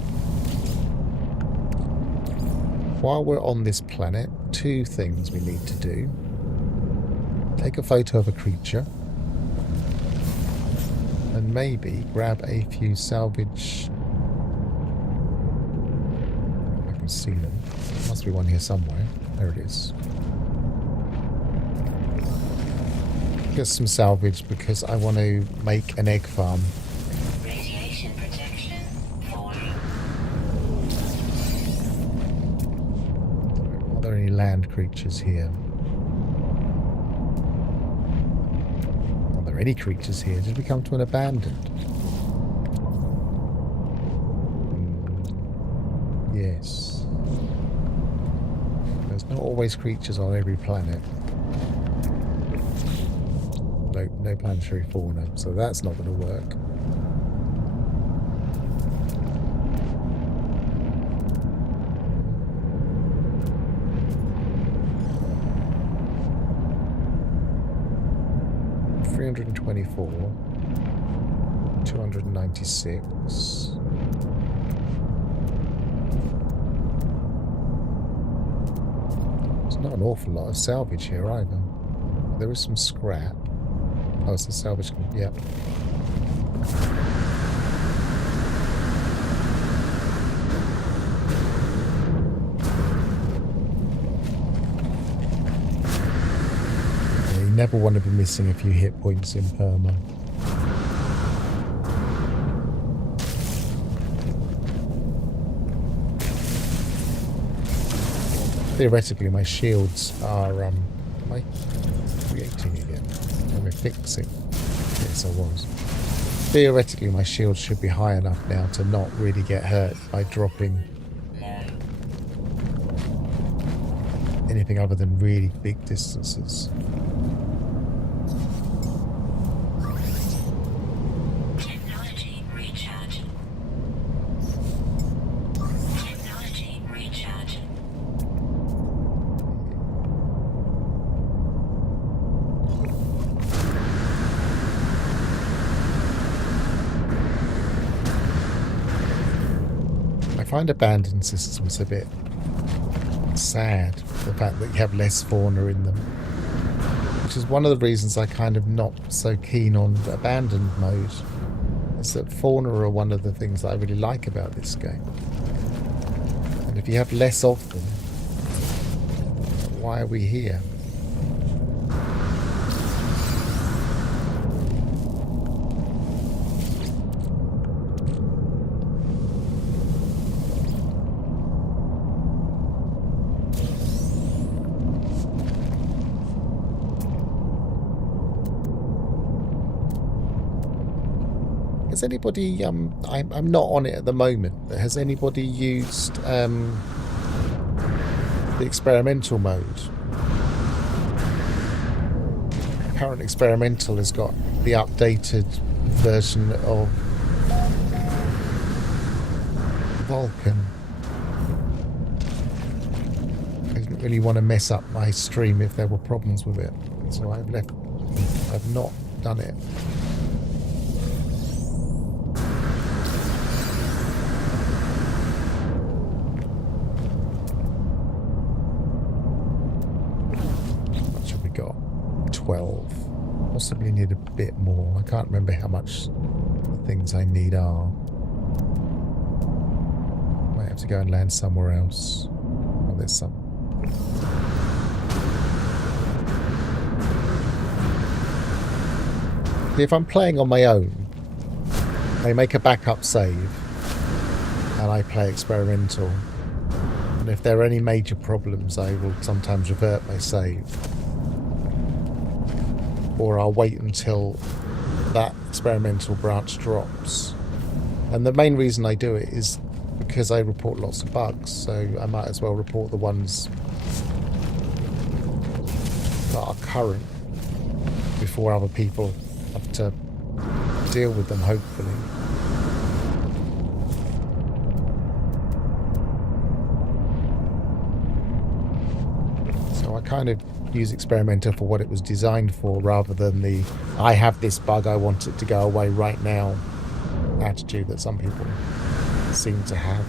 While we're on this planet, two things we need to do. Take a photo of a creature. And maybe grab a few salvage... I can see them. There must be one here somewhere. There it is. Get some salvage because I want to make an egg farm. Radiation protection falling. Are there any land creatures here? Are there any creatures here? Did we come to an abandoned? Yes. There's not always creatures on every planet. No planetary fauna, so that's not going to work. $324, 296. There's not an awful lot of salvage here either. There is some scrap. Oh, it's the salvage. Yep. Yeah, you never want to be missing a few hit points in perma. Theoretically, my shields are. Am I creating again? Am I fixing? Yes, I was. Theoretically, my shield should be high enough now to not really get hurt by dropping anything other than really big distances. Technology recharge. Technology recharge. I find abandoned systems a bit sad, the fact that you have less fauna in them. Which is one of the reasons I kind of not so keen on the abandoned mode. Is that fauna are one of the things that I really like about this game. And if you have less of them, why are we here? Has anybody, I'm not on it at the moment, but has anybody used the experimental mode? Current experimental has got the updated version of Vulkan. I didn't really want to mess up my stream if there were problems with it, so I've not done it. Got 12. Possibly need a bit more. I can't remember how much the things I need are. Might have to go and land somewhere else. Oh, there's some. If I'm playing on my own, I make a backup save and I play experimental. And if there are any major problems, I will sometimes revert my save. Or I'll wait until that experimental branch drops. And the main reason I do it is because I report lots of bugs, so I might as well report the ones that are current before other people have to deal with them, hopefully. So I kind of use experimental for what it was designed for, rather than the I have this bug, I want it to go away right now attitude that some people seem to have.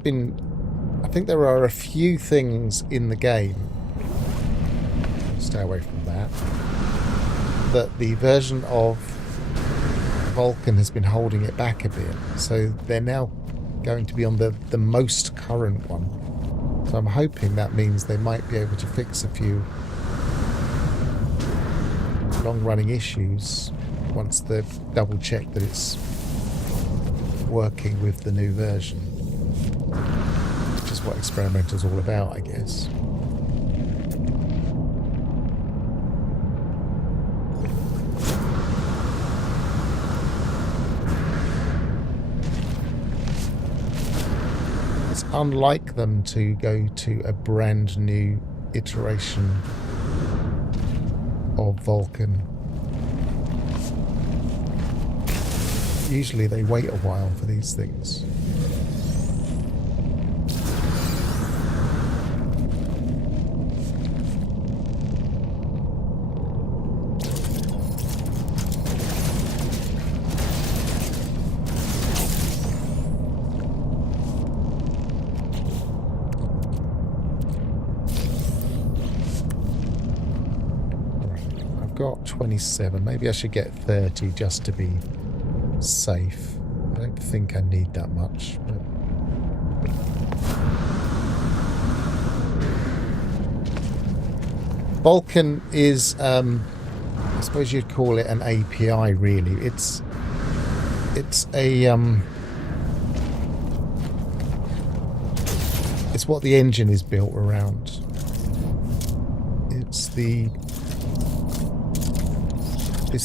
I think there are a few things in the game, stay away from that the version of Vulkan has been holding it back a bit, so they're now going to be on the most current one. So I'm hoping that means they might be able to fix a few long-running issues once they've double-checked that it's working with the new version. Which is what experimental's all about, I guess. It's unlike them to go to a brand new iteration of Vulkan. Usually they wait a while for these things. Got 27. Maybe I should get 30 just to be safe. I don't think I need that much. But... Vulkan is, I suppose you'd call it an API, really. It's It's it's what the engine is built around. It's the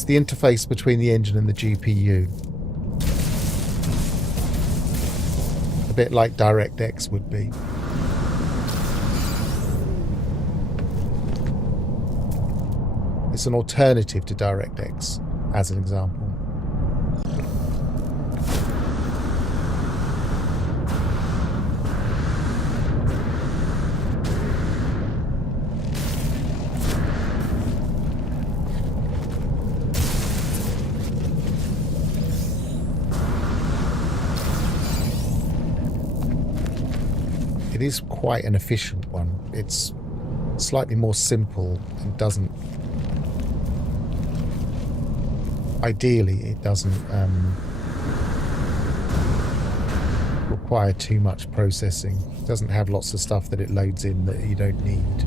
interface between the engine and the GPU. A bit like DirectX would be. It's an alternative to DirectX, as an example. It is quite an efficient one. It's slightly more simple and doesn't... Ideally, it doesn't require too much processing. It doesn't have lots of stuff that it loads in that you don't need.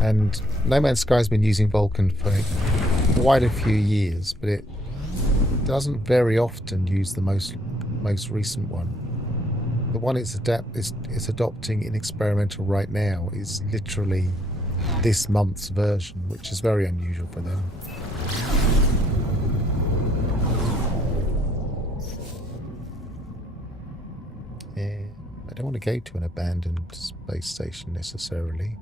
And No Man's Sky has been using Vulkan for quite a few years, but it doesn't very often use the most recent one. The one it's adopting in experimental right now is literally this month's version, which is very unusual for them. Yeah, I don't want to go to an abandoned space station necessarily.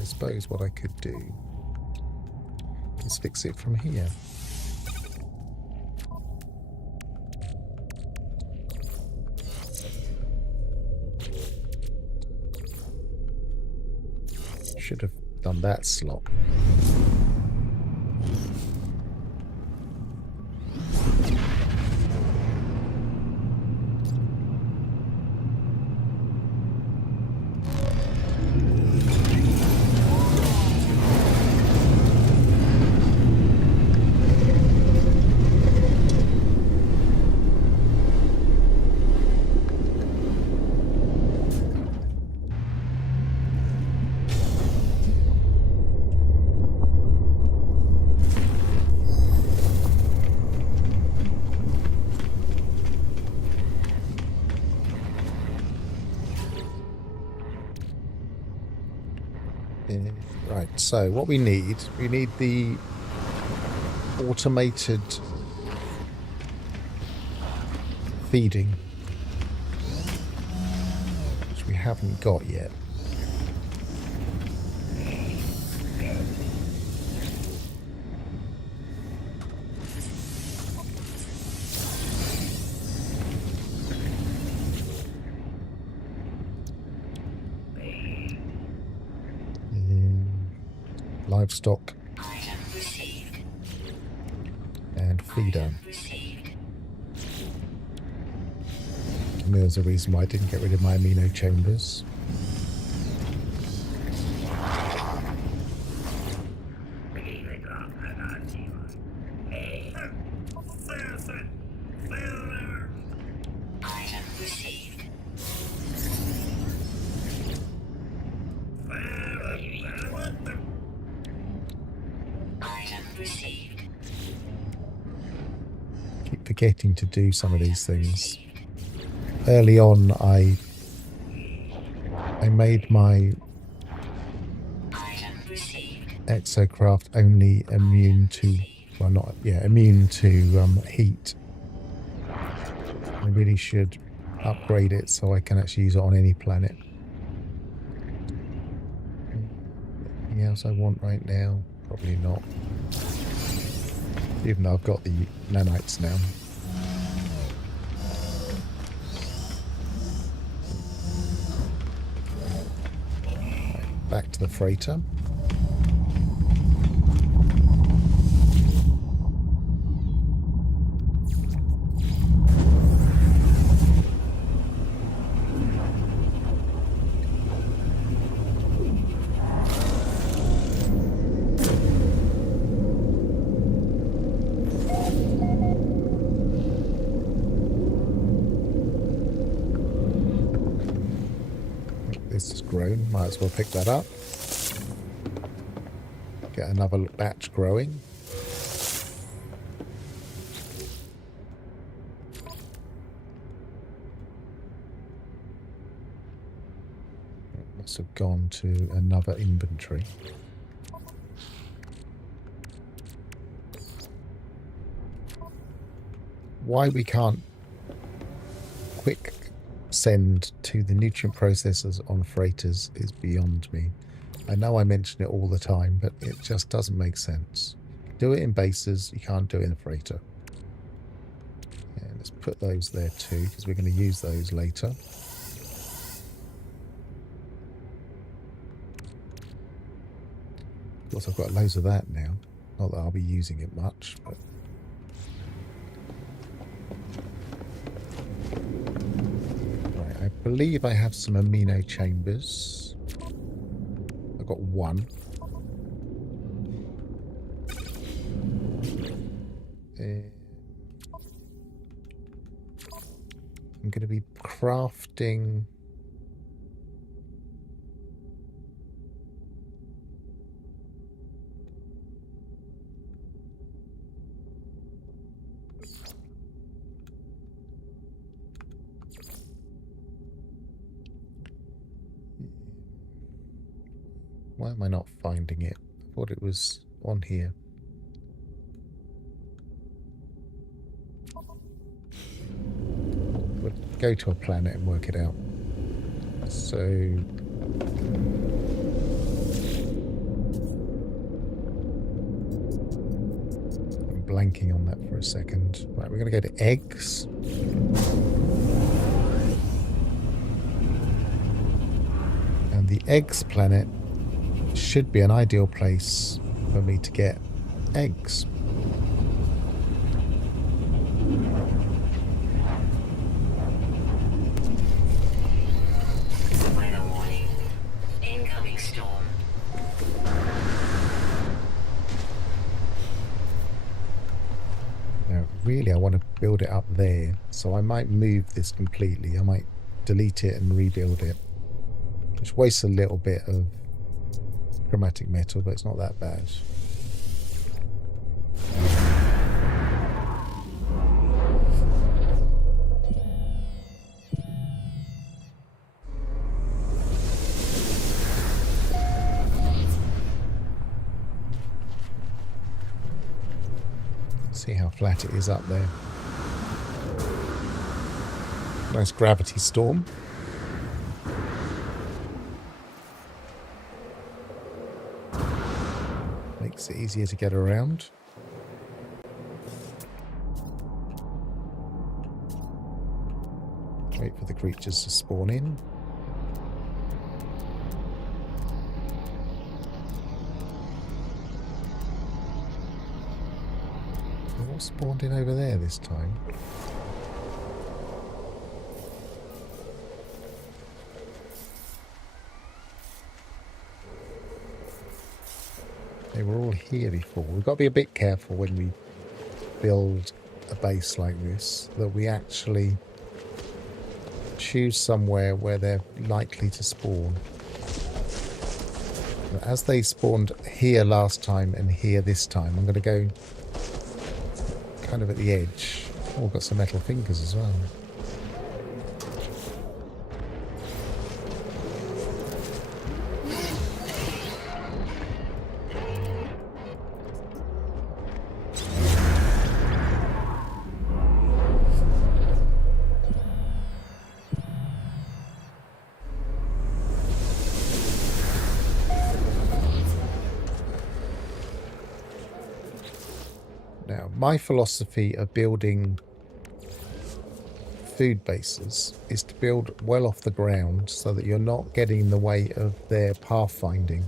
I suppose what I could do is fix it from here. Should have done that slot. Right, so what we need the automated feeding, which we haven't got yet. Livestock and feeder. And there's a reason why I didn't get rid of my amino chambers. Keep forgetting to do some of these things. Early on, I made my exocraft only immune to, well, not, yeah, immune to heat. I really should upgrade it so I can actually use it on any planet. Anything else I want right now? Probably not. Even though I've got the nanites now. Right, back to the freighter. grown. Might as well pick that up. Get another batch growing. It must have gone to another inventory. Why we can't quick send to the nutrient processors on freighters is beyond me. I know I mention it all the time, but it just doesn't make sense. Do it in bases, you can't do it in a freighter. Yeah, let's put those there too, because we're going to use those later. Of course, I've got loads of that now. Not that I'll be using it much, but... Right, I believe I have some amino chambers. I've got one. I'm going to be crafting... Why am I not finding it? I thought it was on here. We'll go to a planet and work it out. So... I'm blanking on that for a second. Right, we're going to go to eggs. And the eggs planet should be an ideal place for me to get eggs. Weather warning. Incoming storm. Now, really, I want to build it up there, so I might move this completely. I might delete it and rebuild it, which wastes a little bit of chromatic metal, but it's not that bad. See how flat it is up there. Nice gravity storm. Makes it easier to get around. Wait for the creatures to spawn in. They're all spawned in over there this time. They were all here before. We've got to be a bit careful when we build a base like this, that we actually choose somewhere where they're likely to spawn. As they spawned here last time and here this time, I'm going to go kind of at the edge. Oh, got some metal fingers as well. Now, my philosophy of building food bases is to build well off the ground so that you're not getting in the way of their pathfinding.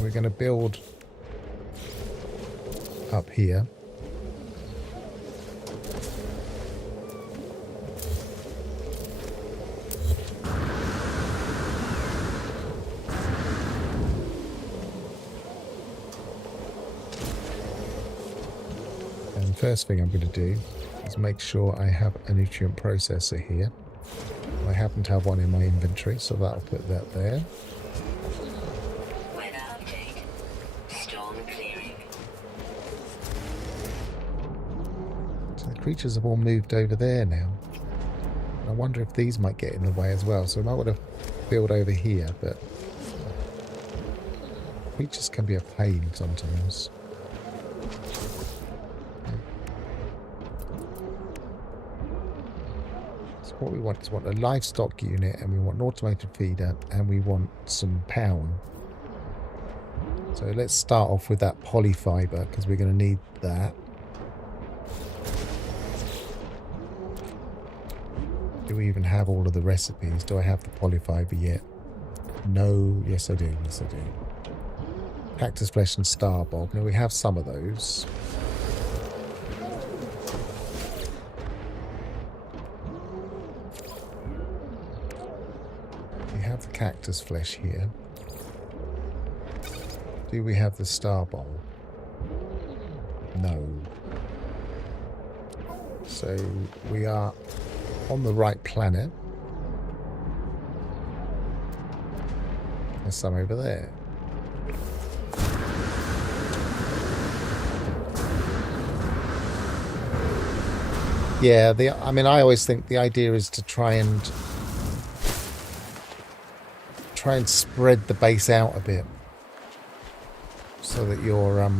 We're going to build up here. First thing I'm going to do Just make sure I have a nutrient processor here. I happen to have one in my inventory, so that'll put that there. Weather update. Storm clearing. So the creatures have all moved over there now. I wonder if these might get in the way as well. So we might want to build over here, but creatures can be a pain sometimes. So what we want is a livestock unit, and we want an automated feeder, and we want some power. So let's start off with that polyfiber, because we're going to need that. Do we even have all of the recipes? Do I have the polyfiber yet? No. Yes, I do. Yes, I do. Cactus flesh and star bulb. Now we have some of those. We have the cactus flesh here. Do we have the star bulb? No. So we are on the right planet. There's some over there. Yeah, I mean, I always think the idea is to try and spread the base out a bit, so that you're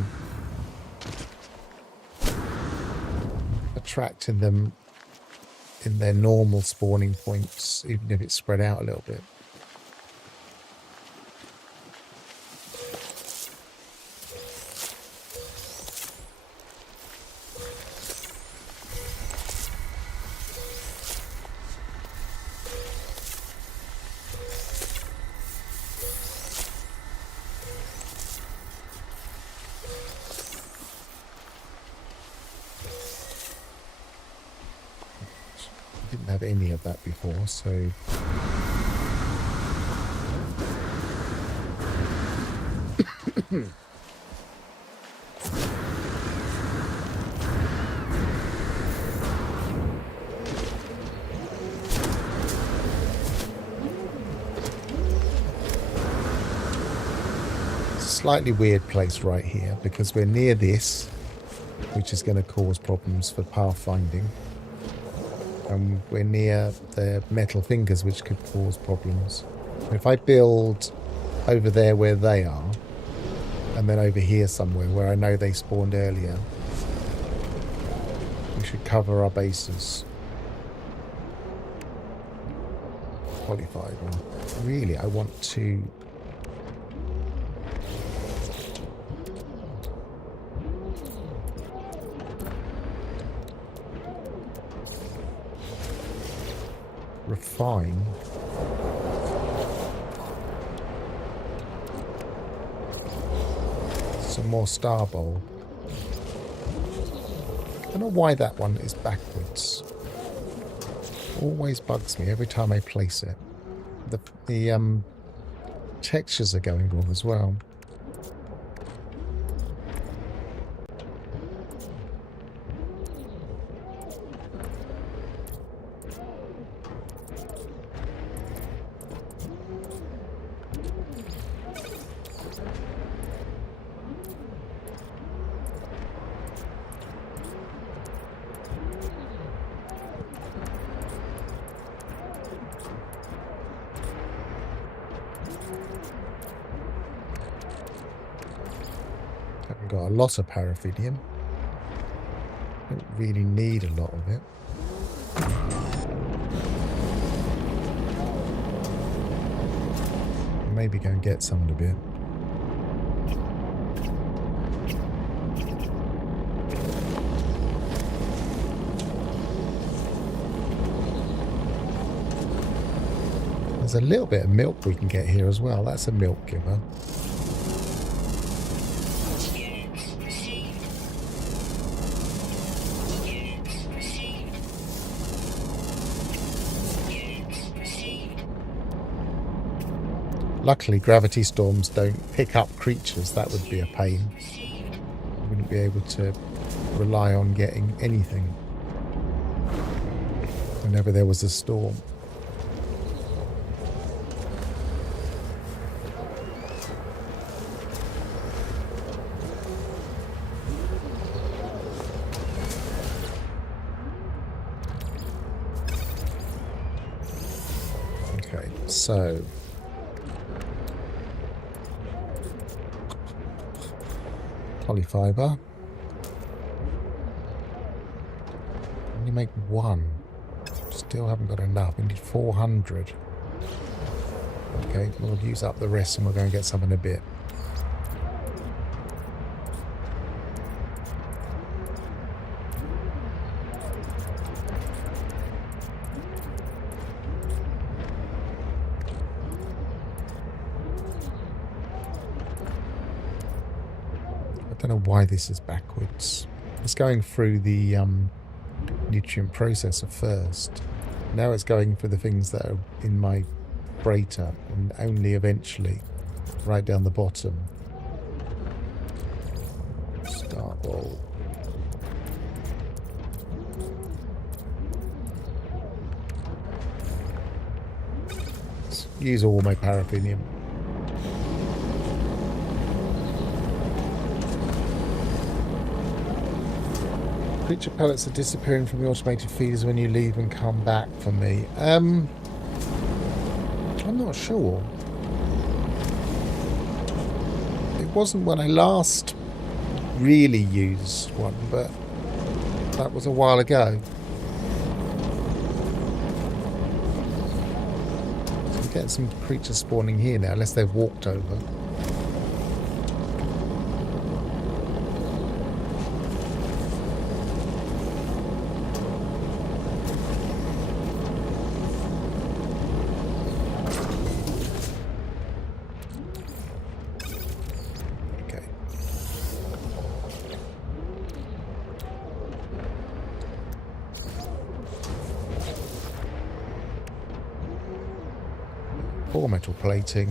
attracting them in their normal spawning points, even if it's spread out a little bit. Didn't have any of that before, so it's a slightly weird place right here, because we're near this, which is going to cause problems for pathfinding. And we're near the metal fingers, which could cause problems. If I build over there where they are, and then over here somewhere where I know they spawned earlier, we should cover our bases. Polyfiber. Really, I want to... refine some more star bulb. I don't know why that one is backwards. Always bugs me every time I place it. The textures are going wrong as well. Got a lot of paraffinium. Don't really need a lot of it. Maybe go and get some in a bit. There's a little bit of milk we can get here as well. That's a milk giver. Luckily, gravity storms don't pick up creatures. That would be a pain. I wouldn't be able to rely on getting anything. whenever there was a storm. Okay, so polyfiber. Only make one. Still haven't got enough. We need 400. Okay, we'll use up the rest and we'll go and get some in a bit. I don't know why this is backwards. It's going through the nutrient processor first. Now it's going for the things that are in my freighter and only eventually right down the bottom. Start roll. Let's use all my paraffinium. Creature pellets are disappearing from the automated feeders when you leave and come back for me. I'm not sure. It wasn't when I last really used one, but that was a while ago. So we get some creatures spawning here now, unless they've walked over. Core metal plating.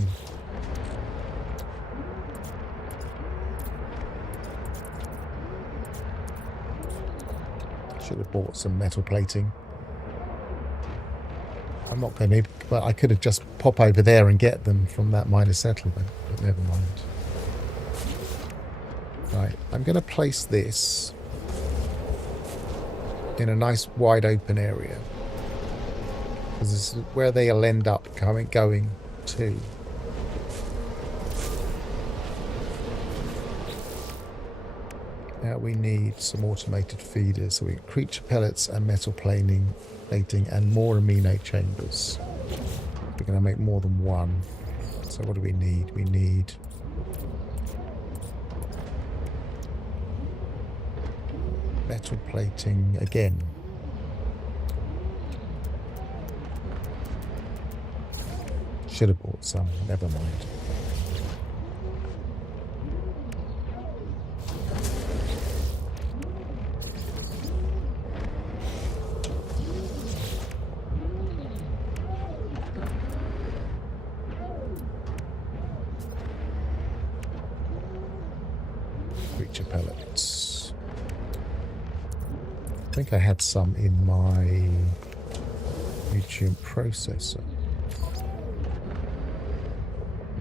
Should have bought some metal plating. I'm not going to, but I could have just pop over there and get them from that minor settlement, but never mind. Right, I'm going to place this in a nice wide open area. Because this is where they'll end up going to. Now we need some automated feeders. So we get creature pellets and metal plating and more amino chambers. We're going to make more than one. So what do we need? We need metal plating again. Should have bought some, never mind. Creature pellets. I think I had some in my nutrient processor.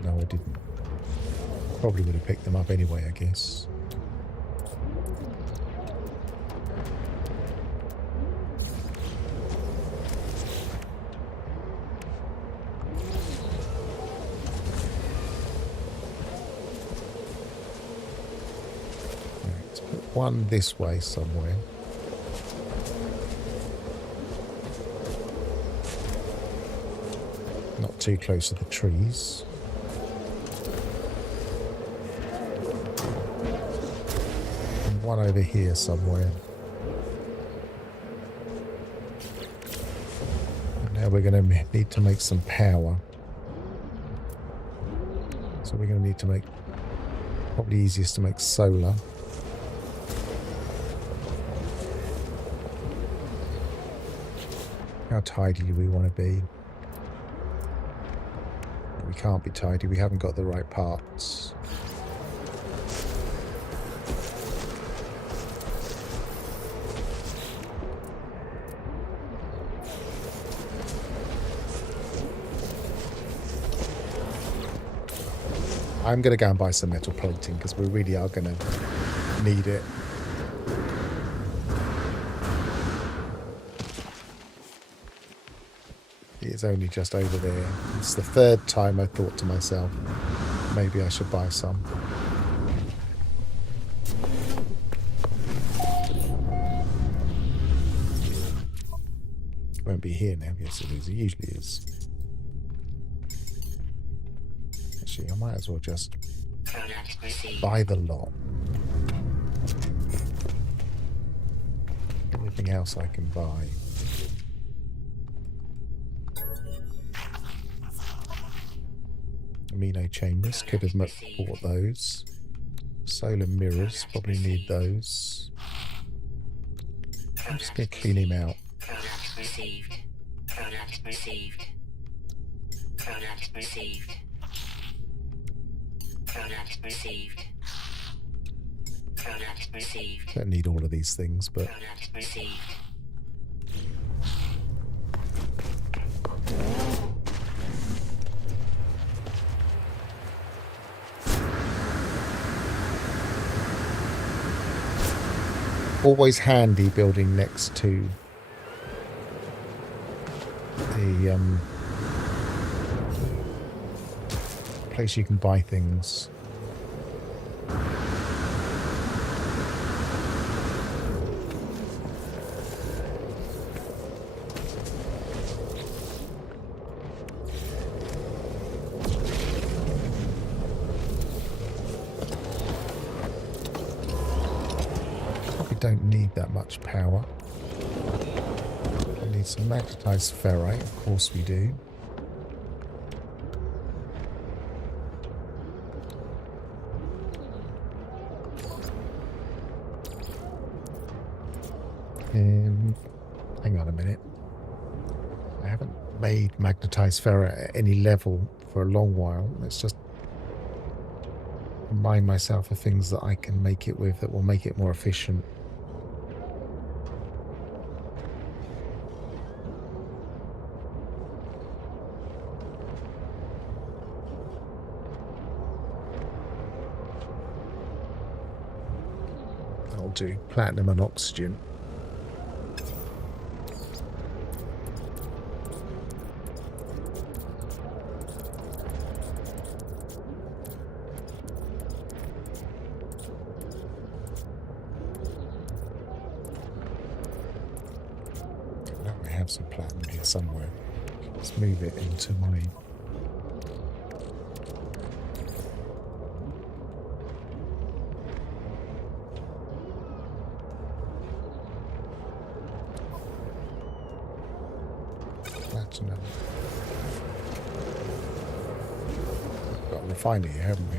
No, I didn't. Probably would have picked them up anyway, I guess. Let's put one this way somewhere. Not too close to the trees. One over here somewhere. And now we're going to need to make some power. So we're going to need to make, probably easiest to make solar. How tidy do we want to be? We can't be tidy, we haven't got the right parts. I'm going to go and buy some metal plating because we really are going to need it. It's only just over there. It's the third time I thought to myself, maybe I should buy some. It won't be here now. Yes, it is. It usually is. Actually, I might as well just buy the lot. Everything else I can buy. Amino chambers, could have bought those. Solar mirrors, probably need those. I'm just going to clean him out. Product received. Product received. Product received. Product received. Product received. Don't need all of these things, but Product received. always handy building next to a place you can buy things. Don't need that much power. We need some magnetized ferrite, of course we do. Hang on a minute. I haven't made magnetized ferrite at any level for a long while. Let's just remind myself of things that I can make it with that will make it more efficient. I'll do platinum and oxygen. Now I have some platinum here somewhere. Let's move it into my platinum. We've got a refinery here, haven't we?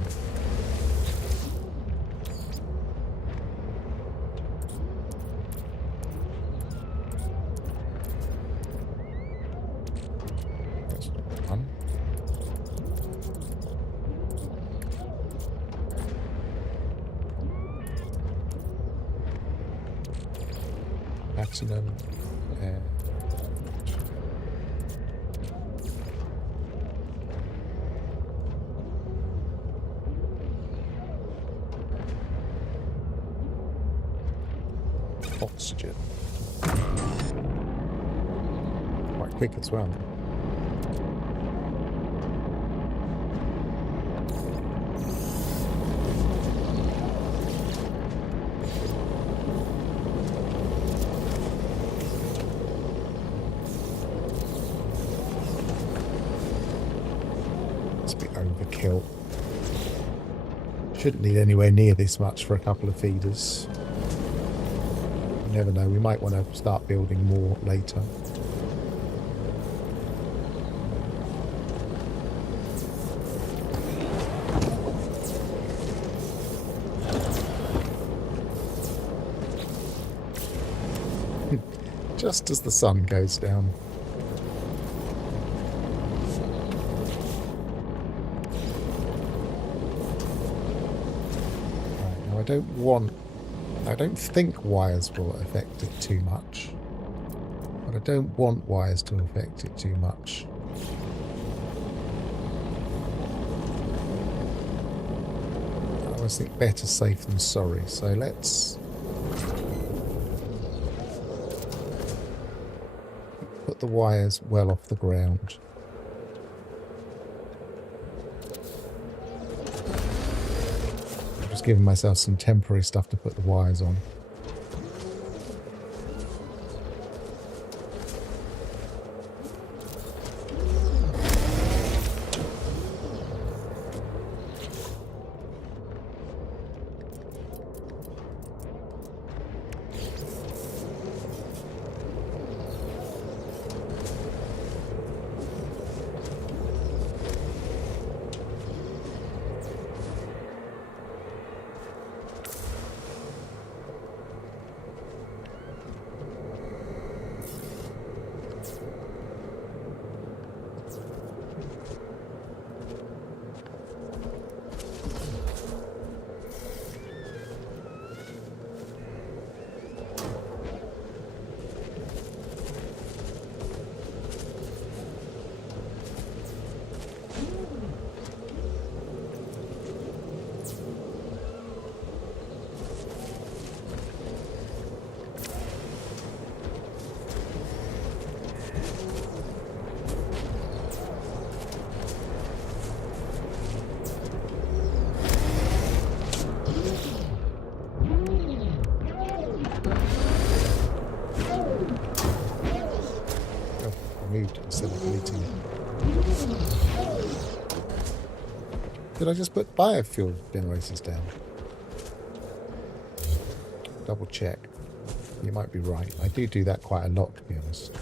That's not fun. Platinum. Oxygen. Quite quick as well. It's a bit overkill. Shouldn't need anywhere near this much for a couple of feeders. You never know, we might want to start building more later. Just as the sun goes down. Right, now I don't think wires will affect it too much. But I don't want wires to affect it too much. always think better safe than sorry. So let's put the wires well off the ground. I'm just giving myself some temporary stuff to put the wires on. Removed instead of deleting it. Did I just put biofuel generators down? Double check. You might be right. I do that quite a lot, to be honest.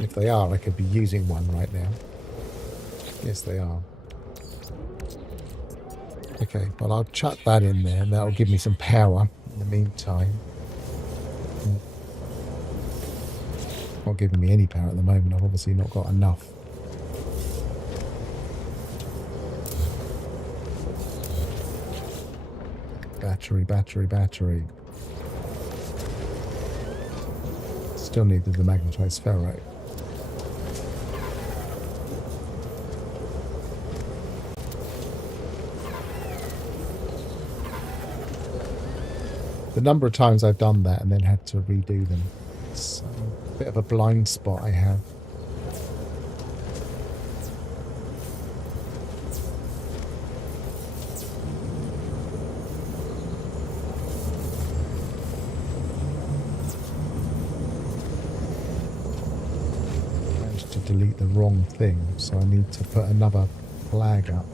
If they are, I could be using one right now. Yes, they are. Okay, well, I'll chuck that in there, and that'll give me some power in the meantime. Not giving me any power at the moment. I've obviously not got enough. Battery, battery, battery. Still needed the magnetized ferrite. The number of times I've done that and then had to redo them. It's a bit of a blind spot I have. Managed to delete the wrong thing, so I need to put another flag up.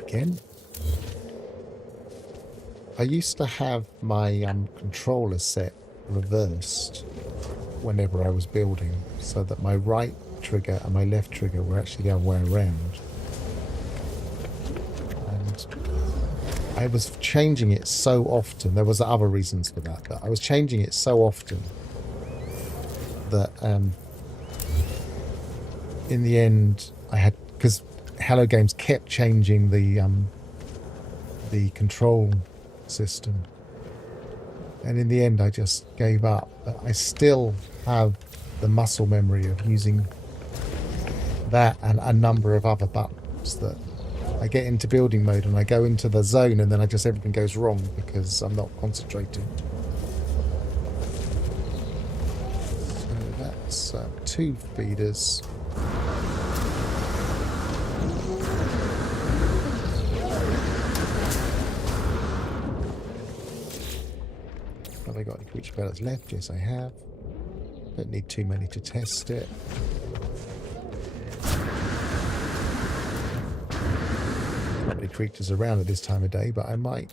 Again. I used to have my controller set reversed whenever I was building, so that my right trigger and my left trigger were actually the other way around. And I was changing it so often. There was other reasons for that, but I was changing it so often that in the end I had, because Hello Games kept changing the control system, and in the end I just gave up. But I still have the muscle memory of using that and a number of other buttons that I get into building mode and I go into the zone, and then everything goes wrong because I'm not concentrating. So that's 2 feeders. Have I got any creature pellets left? Yes, I have. Don't need too many to test it. Not many creatures around at this time of day, but I might.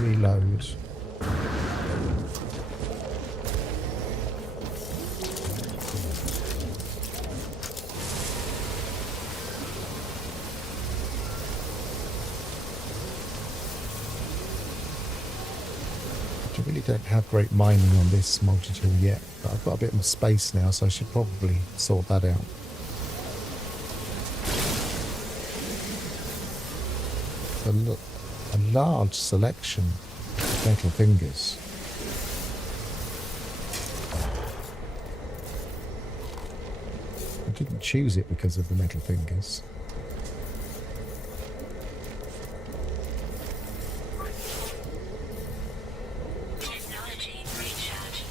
Reload. I really don't have great mining on this multi-tool yet, but I've got a bit more space now, so I should probably sort that out. A large selection of metal fingers. I didn't choose it because of the metal fingers. Technology recharge.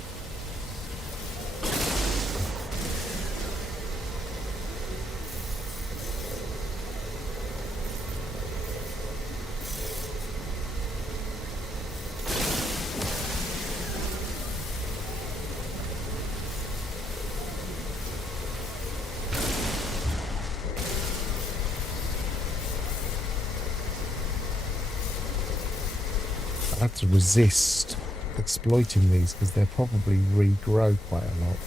I have to resist exploiting these because they'll probably regrow quite a lot.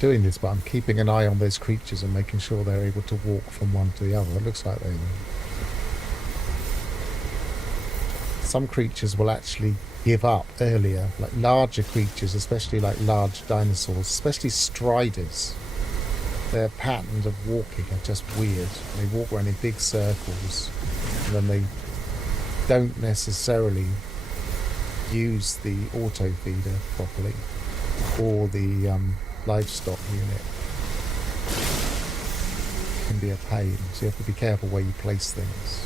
Doing this, but I'm keeping an eye on those creatures and making sure they're able to walk from one to the other. It looks like they will. Some creatures will actually give up earlier, like larger creatures, especially like large dinosaurs, especially striders. Their patterns of walking are just weird. They walk around in big circles, and then they don't necessarily use the auto feeder properly, or the livestock unit. It can be a pain, so you have to be careful where you place things.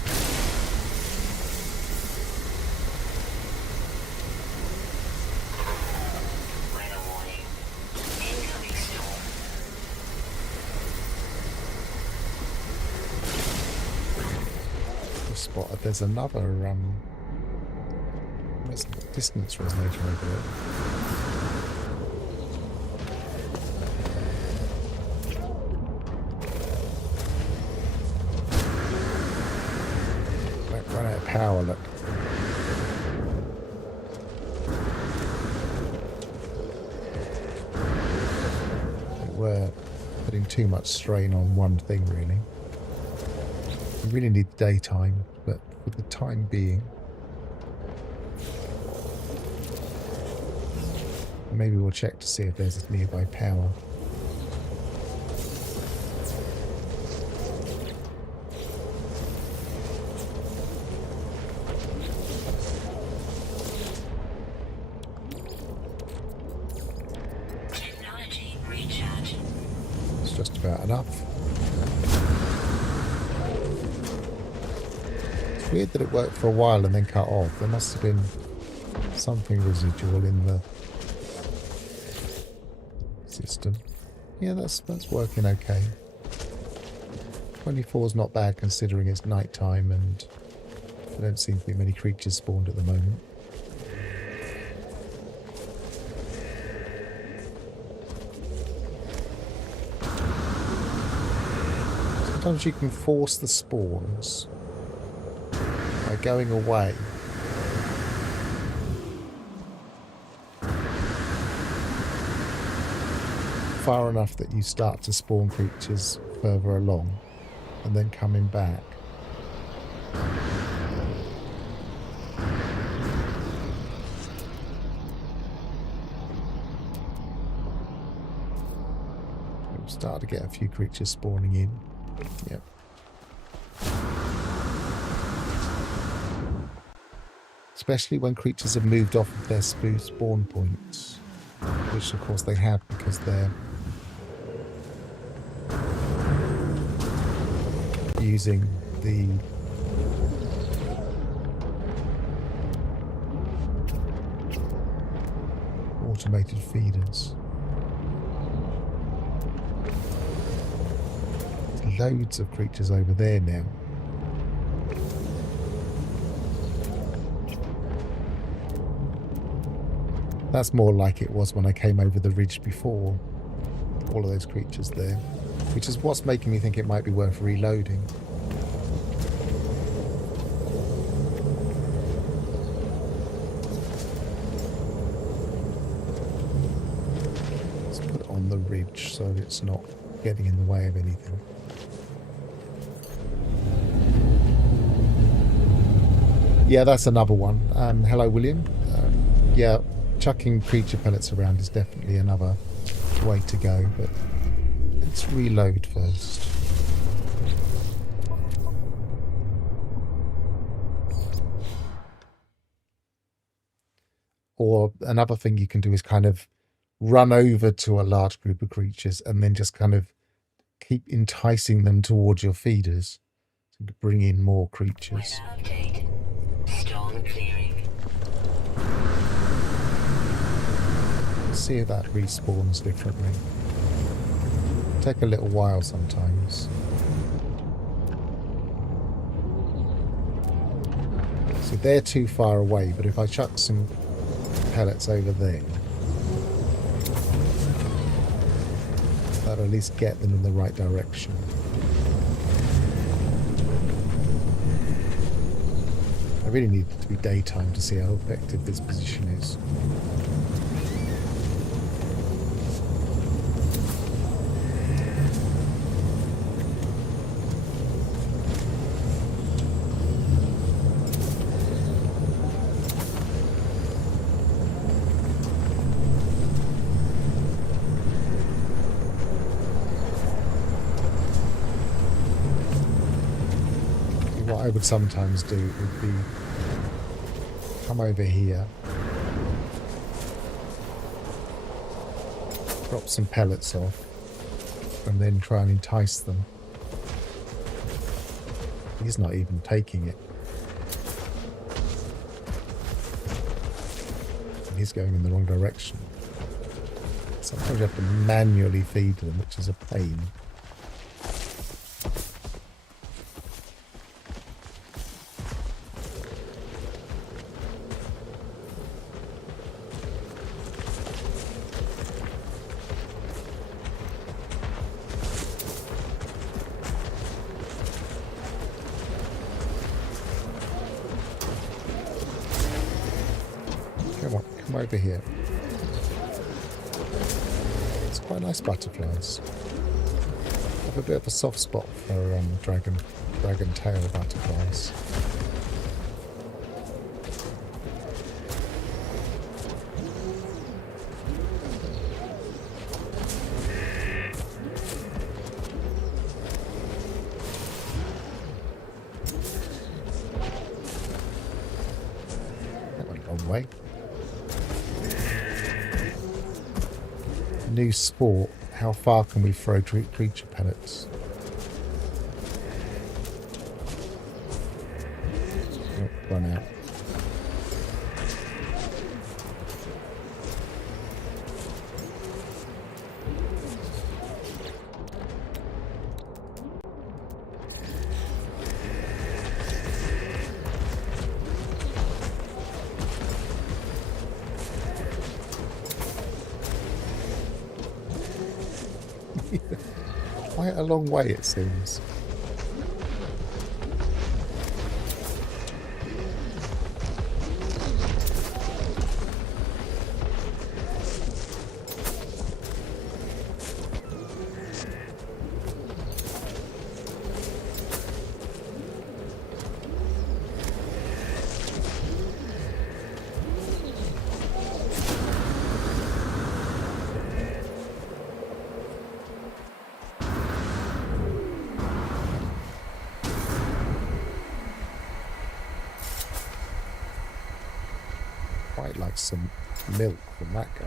Weather warning. Incoming storm. I spotted there's another distance resonator over there. Run out of power, look. We're putting too much strain on one thing, really. We really need daytime, but for the time being, maybe we'll check to see if there's a nearby power. Technology recharge. It's just about enough. It's weird that it worked for a while and then cut off. There must have been something residual in the system. Yeah, that's working okay. 24 is not bad considering it's night time and there don't seem to be many creatures spawned at the moment. Sometimes you can force the spawns by going away. Far enough that you start to spawn creatures further along and then coming back. It We've started to get a few creatures spawning in. Yep. Especially when creatures have moved off of their spawn points, which of course they have because they're using the automated feeders. There's loads of creatures over there now. That's more like it was when I came over the ridge before. All of those creatures there. Which is what's making me think it might be worth reloading. Let's put it on the ridge so it's not getting in the way of anything. Yeah, that's another one. Hello, William. Yeah, chucking creature pellets around is definitely another way to go, but let's reload first. Or another thing you can do is kind of run over to a large group of creatures and then just kind of keep enticing them towards your feeders to bring in more creatures. Weather update. Storm clearing. See if that respawns differently. Take a little while sometimes. So they're too far away, but if I chuck some pellets over there, that'll at least get them in the right direction. I really need it to be daytime to see how effective this position is. What I would sometimes do would be come over here, drop some pellets off, and then try and entice them. He's not even taking it. He's going in the wrong direction. Sometimes you have to manually feed them, which is a pain. Come on, come over here. It's quite nice butterflies. I have a bit of a soft spot for dragon tail butterflies. That went a long way. New sport. How far can we throw creature pellets? Oh, run out. Quite a long way, it seems. like some milk from that guy.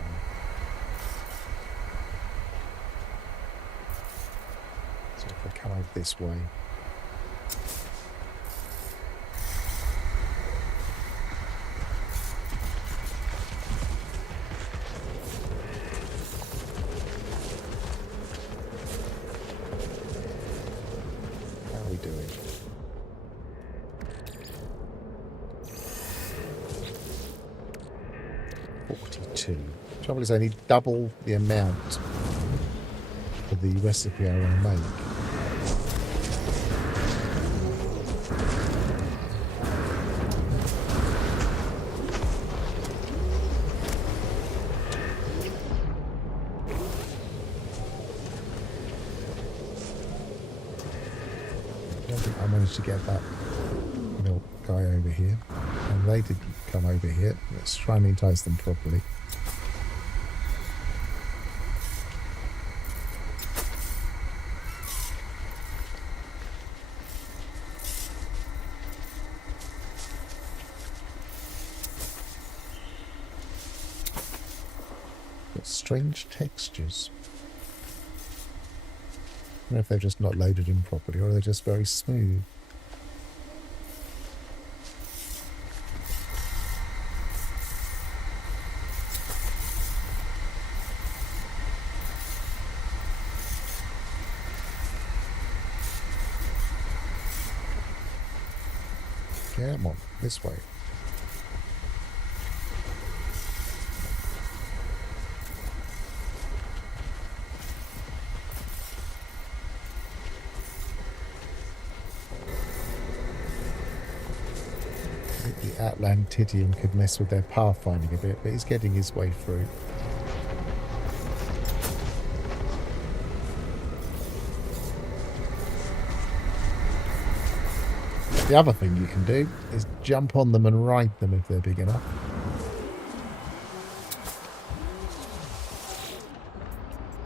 So if I come over this way. How are we doing? Trouble is I need double the amount for the recipe I want to make. I don't think I managed to get that milk guy over here. And they didn't come over here. Let's try and entice them properly. Got strange textures. I don't know if they're just not loaded in properly or they're just very smooth. Come on, this way. I think the Atlantidian could mess with their pathfinding a bit, but he's getting his way through. The other thing you can do is jump on them and ride them if they're big enough.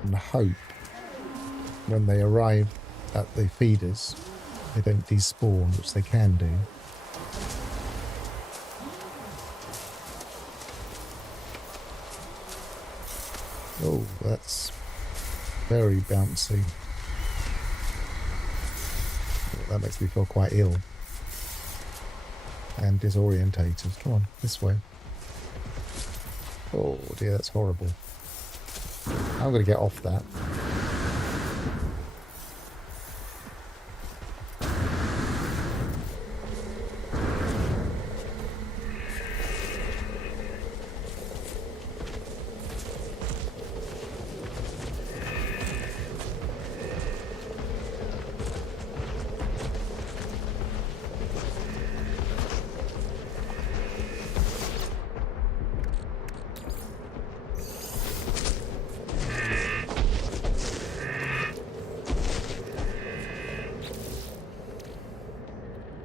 And hope when they arrive at the feeders they don't despawn, which they can do. Oh, that's very bouncy. That makes me feel quite ill. And disorientated. Come on, this way. Oh dear, that's horrible. I'm going to get off that.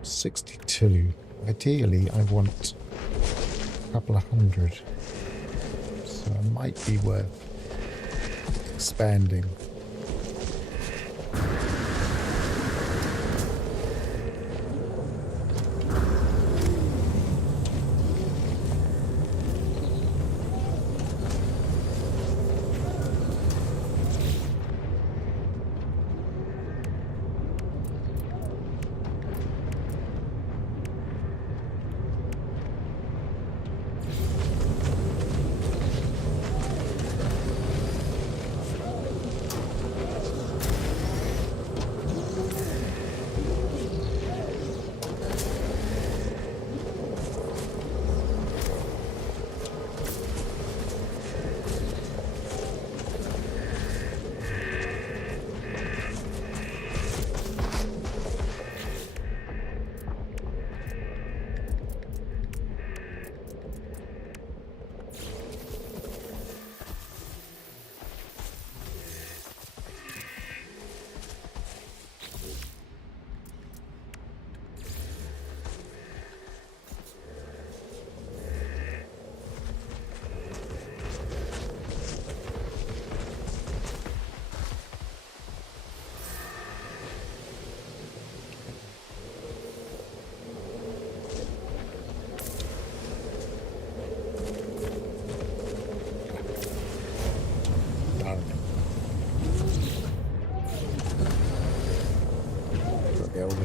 $62. Ideally, I want a couple of hundred. So it might be worth expanding.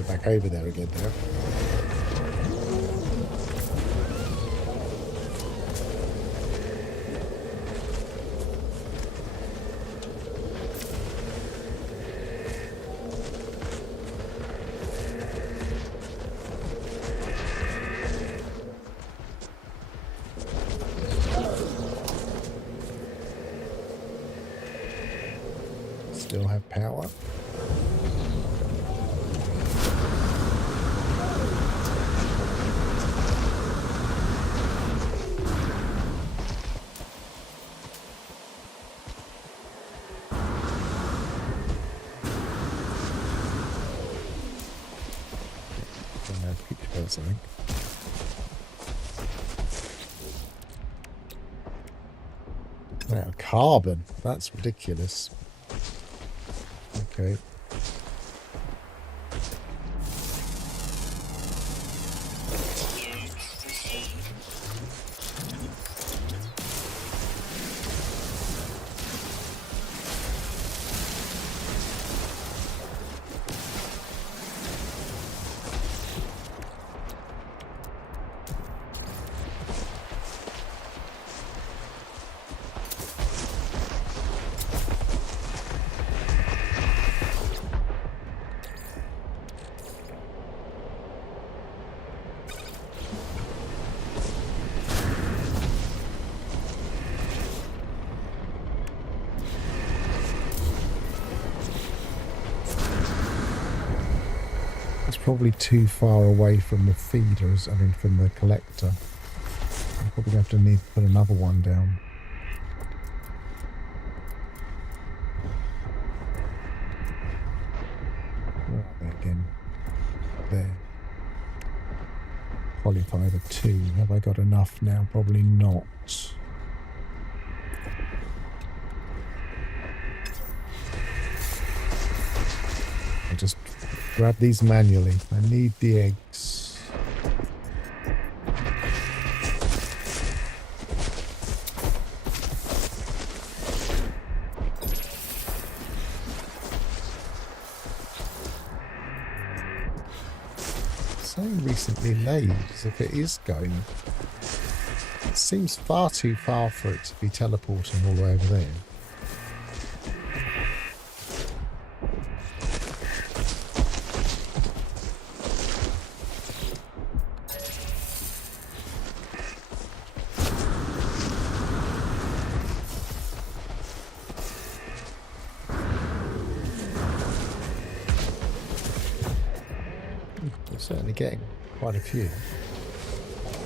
back over there again now. Still have power. Something. Wow, carbon. That's ridiculous. Okay. Probably too far away from the feeders, I mean from the collector. I'm probably going to need to put another one down. Where are they again? There. Polyfiber 2. Have I got enough now? Probably not. I'll just grab these manually. I need the eggs. So recently laid, as if it is going. It seems far too far for it to be teleporting all the way over there. Certainly getting quite a few.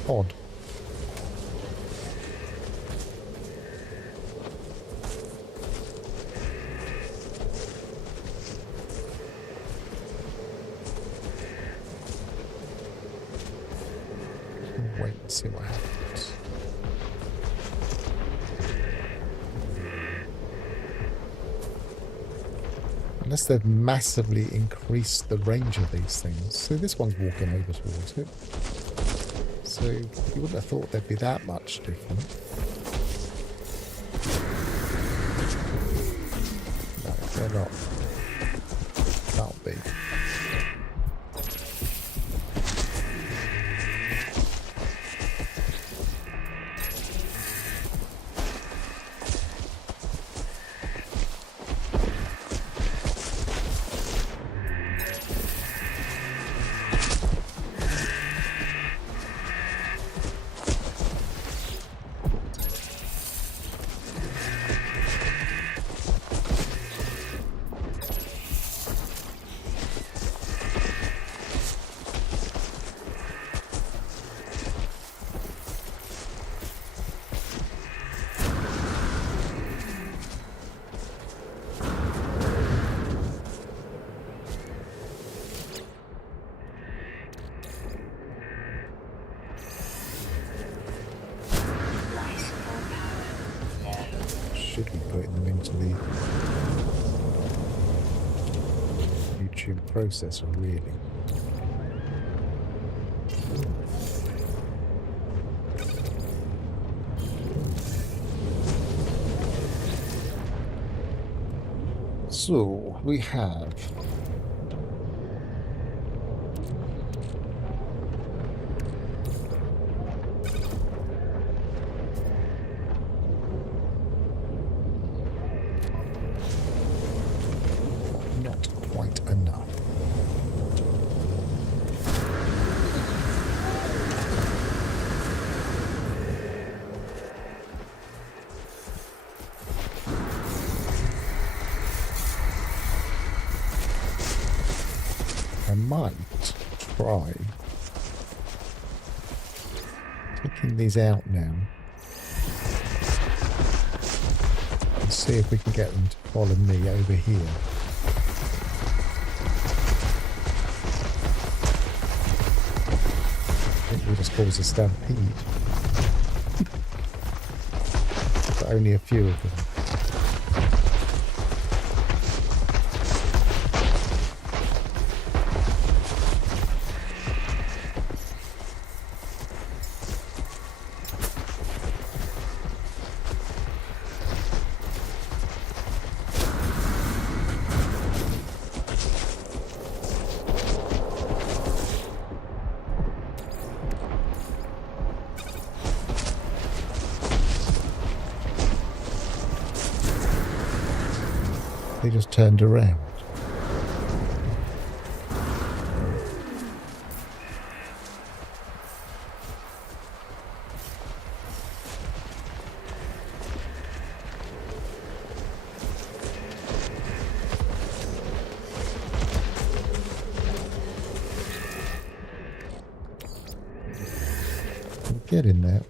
Odd. Wait and see what happens. Unless they've massively increased the range of these things. So this one's walking over towards it. So you wouldn't have thought they'd be that much different. No, they're not. Can't be. Should be putting them into the YouTube processor, really. So we have might try taking these out now and see if we can get them to follow me over here. I think we'll just cause a stampede. But only a few of them. They just turned around. Get in there.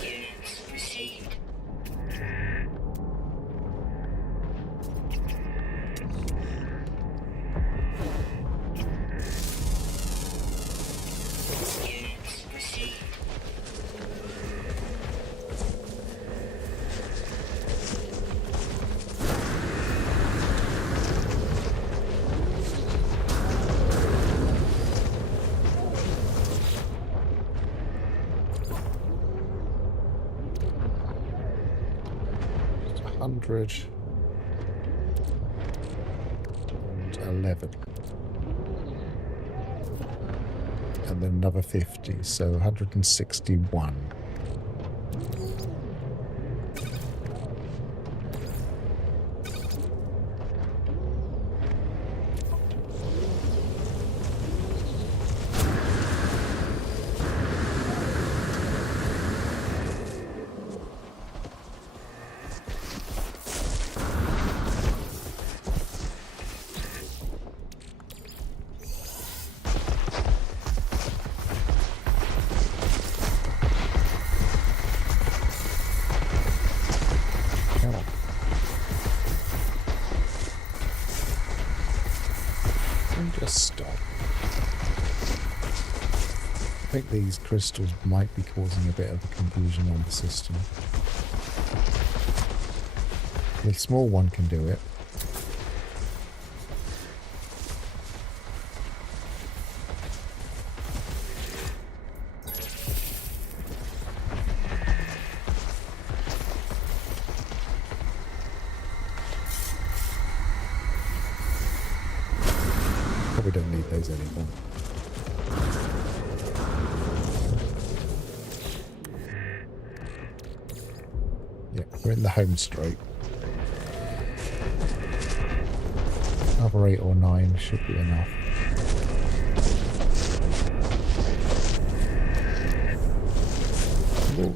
Units received. Units received. Just 111. And then another 50, so 161. Come on. And just stop. I think these crystals might be causing a bit of a confusion on the system. The small one can do it. Probably don't need those anymore. Yeah, we're in the home straight. Another 8 or 9 should be enough. Ooh.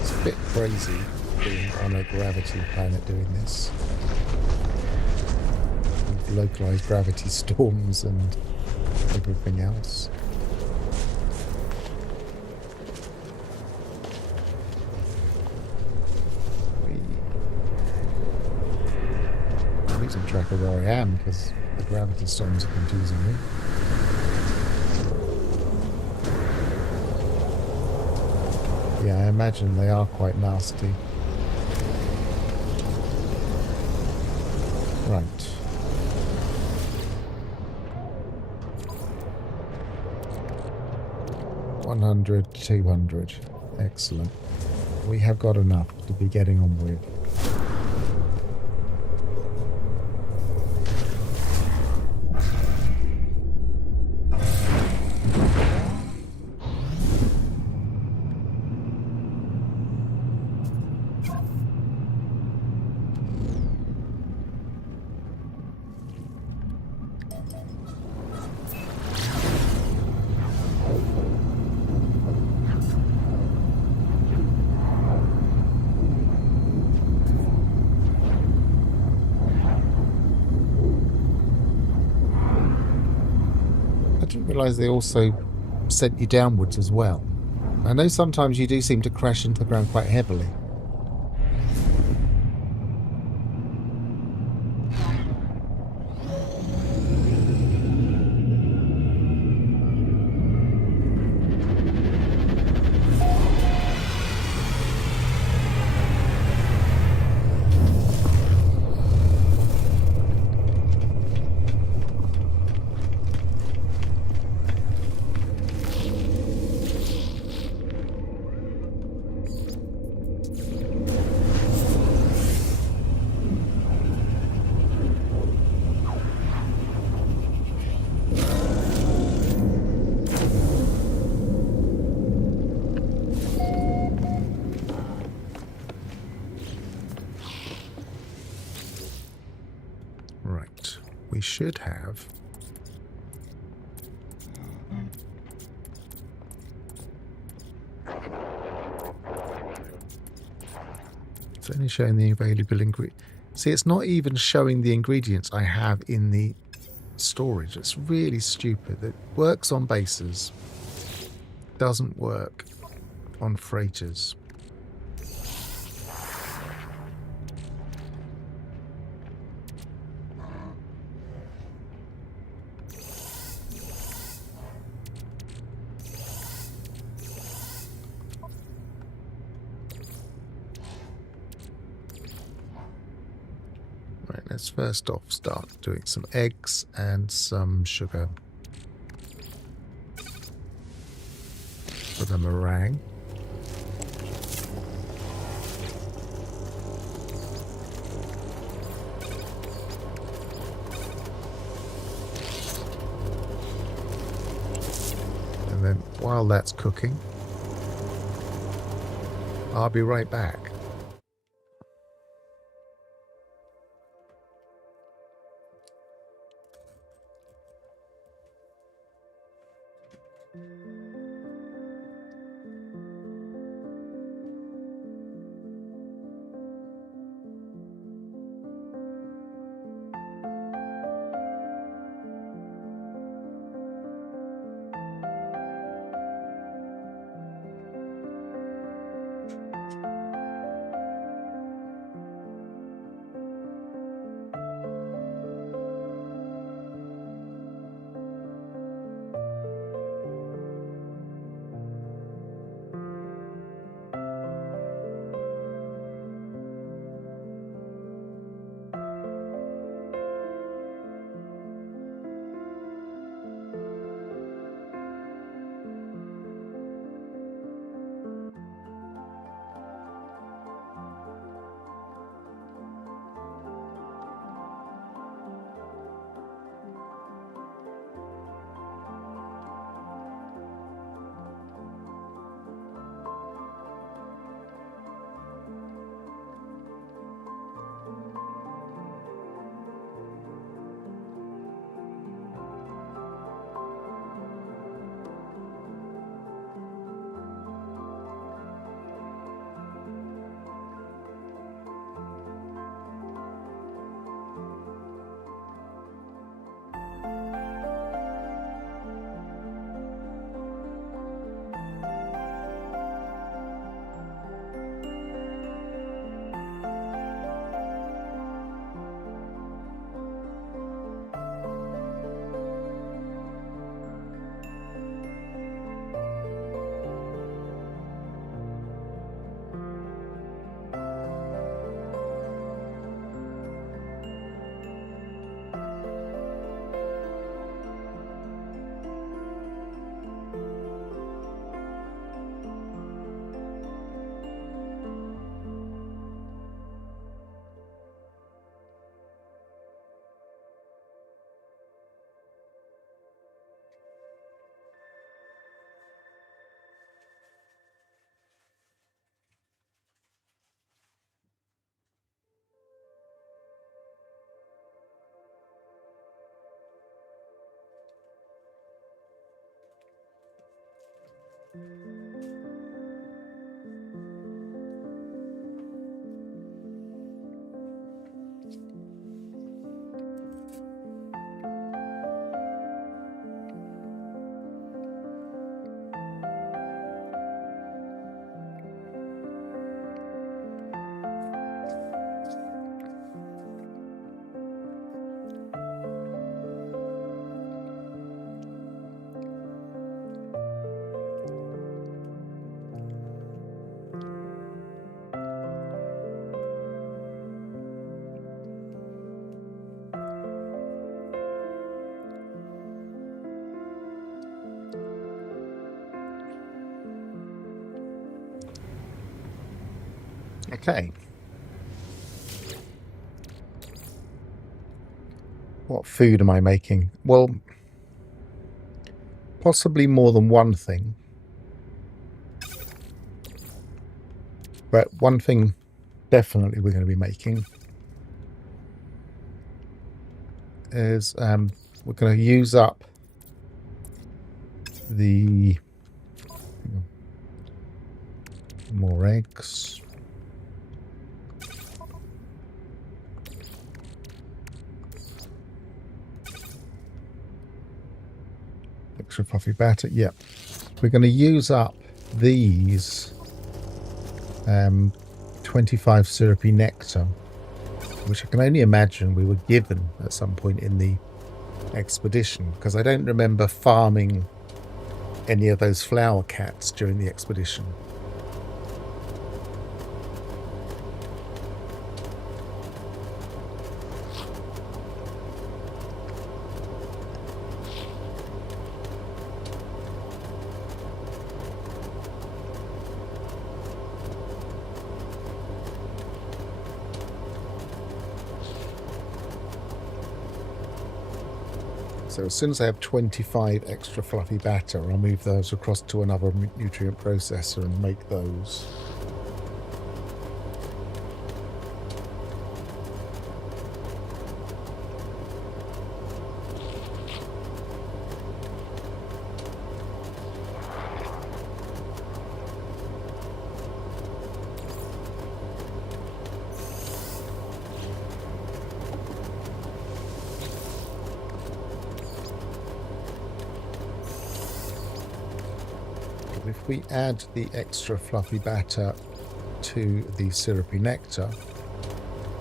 It's a bit crazy. being on a gravity planet doing this. With localized gravity storms and everything else. I'm losing track of where I am because the gravity storms are confusing me. Yeah, I imagine they are quite nasty. Right. $100, $200. Excellent. We have got enough to be getting on with. I didn't realise they also sent you downwards as well. I know sometimes you do seem to crash into the ground quite heavily. Right. We should have... It's only showing the available ingredients. See, it's not even showing the ingredients I have in the storage. It's really stupid. It works on bases. Doesn't work on freighters. Right, let's first off start doing some eggs and some sugar for the meringue. And then while that's cooking, I'll be right back. Okay. What food am I making? Well, possibly more than one thing. But one thing definitely we're going to be making is we're going to use up the more eggs. Extra fluffy batter. Yep. We're going to use up these 25 syrupy nectar, which I can only imagine we were given at some point in the expedition, because I don't remember farming any of those flower cats during the expedition. So as soon as I have 25 extra fluffy batter, I'll move those across to another nutrient processor and make those. If we add the extra fluffy batter to the syrupy nectar,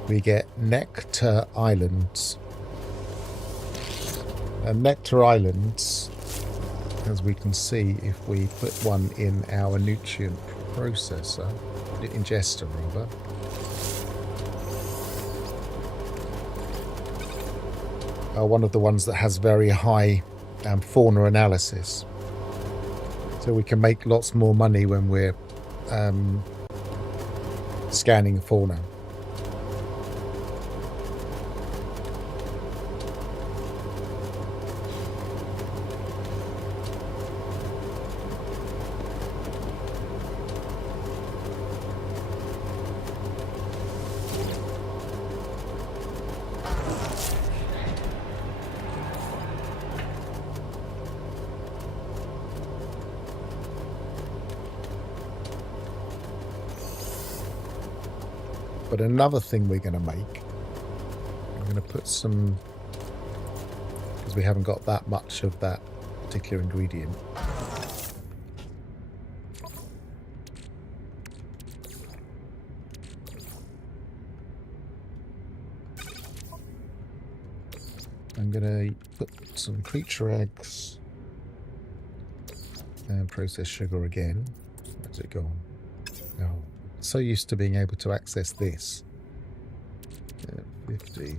we get nectar islands. And nectar islands, as we can see if we put one in our nutrient processor, ingester rather, are one of the ones that has very high fauna analysis. So we can make lots more money when we're scanning fauna. But another thing we're going to make, I'm going to put some, because we haven't got that much of that particular ingredient. I'm going to put some creature eggs and processed sugar again. Where's it gone? Oh. So used to being able to access this. 50.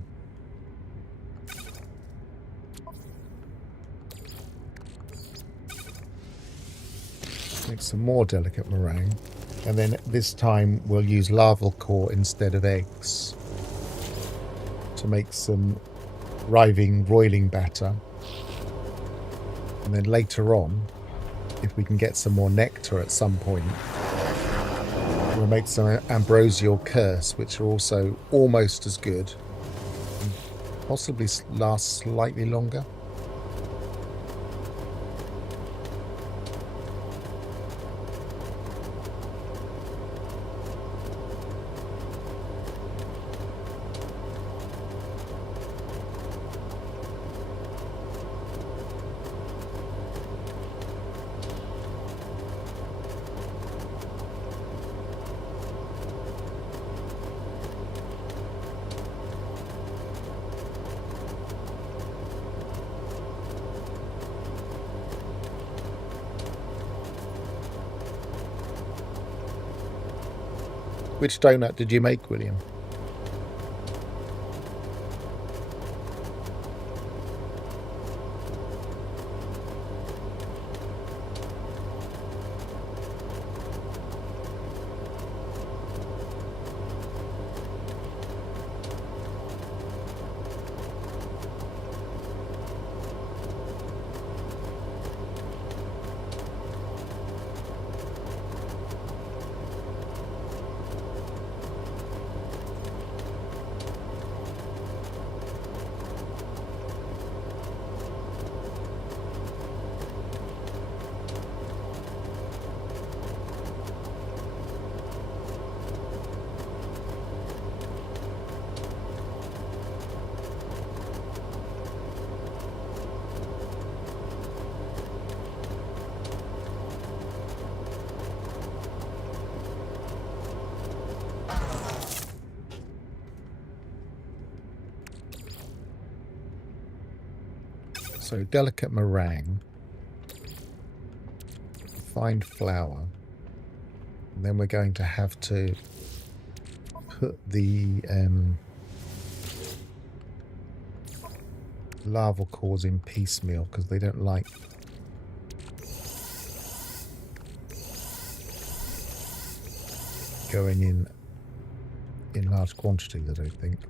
Make some more delicate meringue. And then this time we'll use larval core instead of eggs to make some roiling batter. And then later on, if we can get some more nectar at some point, we'll make some ambrosial curse, which are also almost as good and possibly last slightly longer. Which donut did you make, William? So delicate meringue, refined flour, and then we're going to have to put the lava cores in piecemeal because they don't like going in large quantities, I don't think.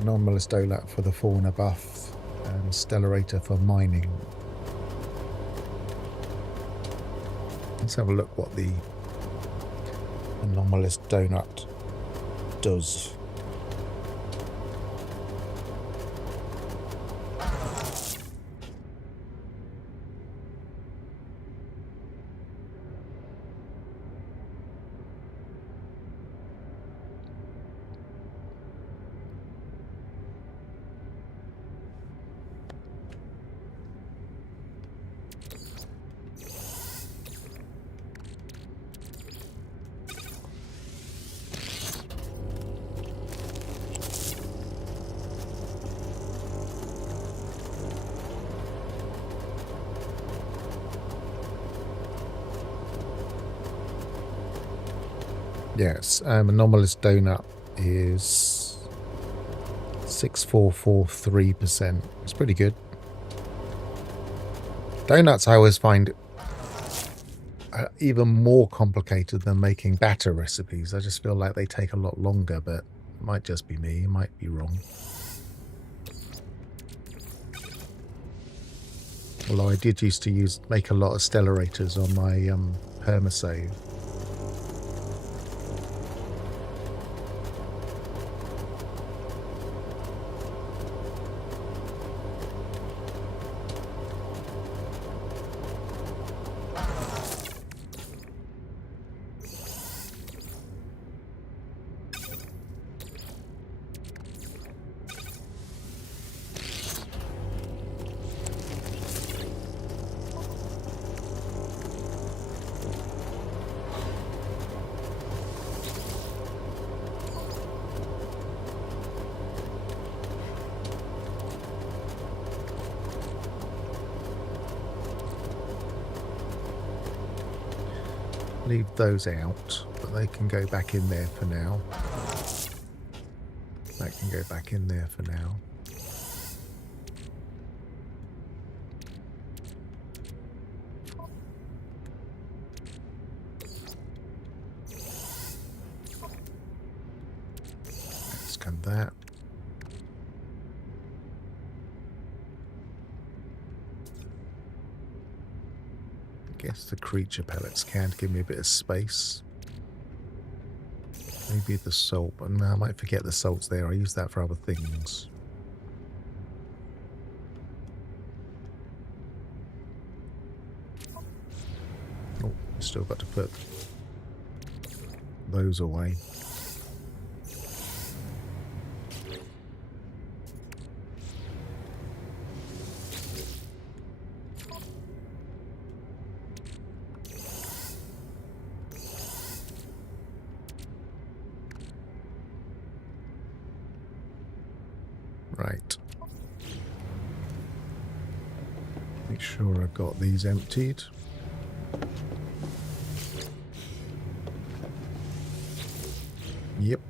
Anomalous Dolat for the fauna buff and Stellarator for mining. Let's have a look what the Anomalous Donut does. Yes, Anomalous Donut is 6443%. It's pretty good. Donuts I always find even more complicated than making batter recipes. I just feel like they take a lot longer, but it might just be me. It might be wrong. Although I did used to make a lot of Stellarators on my permasave. Leave those out, but they can go back in there for now. That can go back in there for now. Let's scan that. Guess the creature pellets can give me a bit of space. Maybe the salt, but no, I might forget the salt's there. I use that for other things. Oh, still got to put those away. Right. Make sure I've got these emptied. Yep.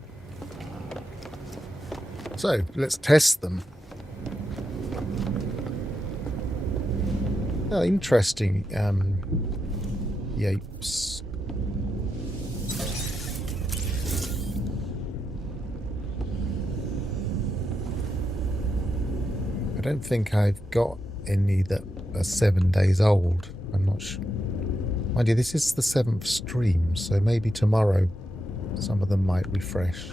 So, let's test them. Oh, interesting. Yapes. I don't think I've got any that are 7 days old. I'm not sure. Mind you, this is the 7th stream, so maybe tomorrow some of them might refresh.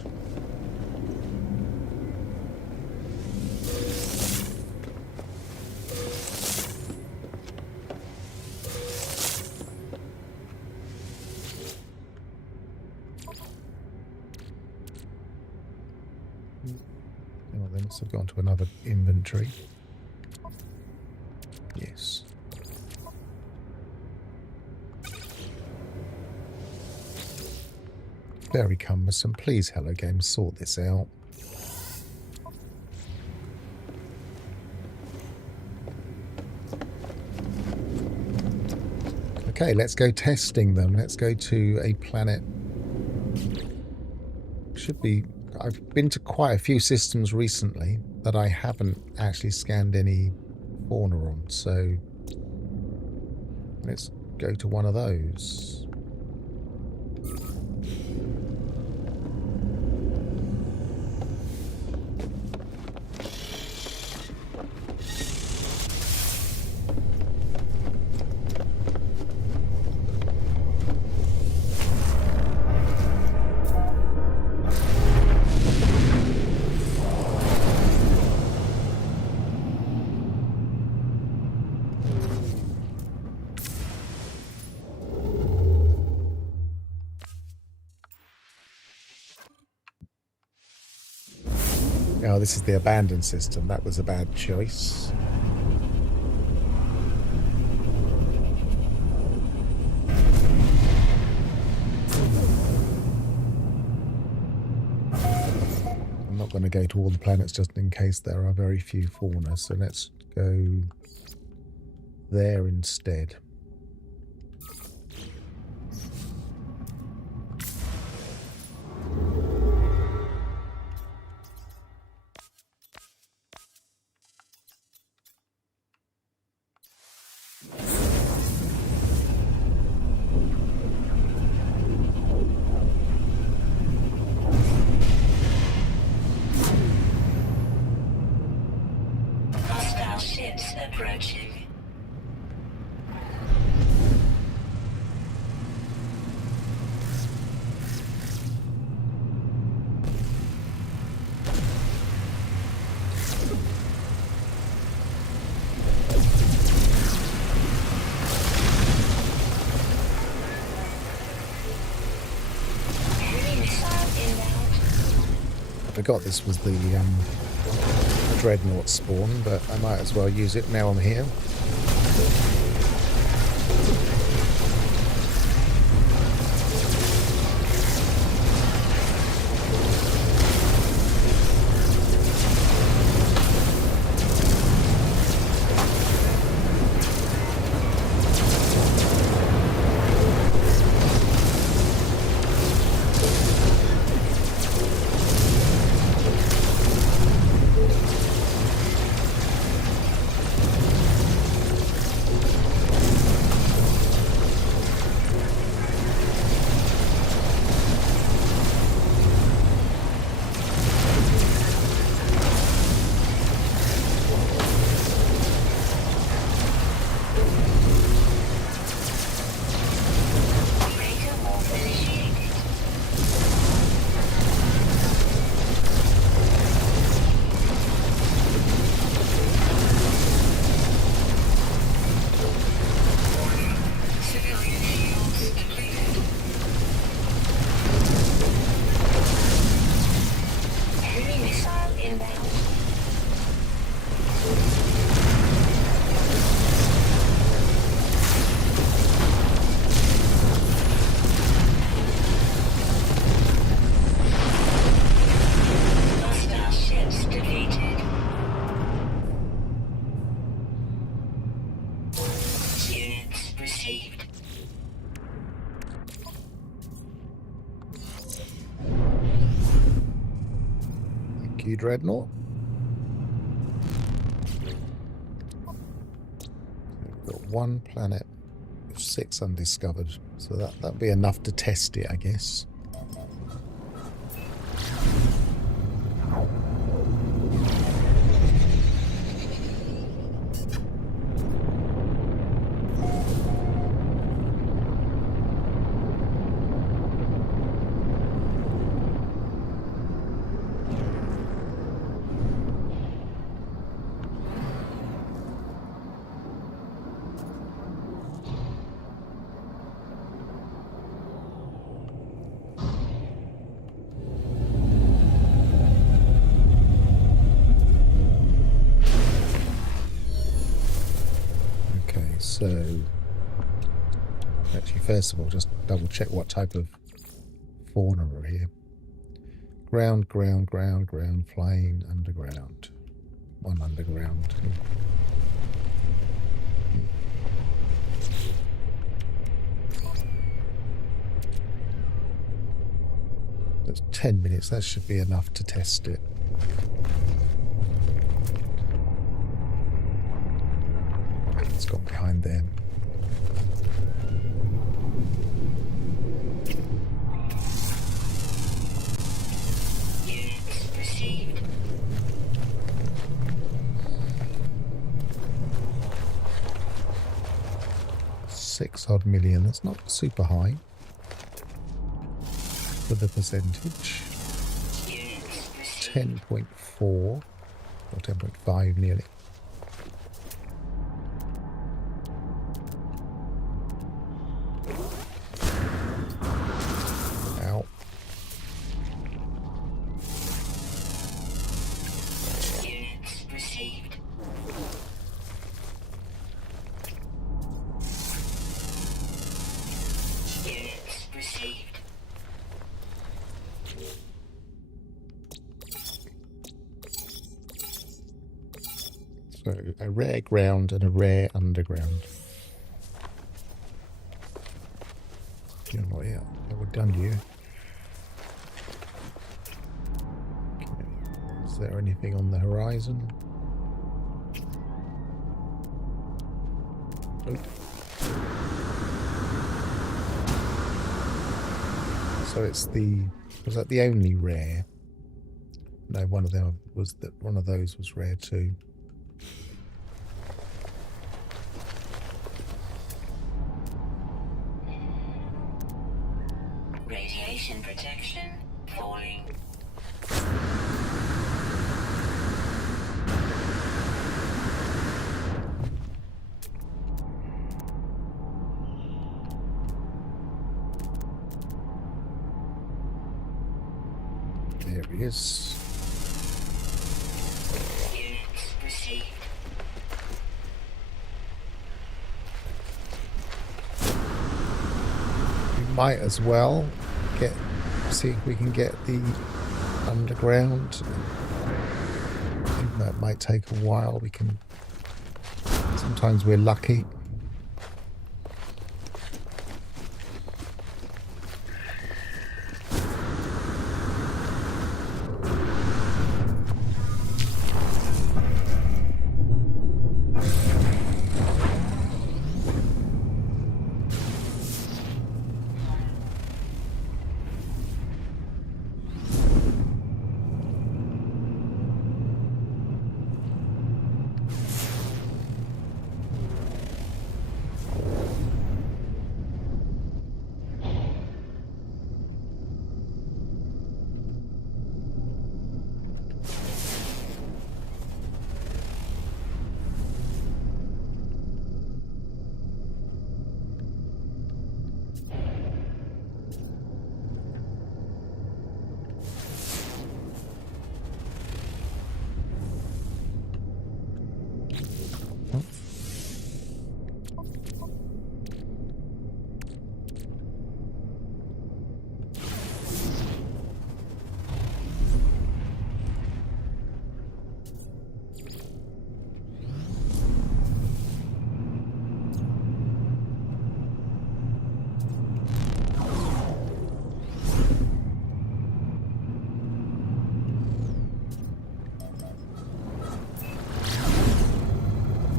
Oh, they must have gone to another inventory. Yes. very cumbersome. Please, Hello Games, sort this out. Okay, let's go testing them. Let's go to a planet. Should be... I've been to quite a few systems recently that I haven't actually scanned any fauna on, so let's go to one of those. Oh, this is the abandoned system. That was a bad choice. I'm not going to go to all the planets just in case there are very few fauna, so let's go there instead. Hostile ships approaching. Enemy missile inbound. I forgot this was the Dreadnought spawn, but I might as well use it now I'm here. Breaker wolf initiated. Civilian shields depleted. Enemy missile inbound. Hostile ships defeated. Units received. Thank you, Dreadnought. We've got one planet with 6 undiscovered, so that'll be enough to test it, I guess. So, actually, first of all, just double check what type of fauna are here. Ground, ground, ground, ground, flying, underground. One underground. That's 10 minutes. That should be enough to test it. It's gone behind them. Units received. 6-odd million. That's not super high for the percentage. Units received. 10.4 or 10.5 nearly. Ow. Units received. Units received. So a rare ground and a rare underground. You're not here. Yeah, we're done here. Okay. Is there anything on the horizon? Nope. So it's the... Was that the only rare? No, one of them was that. One of those was rare too. Radiation protection falling. There he is. Units received. We might as well see if we can get the underground. I think that might take a while. We can. Sometimes we're lucky.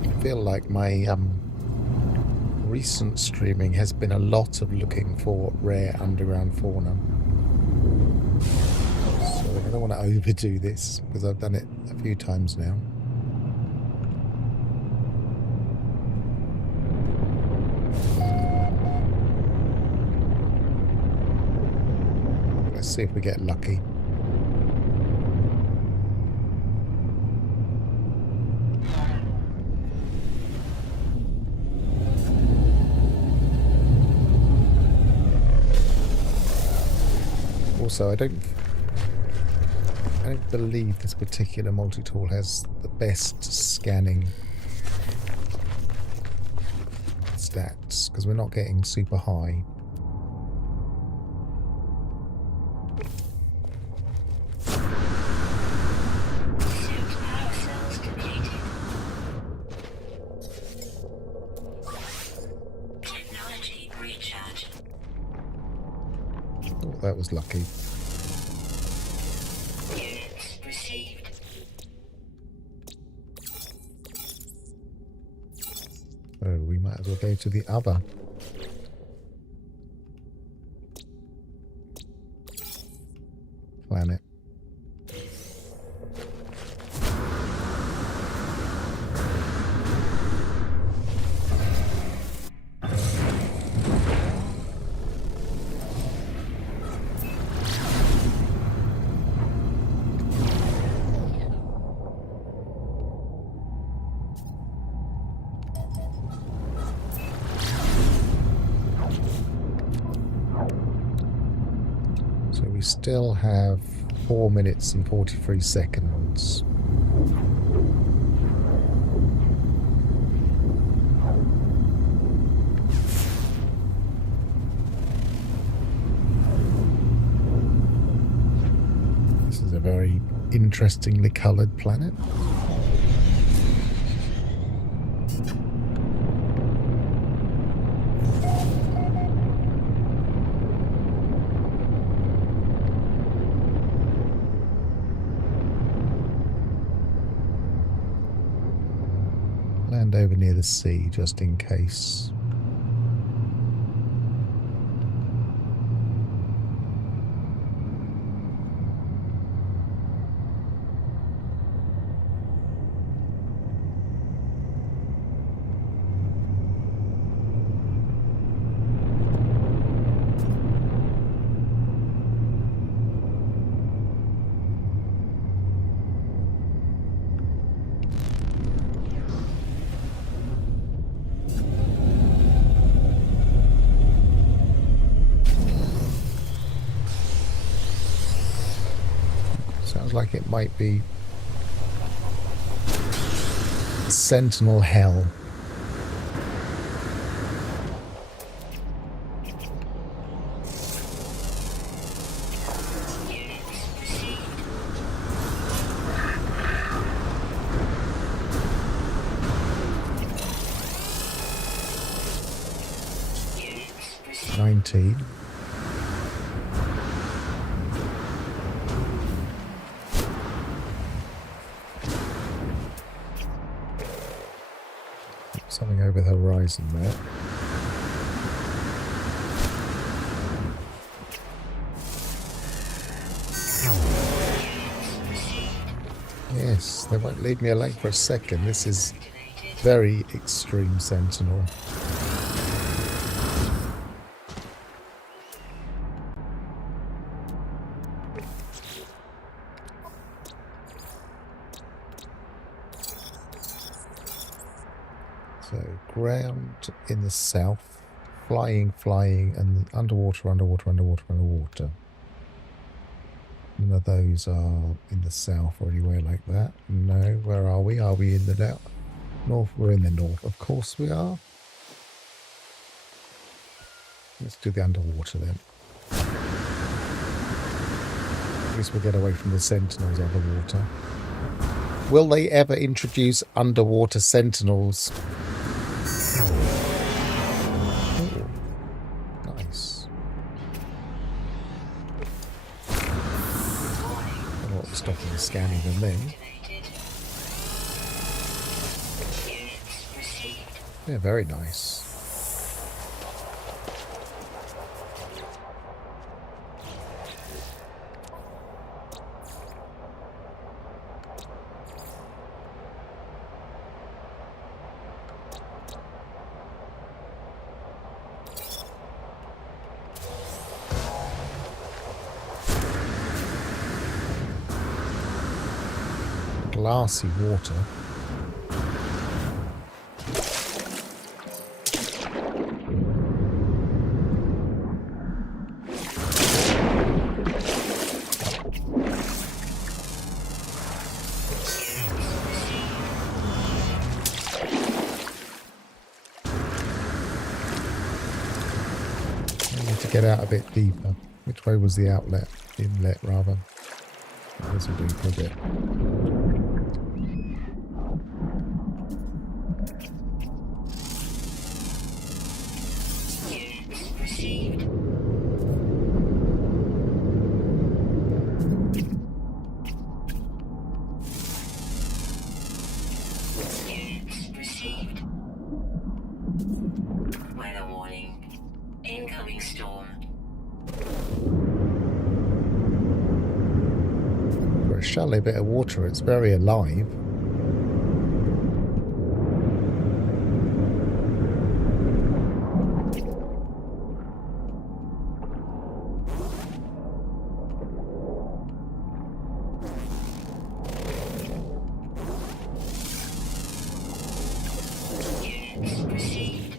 I feel like my recent streaming has been a lot of looking for rare underground fauna. So I don't want to overdo this because I've done it a few times now. Let's see if we get lucky. Also, I don't believe this particular multi-tool has the best scanning stats because we're not getting super high. that was lucky. Units received. So we might as well go to the other. Planet. So we still have 4 minutes and 43 seconds. This is a very interestingly coloured planet. Land over near the sea just in case. Sounds like it might be Sentinel Hell. Units received. Units received. 19. Something over the horizon there. Yes, they won't leave me alone for a second. This is very extreme Sentinel. So ground in the south, flying, and underwater. None of those are in the south or anywhere like that. No, where are we? Are we in the north? We're in the north. Of course we are. Let's do the underwater then. At least we'll get away from the sentinels underwater. Will they ever introduce underwater sentinels? Oh, nice. I don't know what's stopping scanning them then. Units received. Yeah, very nice. Glassy water. I need to get out a bit deeper. Which way was the outlet? Inlet, rather. This will do for a bit. Units received. incoming storm. For a shallow bit of water, it's very alive. Units received.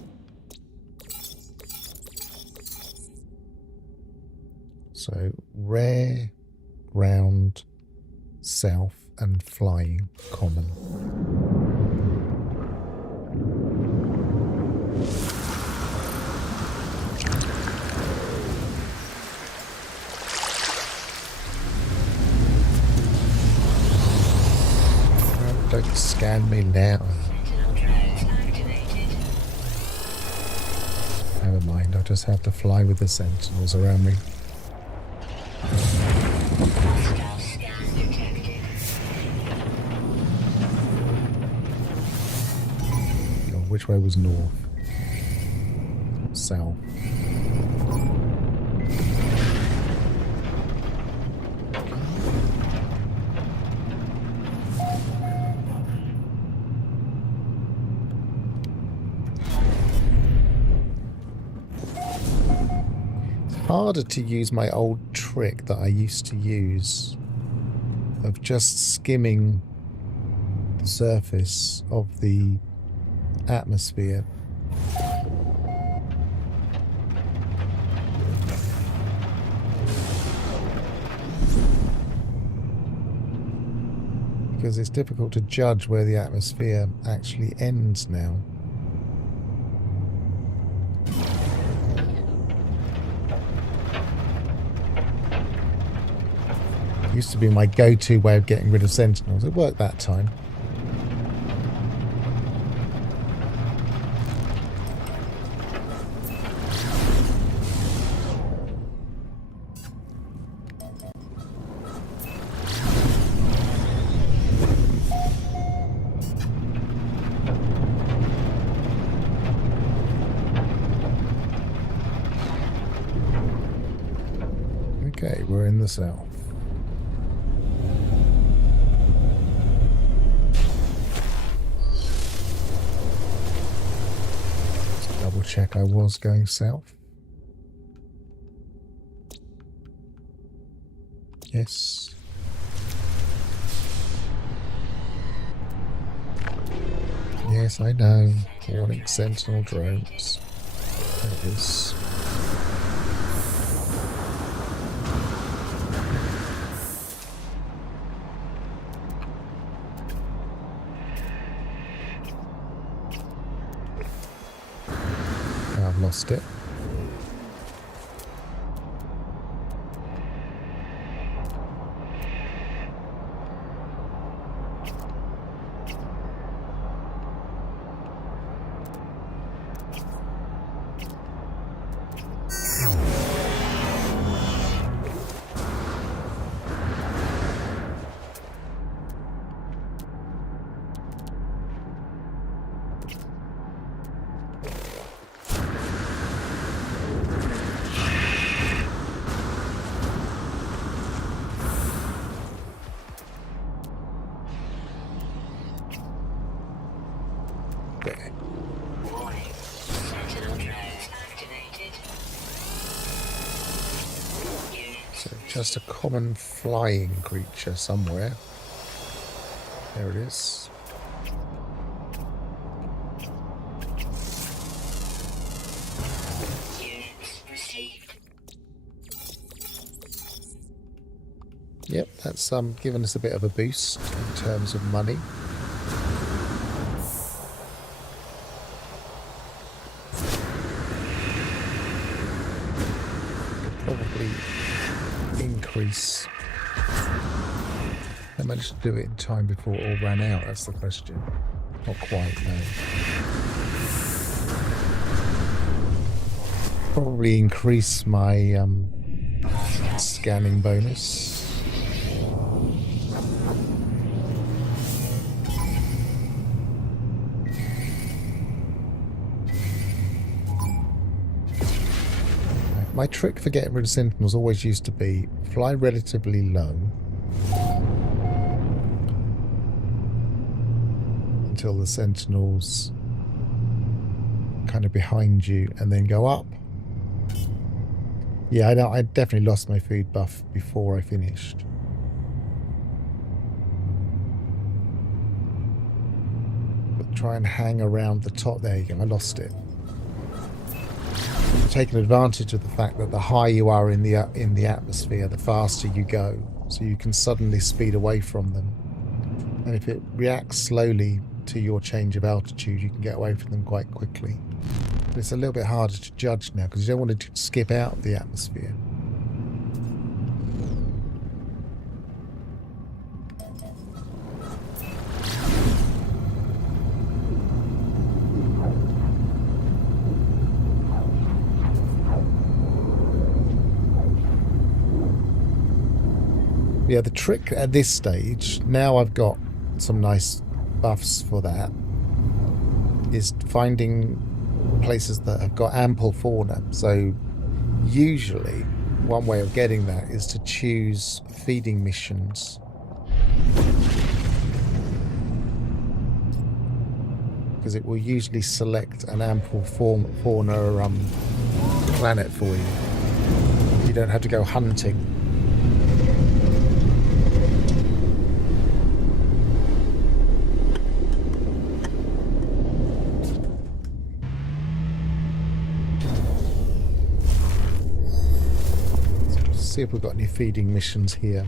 So rare, round, south, and flying common. Don't scan me now. Sentinel drones activated. Never mind, I'll just have to fly with the sentinels around me. Hostile scan detected. Oh, which way was north? South. Harder to use my old trick that I used to use of just skimming the surface of the atmosphere. Because it's difficult to judge where the atmosphere actually ends now. Used to be my go-to way of getting rid of sentinels. It worked that time. Okay, we're in the south. Double check I was going south. Yes. Yes, I know. Warning sentinel drones. There it is. I've lost it. There. Warning. Sentinel drones activated. Units So just a common flying creature somewhere. There it is. units received. Yep, that's given us a bit of a boost in terms of money. Probably increase. I managed to do it in time before it all ran out, that's the question. Not quite, no. Probably increase my scanning bonus. my trick for getting rid of sentinels always used to be fly relatively low until the sentinels kind of behind you, and then go up. Yeah, I know. I definitely lost my food buff before I finished. But try and hang around the top. There you go. I lost it. Taking advantage of the fact that the higher you are in the atmosphere, the faster you go, so you can suddenly speed away from them. And if it reacts slowly to your change of altitude, you can get away from them quite quickly. But it's a little bit harder to judge now because you don't want to skip out of the atmosphere. Yeah, the trick at this stage, now I've got some nice buffs for that, is finding places that have got ample fauna. So usually one way of getting that is to choose feeding missions. Because it will usually select an ample fauna planet for you. You don't have to go hunting. See if we've got any feeding missions here.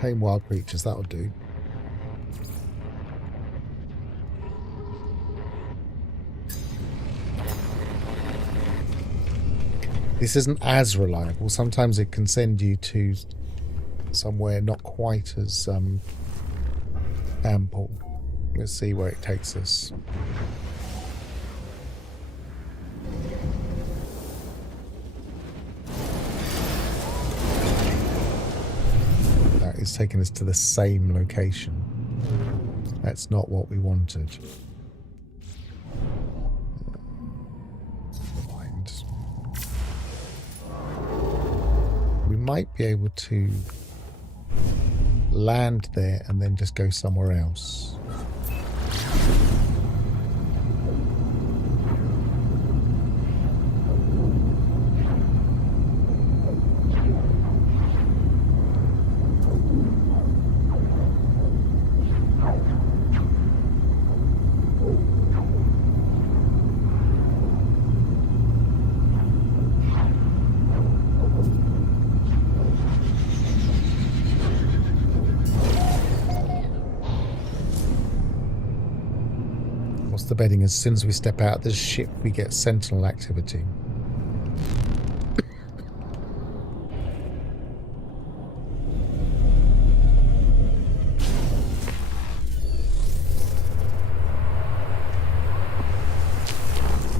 Tame wild creatures, that'll do. This isn't as reliable. Sometimes it can send you to somewhere not quite as ample. Let's see where it takes us. It's taken us to the same location. That's not what we wanted. Never mind. We might be able to land there and then just go somewhere else. The bedding, as soon as we step out of the ship we get sentinel activity.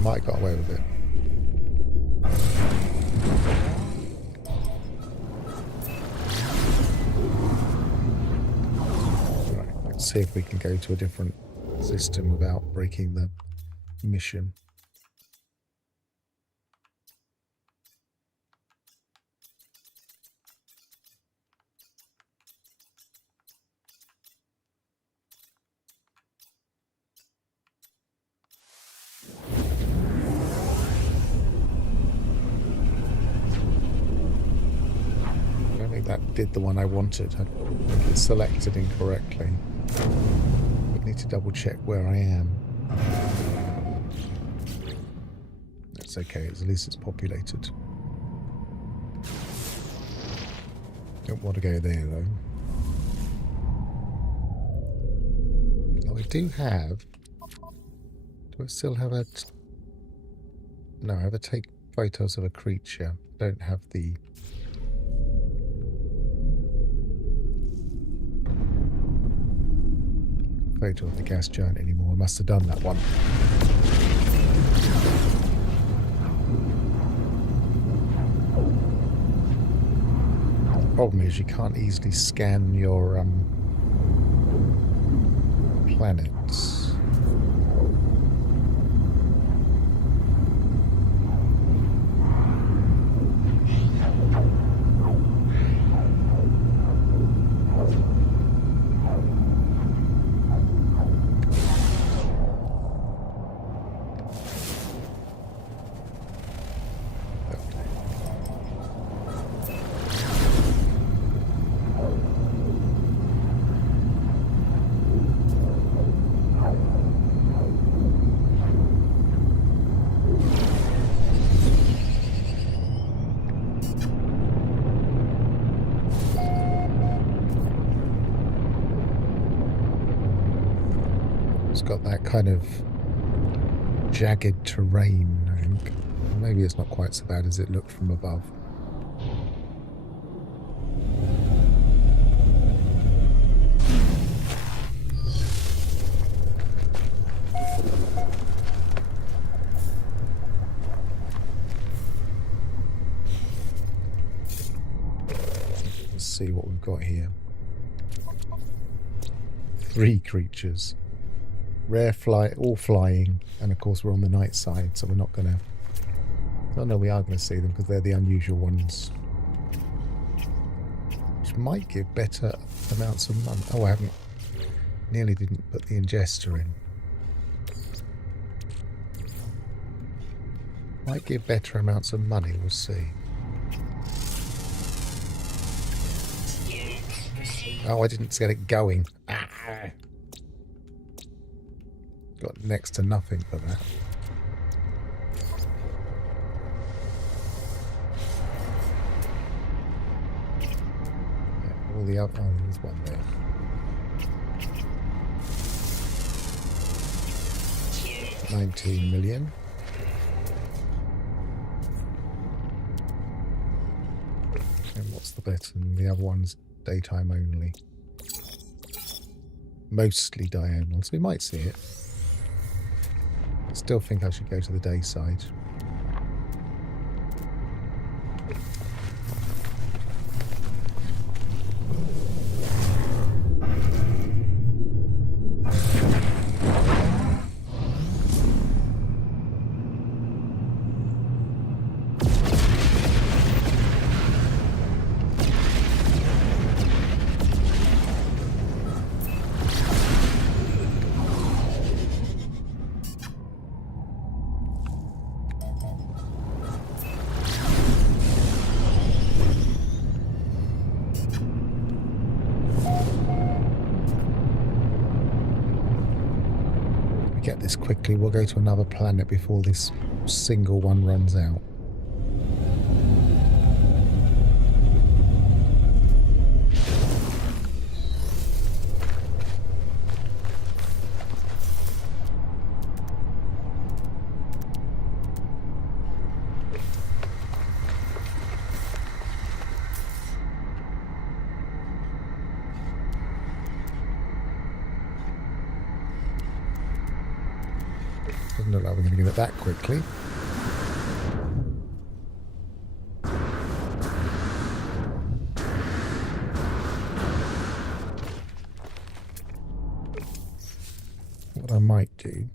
Might have got away with it. Right, let's see if we can go to a different system without breaking the mission. I don't think that did the one I wanted. I think it selected incorrectly. Need to double check where I am. That's okay, at least it's populated. Don't want to go there though. Oh, I do have. Do I still have a? No, I have a take photos of a creature. Don't have the. Photo of the gas giant anymore. I must have done that one. The problem is you can't easily scan your planets. It's got that kind of jagged terrain, I think. Maybe it's not quite so bad as it looked from above. Let's see what we've got here. 3 creatures. Rare all flying, and of course we're on the night side, so we're not going to... Oh no, we are going to see them because they're the unusual ones. Which might give better amounts of money. Oh, I haven't... Nearly didn't put the ingester in. Might give better amounts of money, we'll see. Oh, I didn't get it going. Ah. Got next to nothing for that. Yeah, all the other... Oh, there's one there. $19 million. And what's the button? The other one's daytime only. Mostly diurnal, so we might see it. Still think I should go to the day side. Get this quickly, we'll go to another planet before this single one runs out. Doesn't look like we're going to get it that quickly. What I might do...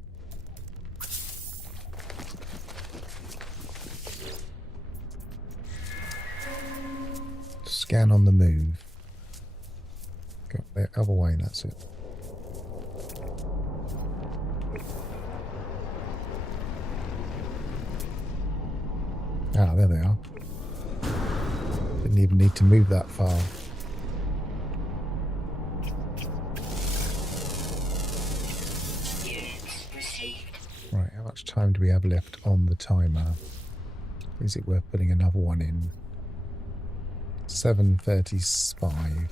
Scan on the move. Go the other way, that's it. Ah, there they are. Didn't even need to move that far. Right, how much time do we have left on the timer? Is it worth putting another one in? 7:35.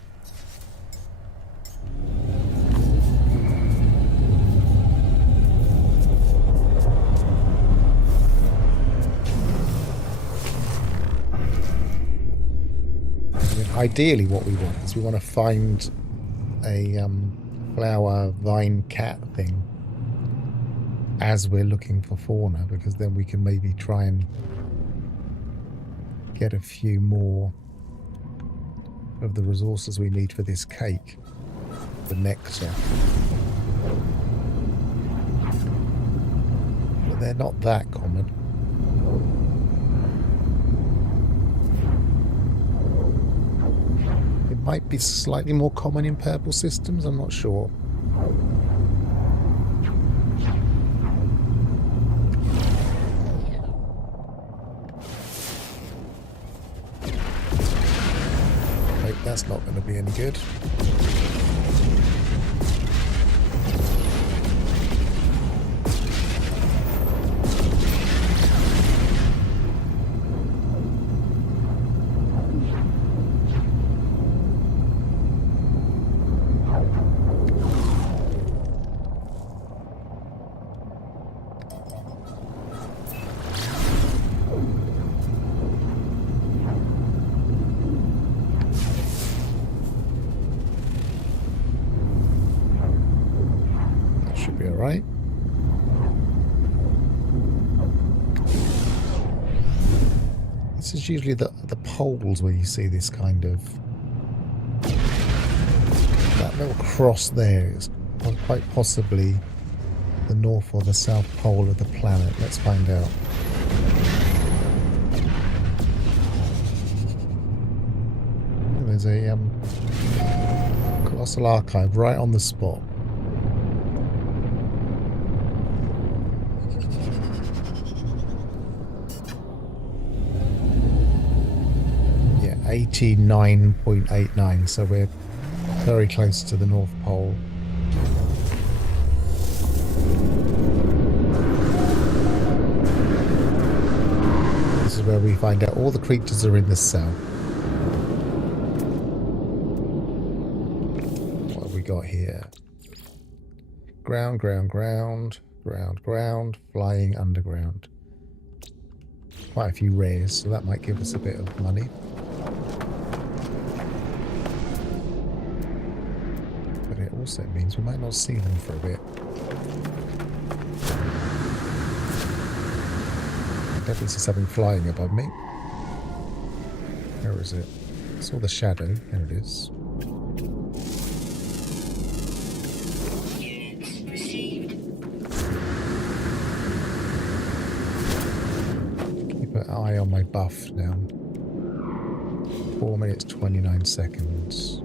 Ideally what we want is we want to find a flower vine cat thing as we're looking for fauna, because then we can maybe try and get a few more of the resources we need for this cake, the nectar. But they're not that common. Might be slightly more common in purple systems, I'm not sure. Nope, that's not going to be any good. be alright. This is usually the poles where you see this kind of... That little cross there is quite possibly the north or the south pole of the planet. Let's find out. There's a colossal archive right on the spot. Yeah, 89.89, so we're very close to the North Pole. This is where we find out all the creatures are in the south. What have we got here? Ground, ground, ground, ground, ground, flying underground. Quite a few rares, so that might give us a bit of money. But it also means we might not see them for a bit. I definitely see something flying above me. Where is it? I saw the shadow. There it is. Units received. Keep an eye on my buff now. 4 minutes 29 seconds.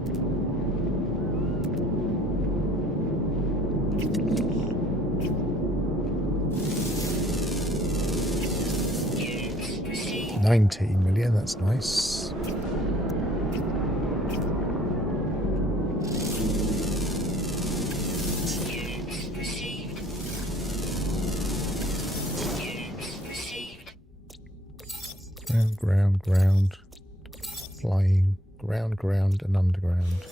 Units received. 19 million, that's nice. Units received. Units received. Ground, ground, ground. Flying. Ground, ground, and underground.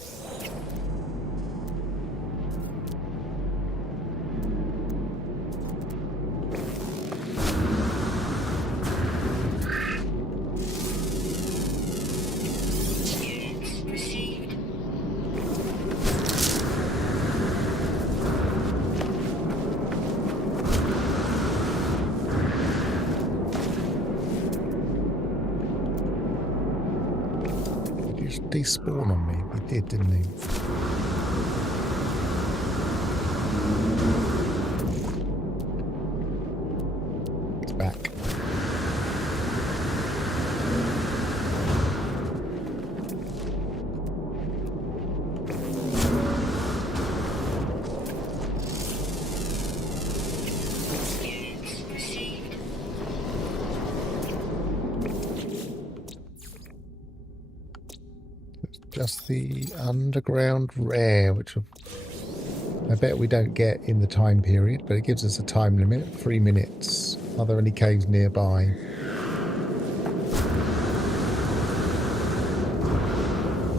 Units received. Did you despawn on me? He did, didn't he? It's back. Units received. It's just the underground rare, which I bet we don't get in the time period, but it gives us a time limit, 3 minutes. Are there any caves nearby?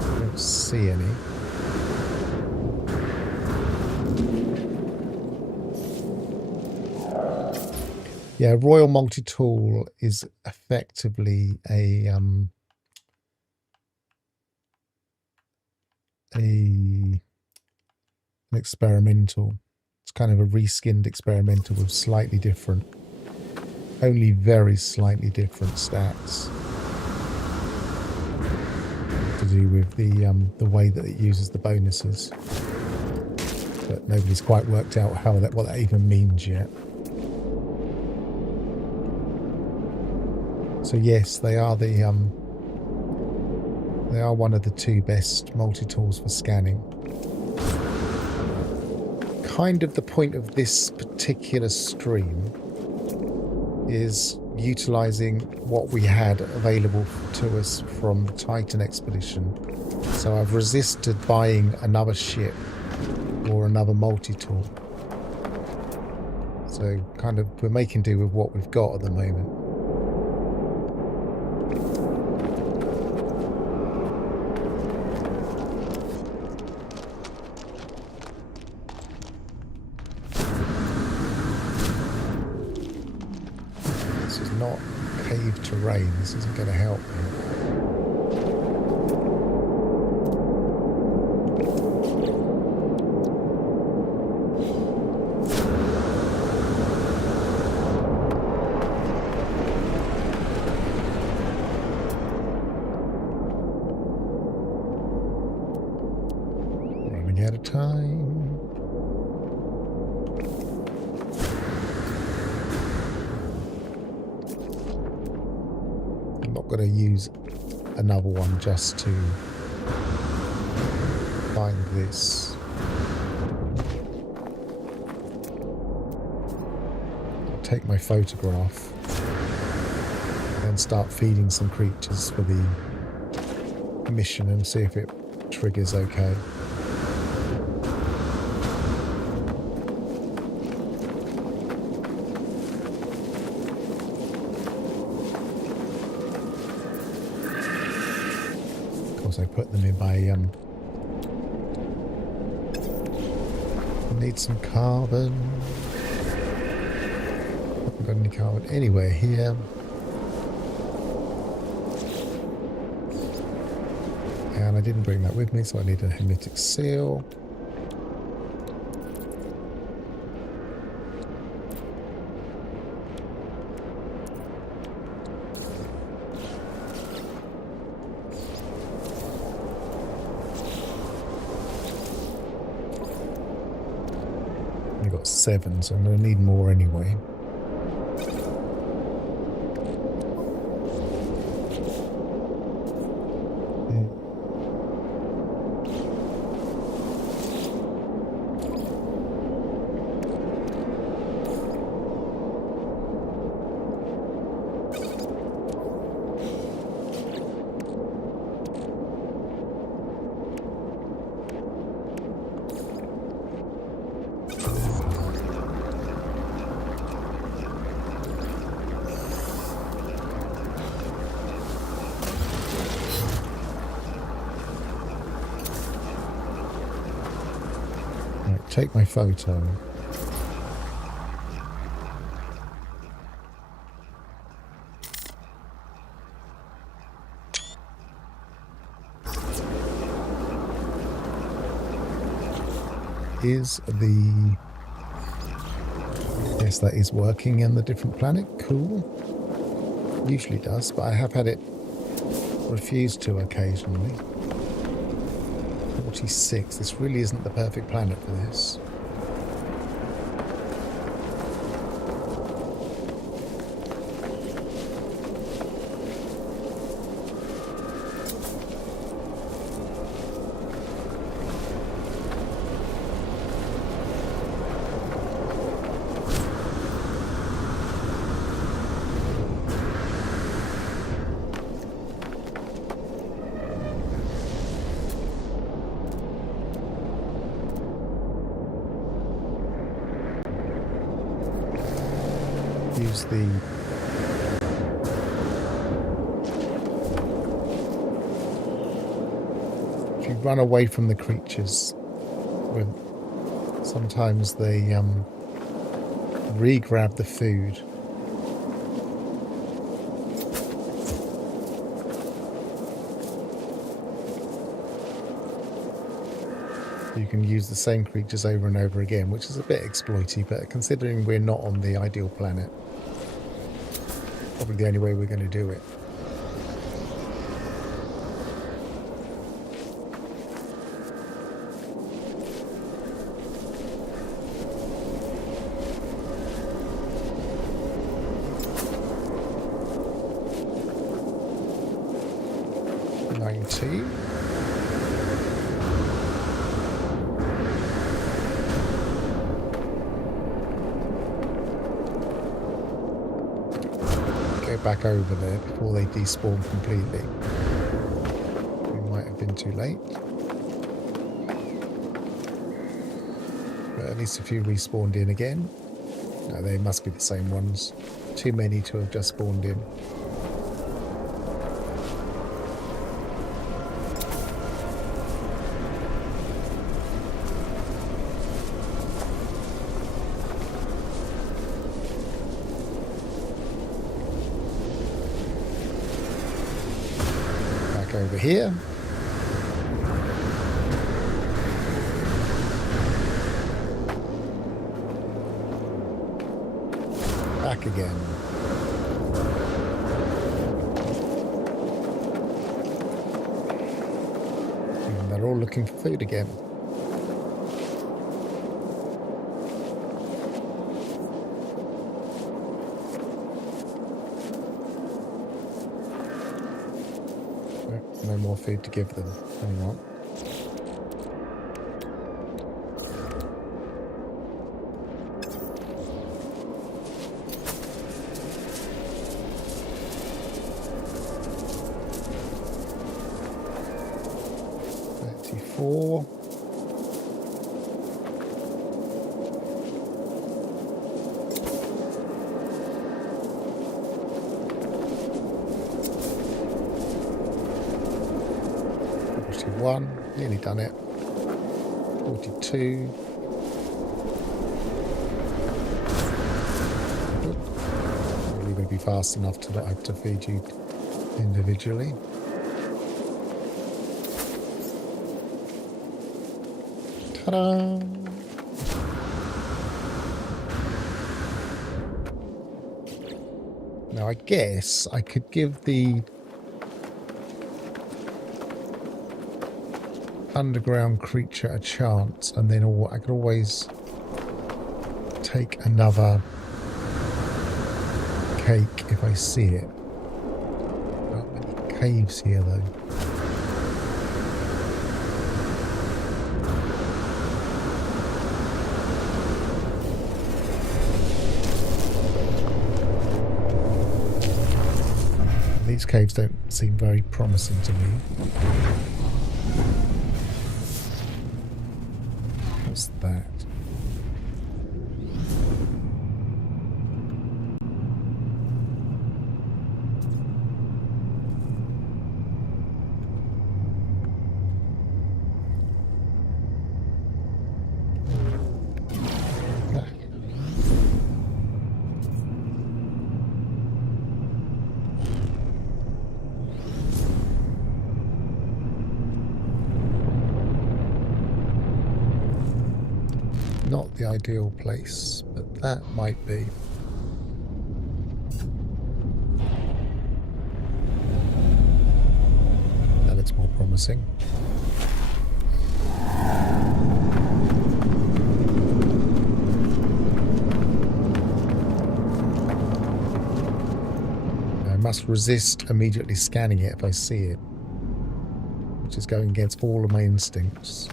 I don't see any. Yeah, Royal Multi-Tool is effectively an experimental. It's kind of a reskinned experimental with slightly different, only very slightly different stats to do with the way that it uses the bonuses. But nobody's quite worked out what that even means yet. So yes, they are one of the 2 best multi-tools for scanning. Kind of the point of this particular stream is utilizing what we had available to us from the Titan expedition. So I've resisted buying another ship or another multi-tool. So kind of we're making do with what we've got at the moment. This is not cave terrain. This isn't going to help me. running out of time. I'm not going to use another one just to find this. I'll take my photograph and start feeding some creatures for the mission and see if it triggers okay. Of course I put them in my need some carbon. Haven't got any carbon anywhere here. And I didn't bring that with me, so I need a hermetic seal. I've got 7, so I'm going to need more anyway. Take my photo. Is the... Yes, that is working in the different planet. Cool. Usually does, but I have had it refuse to occasionally. 46. This really isn't the perfect planet for this. Use the if you run away from the creatures, sometimes they re-grab the food. You can use the same creatures over and over again, which is a bit exploity, but considering we're not on the ideal planet, probably the only way we're going to do it. Back over there before they despawn completely. We might have been too late. But at least a few respawned in again. No, they must be the same ones. Too many to have just spawned in. Over here. Back again. And they're all looking for food again. food to give them. Hang on. Four. One, nearly done it. 42. Probably going to be fast enough to not have to feed you individually. Ta-da! Now I guess I could give the underground creature a chance, and then I could always take another cake if I see it. Not many caves here though. These caves don't seem very promising to me. What's that? Not the ideal place, but that might be. That looks more promising. I must resist immediately scanning it if I see it, which is going against all of my instincts.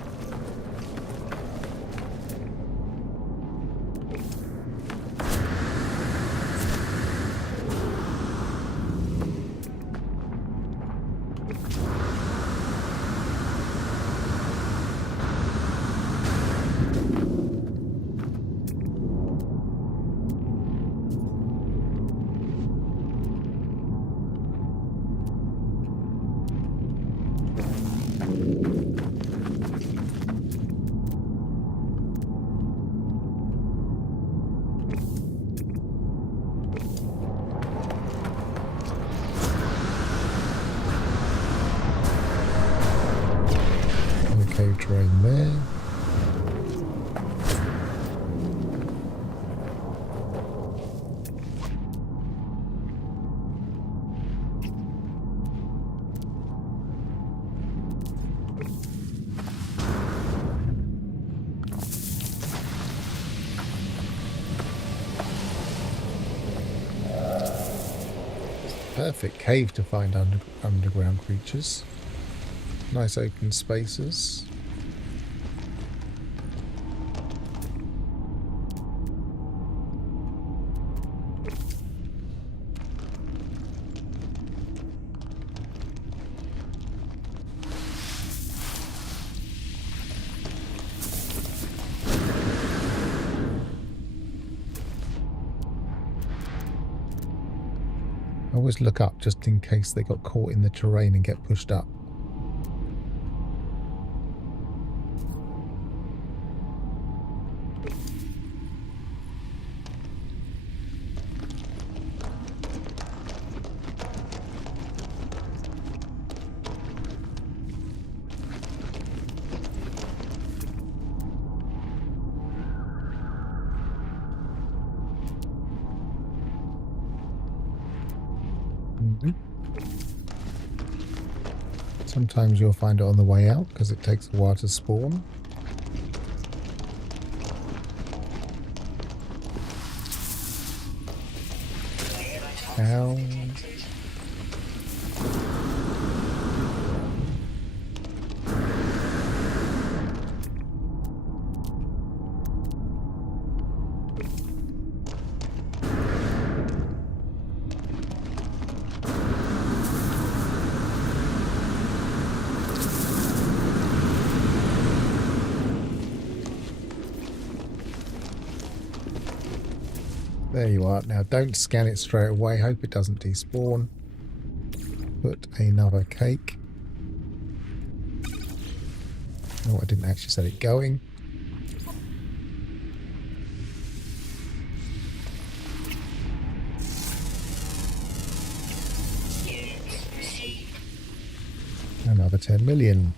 Cave drain there. Perfect cave to find underground creatures. Nice open spaces. I always look up just in case they got caught in the terrain and get pushed up. Sometimes you'll find it on the way out because it takes a while to spawn. Ow. There you are. Now don't scan it straight away. Hope it doesn't despawn. Put another cake. Oh, I didn't actually set it going. Another 10 million.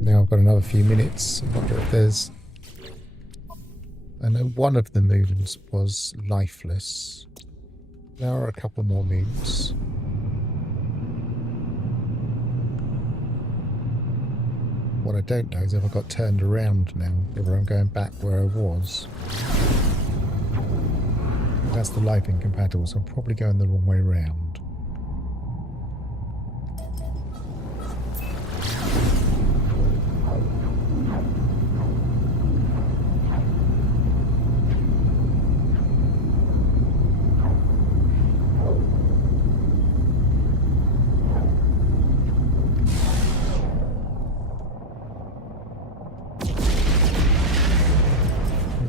Now I've got another few minutes. I wonder if there's... I know one of the moons was lifeless. There are a couple more moons. What I don't know is if I got turned around now, whether I'm going back where I was. That's the life incompatible, so I'm probably going the wrong way round.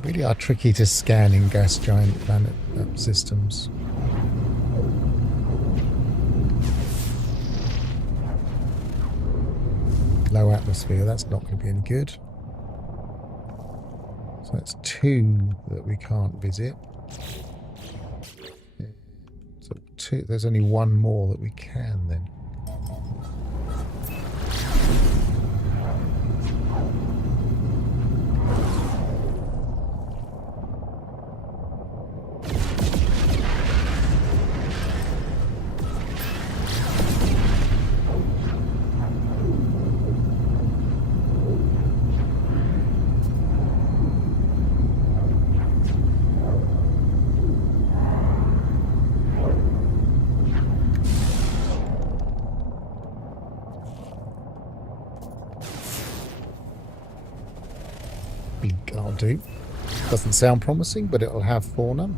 Really are tricky to scan in gas giant planet systems. Low atmosphere, that's not going to be any good. So that's 2 that we can't visit. So 2, there's only 1 more that we can then. Blink, I'll do. Doesn't sound promising, but it'll have fauna. And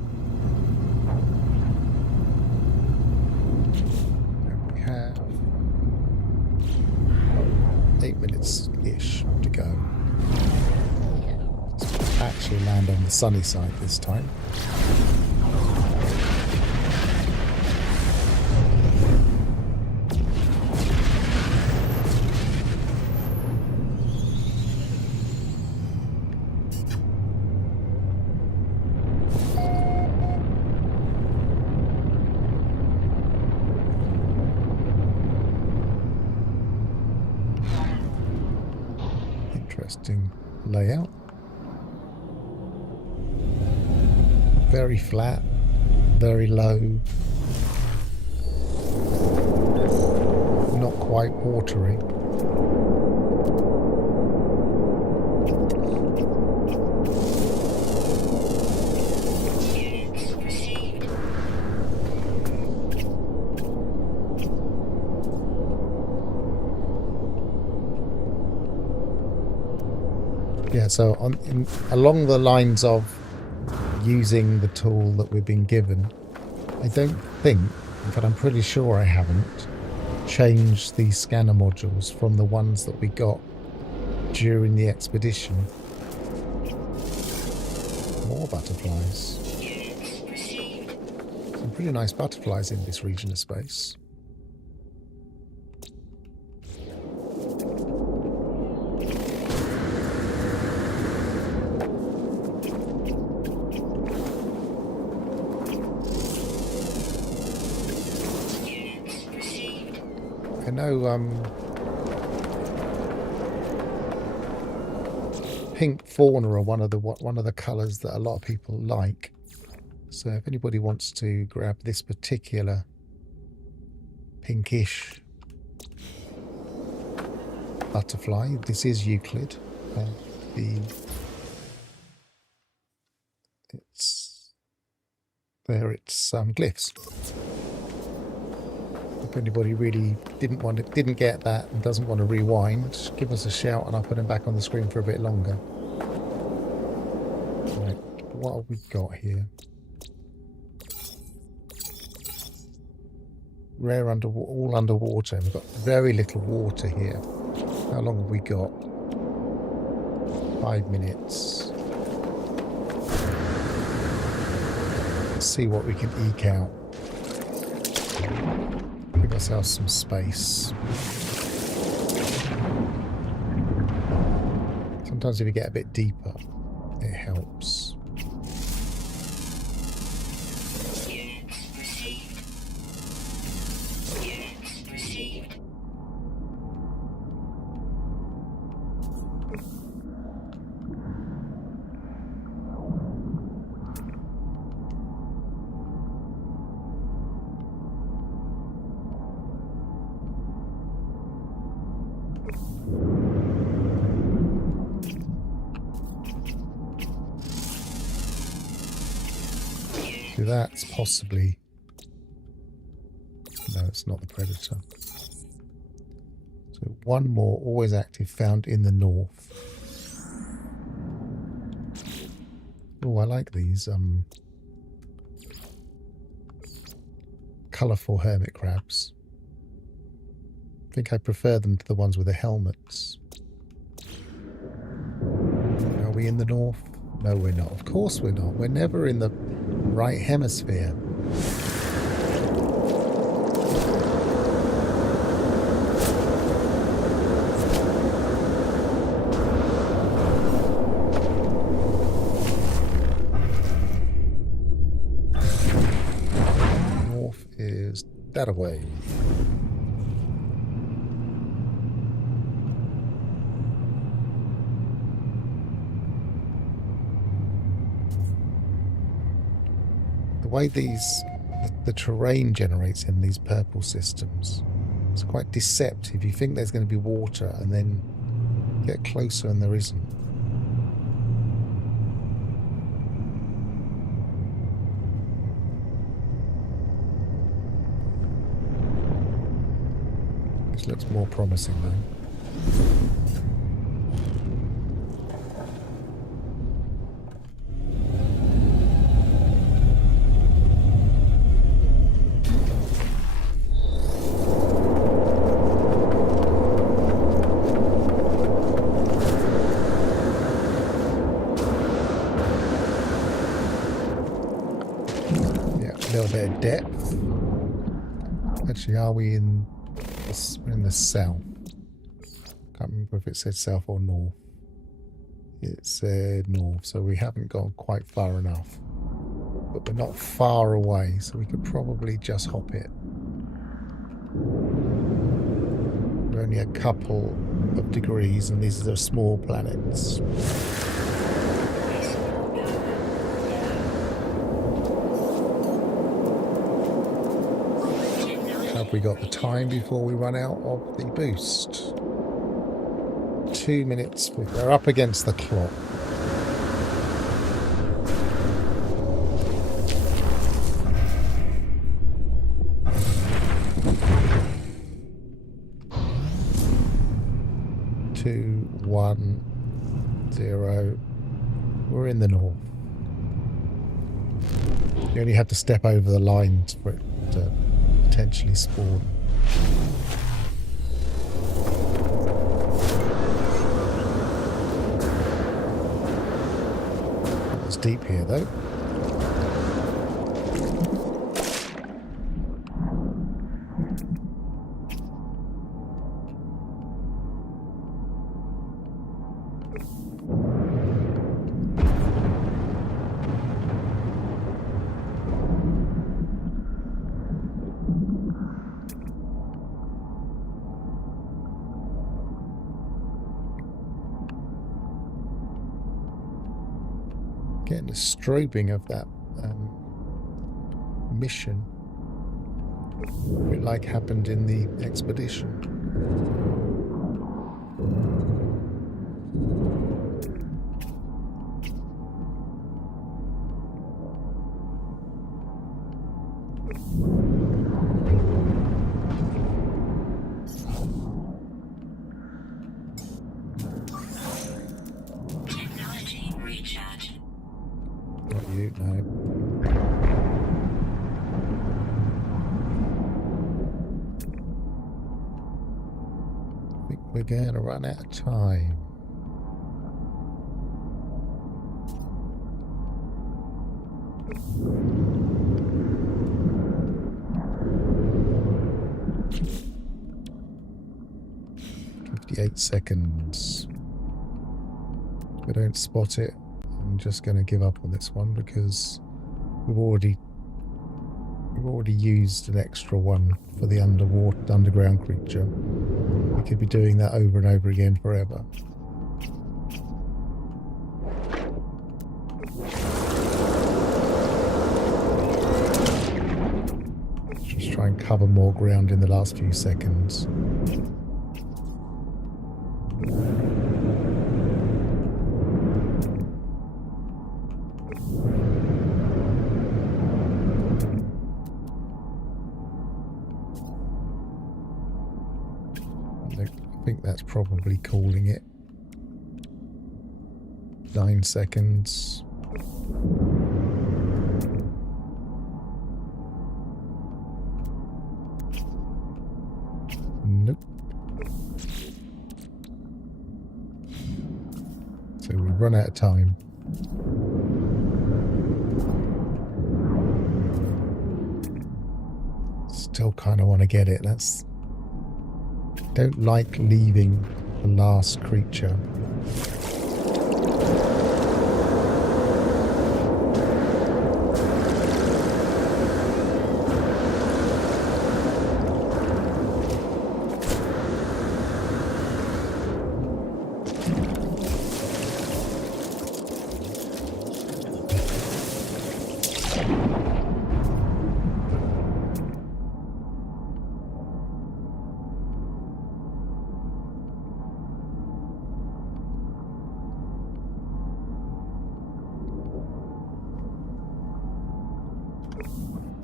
we have 8 minutes-ish to go. Let's actually land on the sunny side this time. Interesting layout. Very flat, very low. Not quite watery. Yeah, so along the lines of using the tool that we've been given, I don't think, in fact I'm pretty sure I haven't, changed the scanner modules from the ones that we got during the expedition. More butterflies. Some pretty nice butterflies in this region of space. I know pink fauna are one of the colours that a lot of people like. So if anybody wants to grab this particular pinkish butterfly, this is Euclid. It's glyphs. If anybody really didn't get that and doesn't want to rewind, give us a shout and I'll put them back on the screen for a bit longer. Right, what have we got here? Rare all underwater. We've got very little water here. How long have we got? 5 minutes. Let's see what we can eke out. Give ourselves some space. Sometimes if you get a bit deeper, it helps. Units received. Units received. So that's possibly... No, it's not the predator. So one more, always active, found in the north. Oh, I like these colourful hermit crabs. I think I prefer them to the ones with the helmets. Are we in the north? No, we're not. Of course we're not. We're never in the right hemisphere. North is that away. The way the terrain generates in these purple systems, it's quite deceptive. You think there's going to be water and then get closer and there isn't. This looks more promising though. A little bit of depth. Actually, are we in the south? Can't remember if it said south or north. It said north, so we haven't gone quite far enough. But we're not far away, so we could probably just hop it. We're only a couple of degrees, and these are small planets. Have we got the time before we run out of the boost? 2 minutes. We're up against the clock. Two, 1, 0. We're in the north. You only have to step over the lines for it to potentially spawn. It's deep here though. Getting the strobing of that mission, a bit like happened in the expedition. Technology recharge. you? No. I think we're going to run out of time. $58. If we don't spot it, I'm just going to give up on this one because we've already used an extra one for the underground creature. We could be doing that over and over again forever. Just try and cover more ground in the last few seconds. I think that's probably calling it. 9 seconds. Nope. So we run out of time. Still kind of want to get it. Don't like leaving the last creature.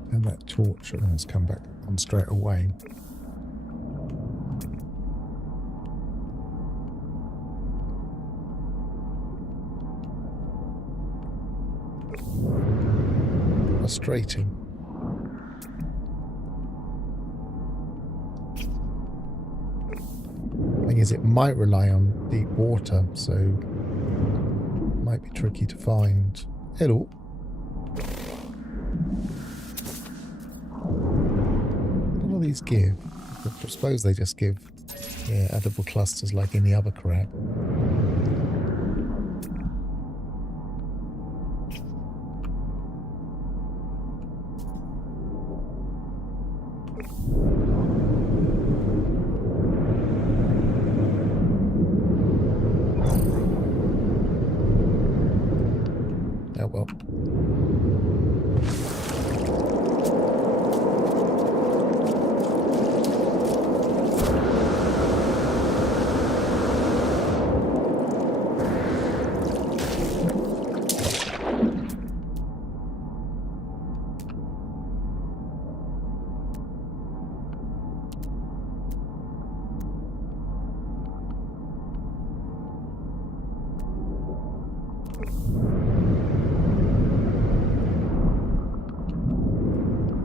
And that torch has come back on straight away. Frustrating. Thing is, it might rely on deep water, so it might be tricky to find. Hello. What do these give? I suppose they just give, edible clusters like any other crab. Oh well.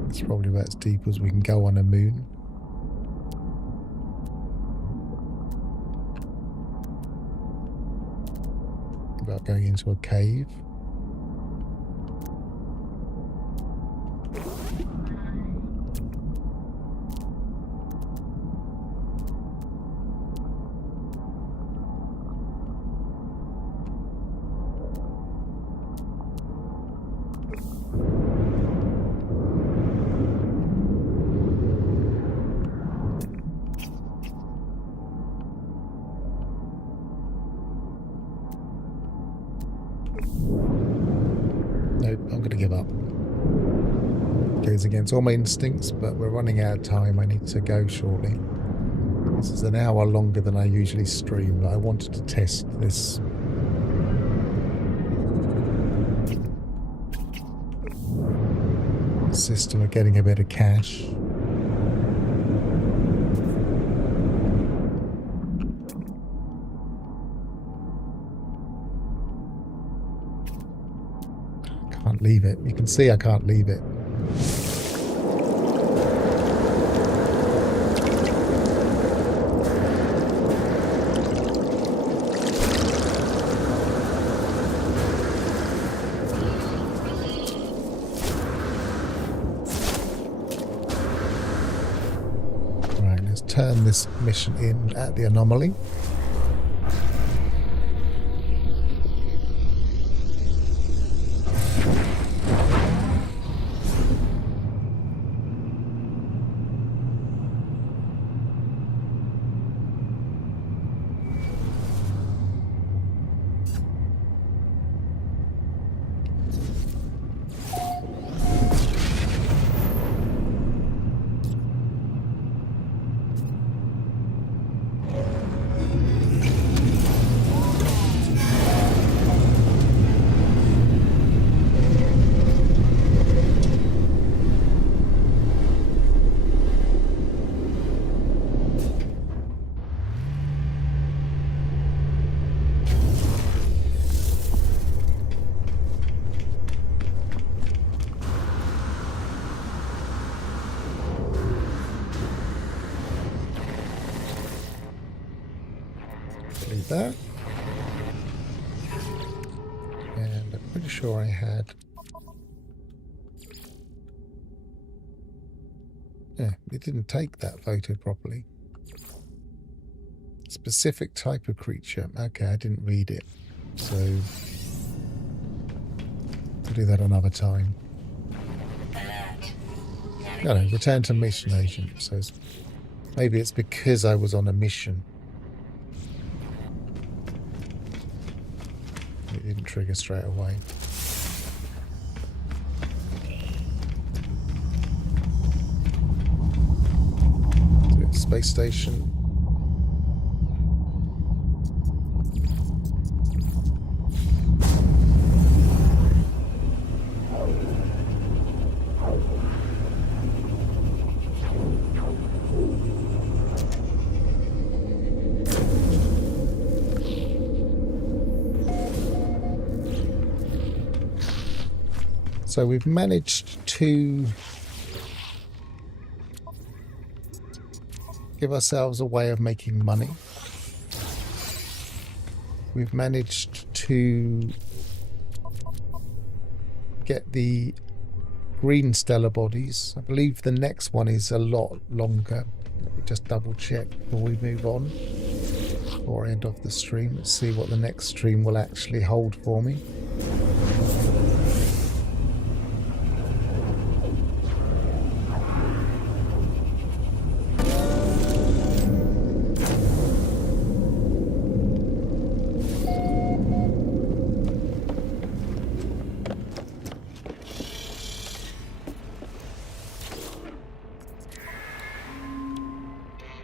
It's probably about as deep as we can go on a moon. Without going into a cave. Nope, I'm going to give up. Goes against all my instincts, but we're running out of time. I need to go shortly. This is an hour longer than I usually stream, but I wanted to test this. System of getting a bit of cash. Can't leave it. You can see I can't leave it. Right, let's turn this mission in at the anomaly. Leave that. And I'm pretty sure I had... Yeah, it didn't take that photo properly. Specific type of creature. Okay, I didn't read it. So... I'll do that another time. No, return to mission agent. So maybe it's because I was on a mission. It didn't trigger straight away. Space station. So we've managed to give ourselves a way of making money. We've managed to get the green stellar bodies. I believe the next one is a lot longer. Let me just double check before we move on. Before I end off the stream. Let's see what the next stream will actually hold for me.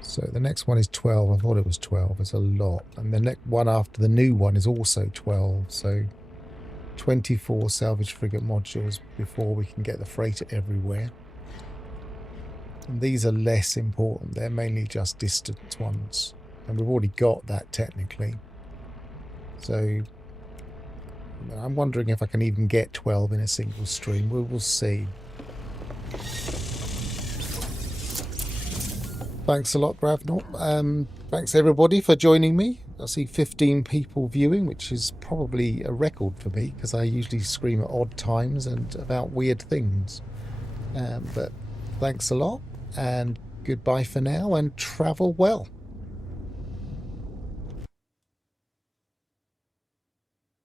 So the next one is 12. I thought it was 12. It's a lot. And the next one after the new one is also 12. So 24 salvage frigate modules before we can get the freighter everywhere. And these are less important. They're mainly just distance ones. And we've already got that technically. So I'm wondering if I can even get 12 in a single stream. We will see. Thanks a lot, Gravnor. Thanks everybody for joining me. I see 15 people viewing, which is probably a record for me because I usually stream at odd times and about weird things. But thanks a lot and goodbye for now and travel well.